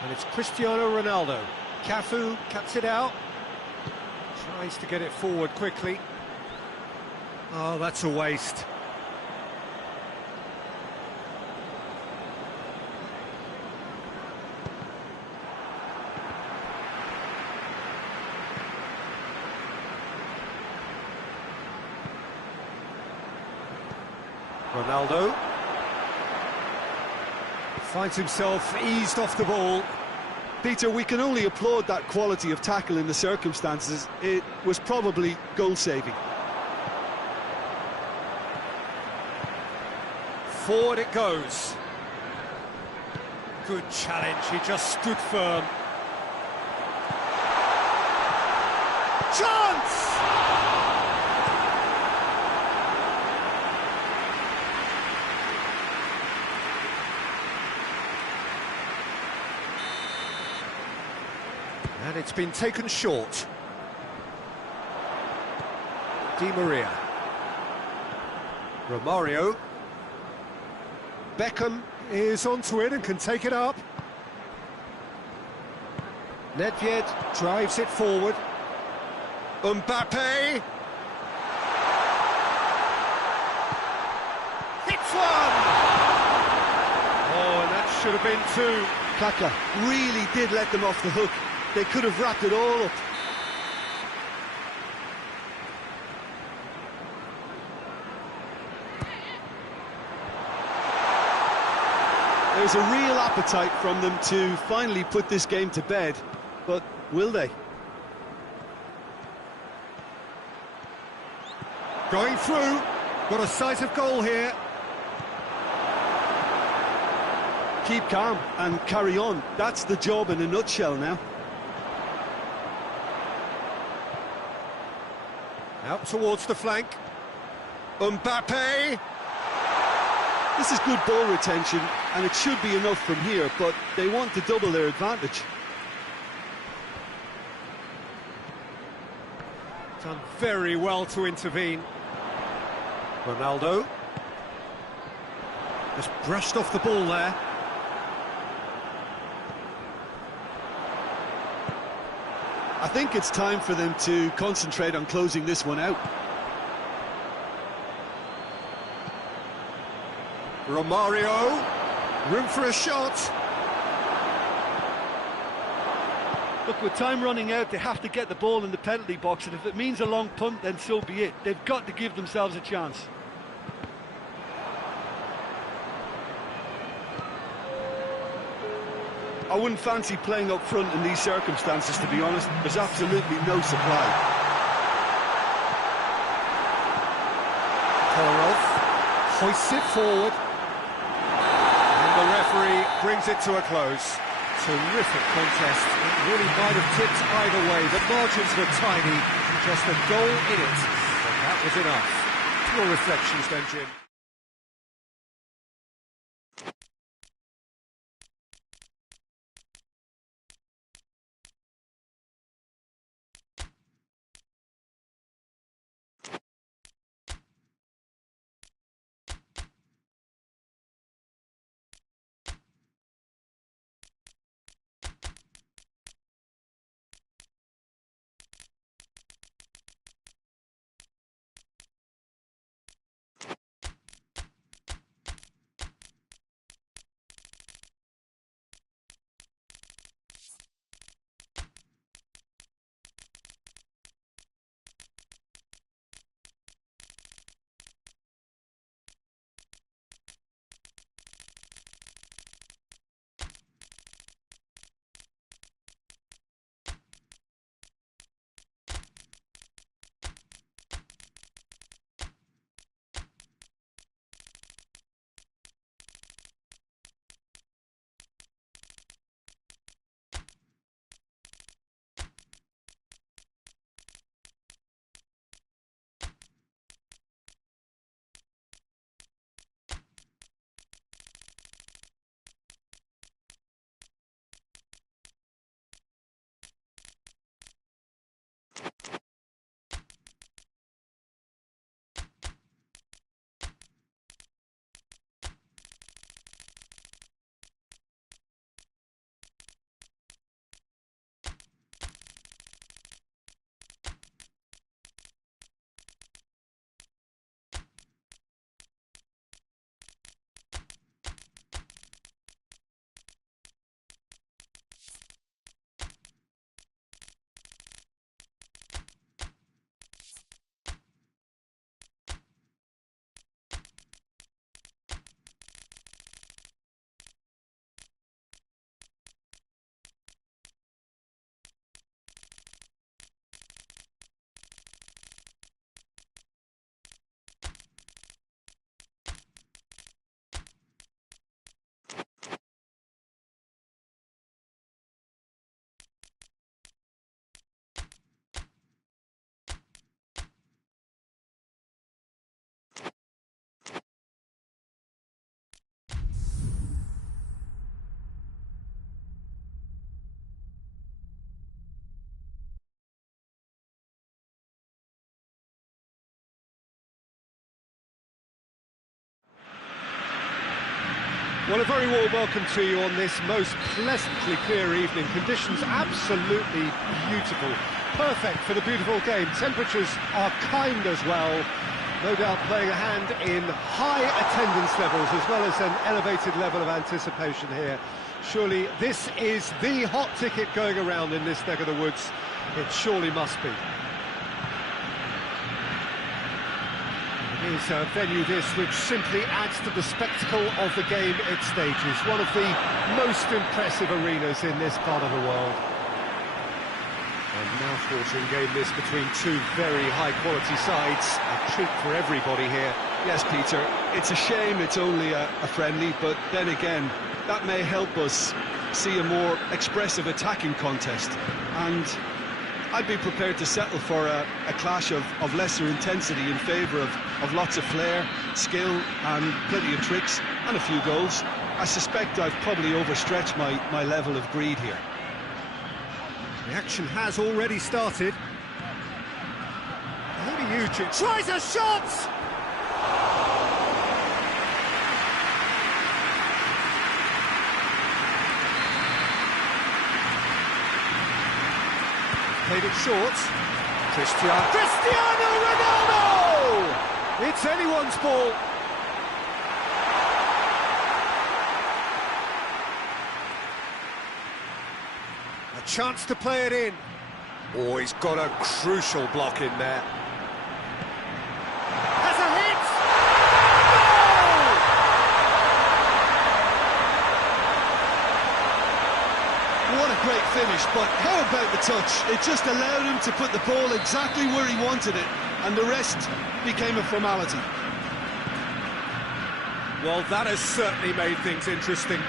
And it's Cristiano Ronaldo. Cafu cuts it out. Tries to get it forward quickly. Oh, that's a waste. Ronaldo finds himself eased off the ball. Peter, we can only applaud that quality of tackle in the circumstances. It was probably goal-saving. Forward it goes. Good challenge, he just stood firm. Chance! And it's been taken short. Di Maria. Romario. Beckham is onto it and can take it up. Nedved drives it forward. Mbappe. Hits one! Oh, and that should have been two. Kaka really did let them off the hook. They could have wrapped it all up. There's a real appetite from them to finally put this game to bed, but will they? Going through, got a sight of goal here. Keep calm and carry on. That's the job in a nutshell now. Out towards the flank. Mbappe. This is good ball retention, and it should be enough from here, but they want to double their advantage. Done very well to intervene. Ronaldo. Just brushed off the ball there. I think it's time for them to concentrate on closing this one out. Romario, room for a shot. Look, with time running out, they have to get the ball in the penalty box, and if it means a long punt, then so be it. They've got to give themselves a chance. I wouldn't fancy playing up front in these circumstances, to be honest. There's absolutely no supply. Kolarov hoists it forward. And the referee brings it to a close. Terrific contest. It really might have tipped either way. The margins were tiny, just a goal in it. But that was enough. Your reflections then, Jim? Well, a very warm welcome to you on this most pleasantly clear evening. Conditions absolutely beautiful. Perfect for the beautiful game. Temperatures are kind as well. No doubt playing a hand in high attendance levels as well as an elevated level of anticipation here. Surely this is the hot ticket going around in this neck of the woods. It surely must be. It is a venue this which simply adds to the spectacle of the game it stages. One of the most impressive arenas in this part of the world. A mouth-watering game this between two very high-quality sides. A treat for everybody here. Yes, Peter, it's a shame it's only a friendly, but then again, that may help us see a more expressive attacking contest. And I'd be prepared to settle for a clash of lesser intensity in favour of lots of flair, skill and plenty of tricks and a few goals. I suspect I've probably overstretched my level of greed here. The action has already started. DiaChi tries a shot! Played it short. Cristiano Ronaldo! It's anyone's ball. A chance to play it in. Oh, he's got a crucial block in there. Has a hit! Goal! What a great finish, but how about the touch? It just allowed him to put the ball exactly where he wanted it, and the rest became a formality. Well, that has certainly made things interesting.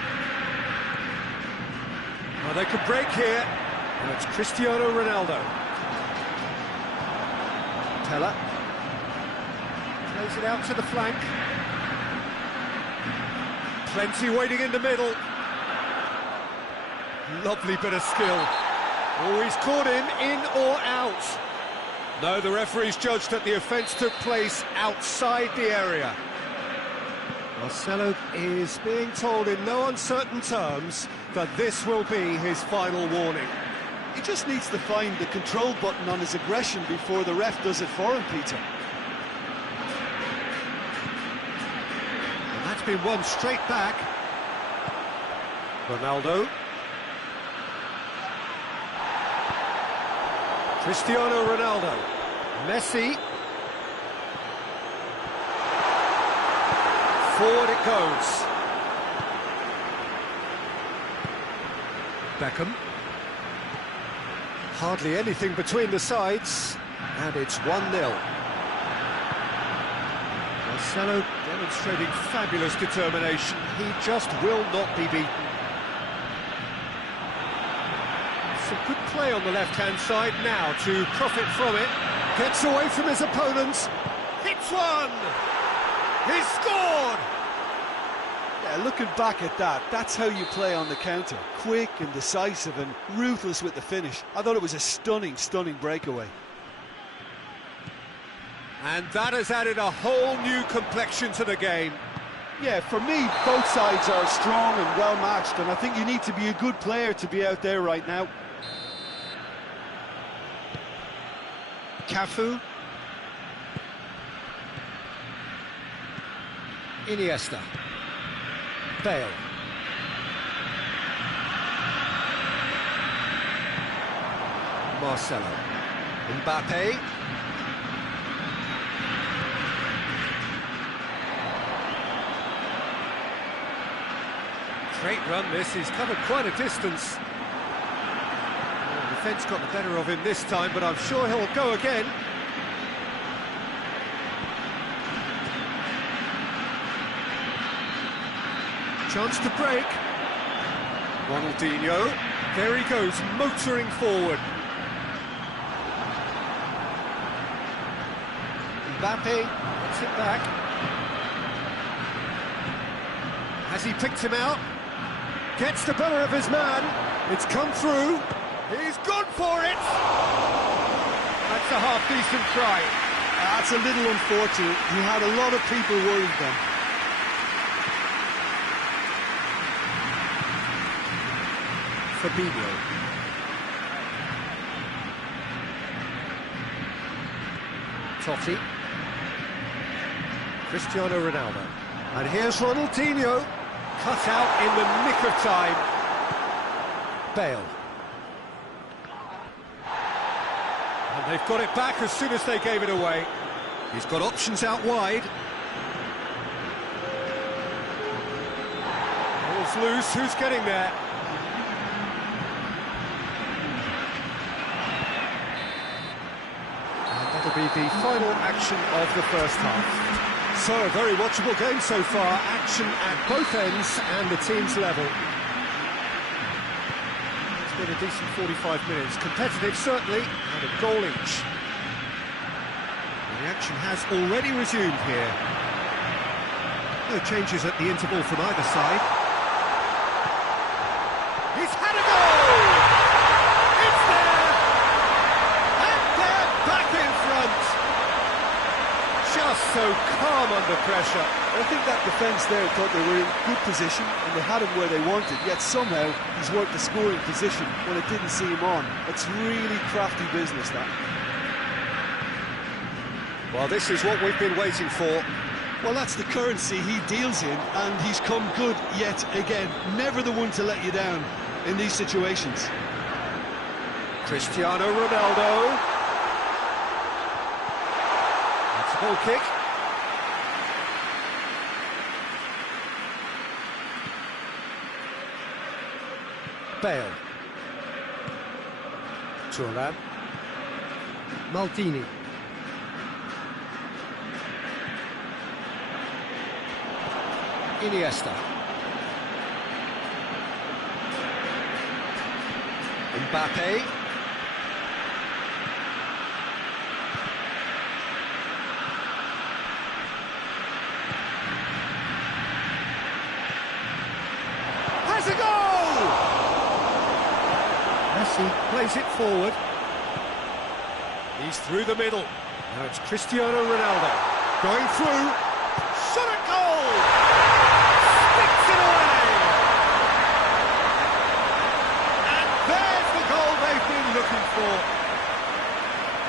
Well, they could break here, and it's Cristiano Ronaldo. Teller plays it out to the flank. Plenty waiting in the middle. Lovely bit of skill. Oh, he's caught him in or out. No, the referee's judged that the offence took place outside the area. Marcelo is being told in no uncertain terms that this will be his final warning. He just needs to find the control button on his aggression before the ref does it for him, Peter. And that's been won straight back. Ronaldo. Cristiano Ronaldo. Messi. Forward it goes. Beckham. Hardly anything between the sides, and it's 1-0. Marcelo demonstrating fabulous determination. He just will not be beaten. Some good play on the left-hand side now to profit from it. Gets away from his opponents. Hits one! He's scored! Yeah, looking back at that, that's how you play on the counter. Quick and decisive and ruthless with the finish. I thought it was a stunning, stunning breakaway. And that has added a whole new complexion to the game. Yeah, for me, both sides are strong and well-matched, and I think you need to be a good player to be out there right now. Cafu. Iniesta. Bale. Marcelo. Mbappe. Great run this, he's covered quite a distance. The defence got the better of him this time, but I'm sure he'll go again. Chance to break. Ronaldinho. There he goes, motoring forward. Mbappe gets it back. Has he picked him out? Gets the better of his man. It's come through. He's gone for it. That's a half-decent try. That's a little unfortunate. He had a lot of people worried then. Fabinho. Totti. Cristiano Ronaldo. And here's Ronaldinho, cut out in the nick of time. Bale. And they've got it back as soon as they gave it away. He's got options out wide. Ball's loose, who's getting there? And that'll be the final action of the first half. So, a very watchable game so far, action at both ends and the team's level. It's been a decent 45 minutes, competitive certainly, and a goal each. And the action has already resumed here. No changes at the interval from either side. He's had a goal! It's there! And they're back in front! Just so calm under pressure. I think that defence there thought they were in good position and they had him where they wanted, yet somehow he's worked the scoring position when it didn't see him on. It's really crafty business, that. Well, this is what we've been waiting for. Well, that's the currency he deals in, and he's come good yet again. Never the one to let you down in these situations. Cristiano Ronaldo. That's a goal kick. Bale. Doan. Maldini. Iniesta. Mbappe. Has a goal! Messi plays it forward. He's through the middle. Now it's Cristiano Ronaldo going through. Shot at goal! Sticks it away! And there's the goal they've been looking for.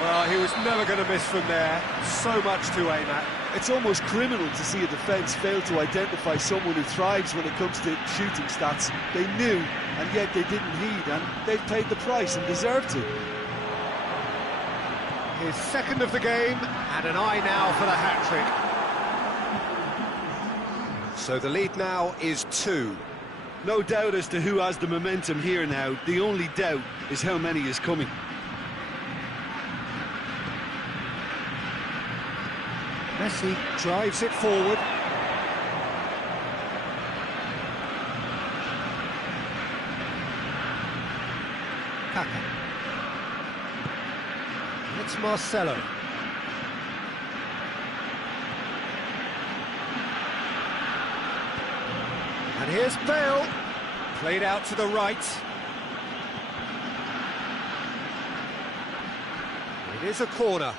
Well, he was never going to miss from there. So much to aim at. It's almost criminal to see a defence fail to identify someone who thrives when it comes to shooting stats. They knew, and yet they didn't heed, and they've paid the price and deserve to. His second of the game, and an eye now for the hat-trick. So the lead now is 2. No doubt as to who has the momentum here now. The only doubt is how many is coming. Messi drives it forward. Kaka. It's Marcelo. And here's Bale. Played out to the right. It is a corner.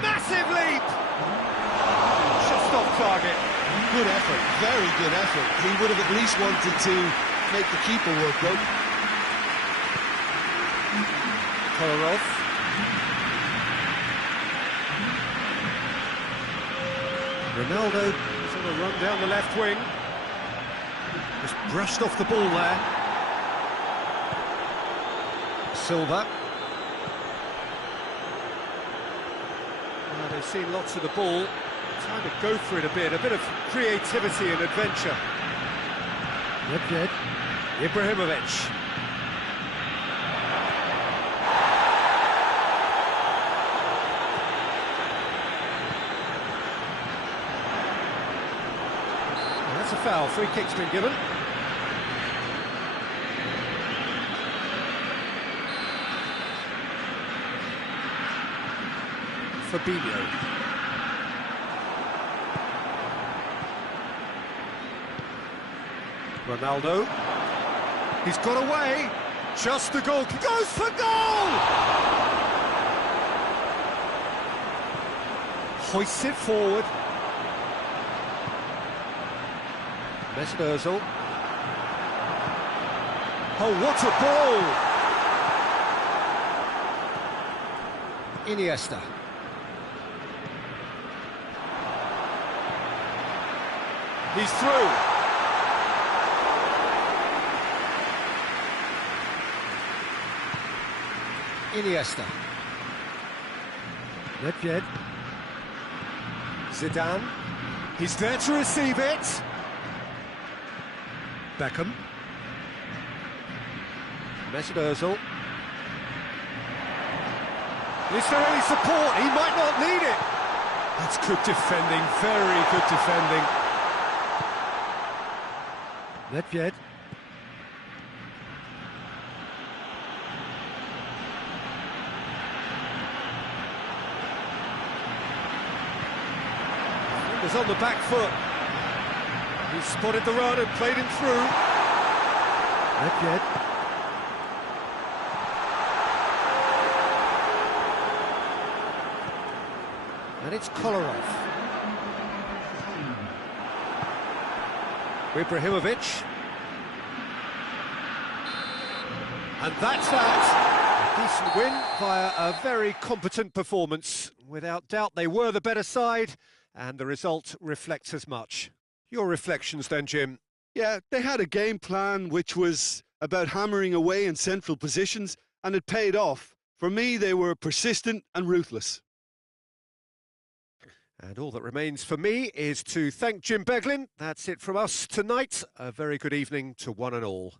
Massive leap! Just off target. Good effort, very good effort. He would have at least wanted to make the keeper work, though. Kolarov. Ronaldo is on a run down the left wing. Just brushed off the ball there. Silva. They've seen lots of the ball. Time to go for it a bit of creativity and adventure. Nedved, Ibrahimovic. That's a foul, free kick's been given. Fabinho. Ronaldo. He's got away. Just the goal. Goes for goal! Hoists it forward. Mesut Ozil. Oh, what a ball! Iniesta. He's through. Iniesta. Nedved. Zidane. He's there to receive it. Beckham. Mesut Ozil. Is there any support? He might not need it. That's good defending, very good defending. Nedved. Was on the back foot. He spotted the run and played him through. Nedved. And it's Kolarov. Ibrahimovic. And that's that. A decent win via a very competent performance. Without doubt, they were the better side, and the result reflects as much. Your reflections then, Jim? Yeah, they had a game plan which was about hammering away in central positions, and it paid off. For me, they were persistent and ruthless. And all that remains for me is to thank Jim Beglin. That's it from us tonight. A very good evening to one and all.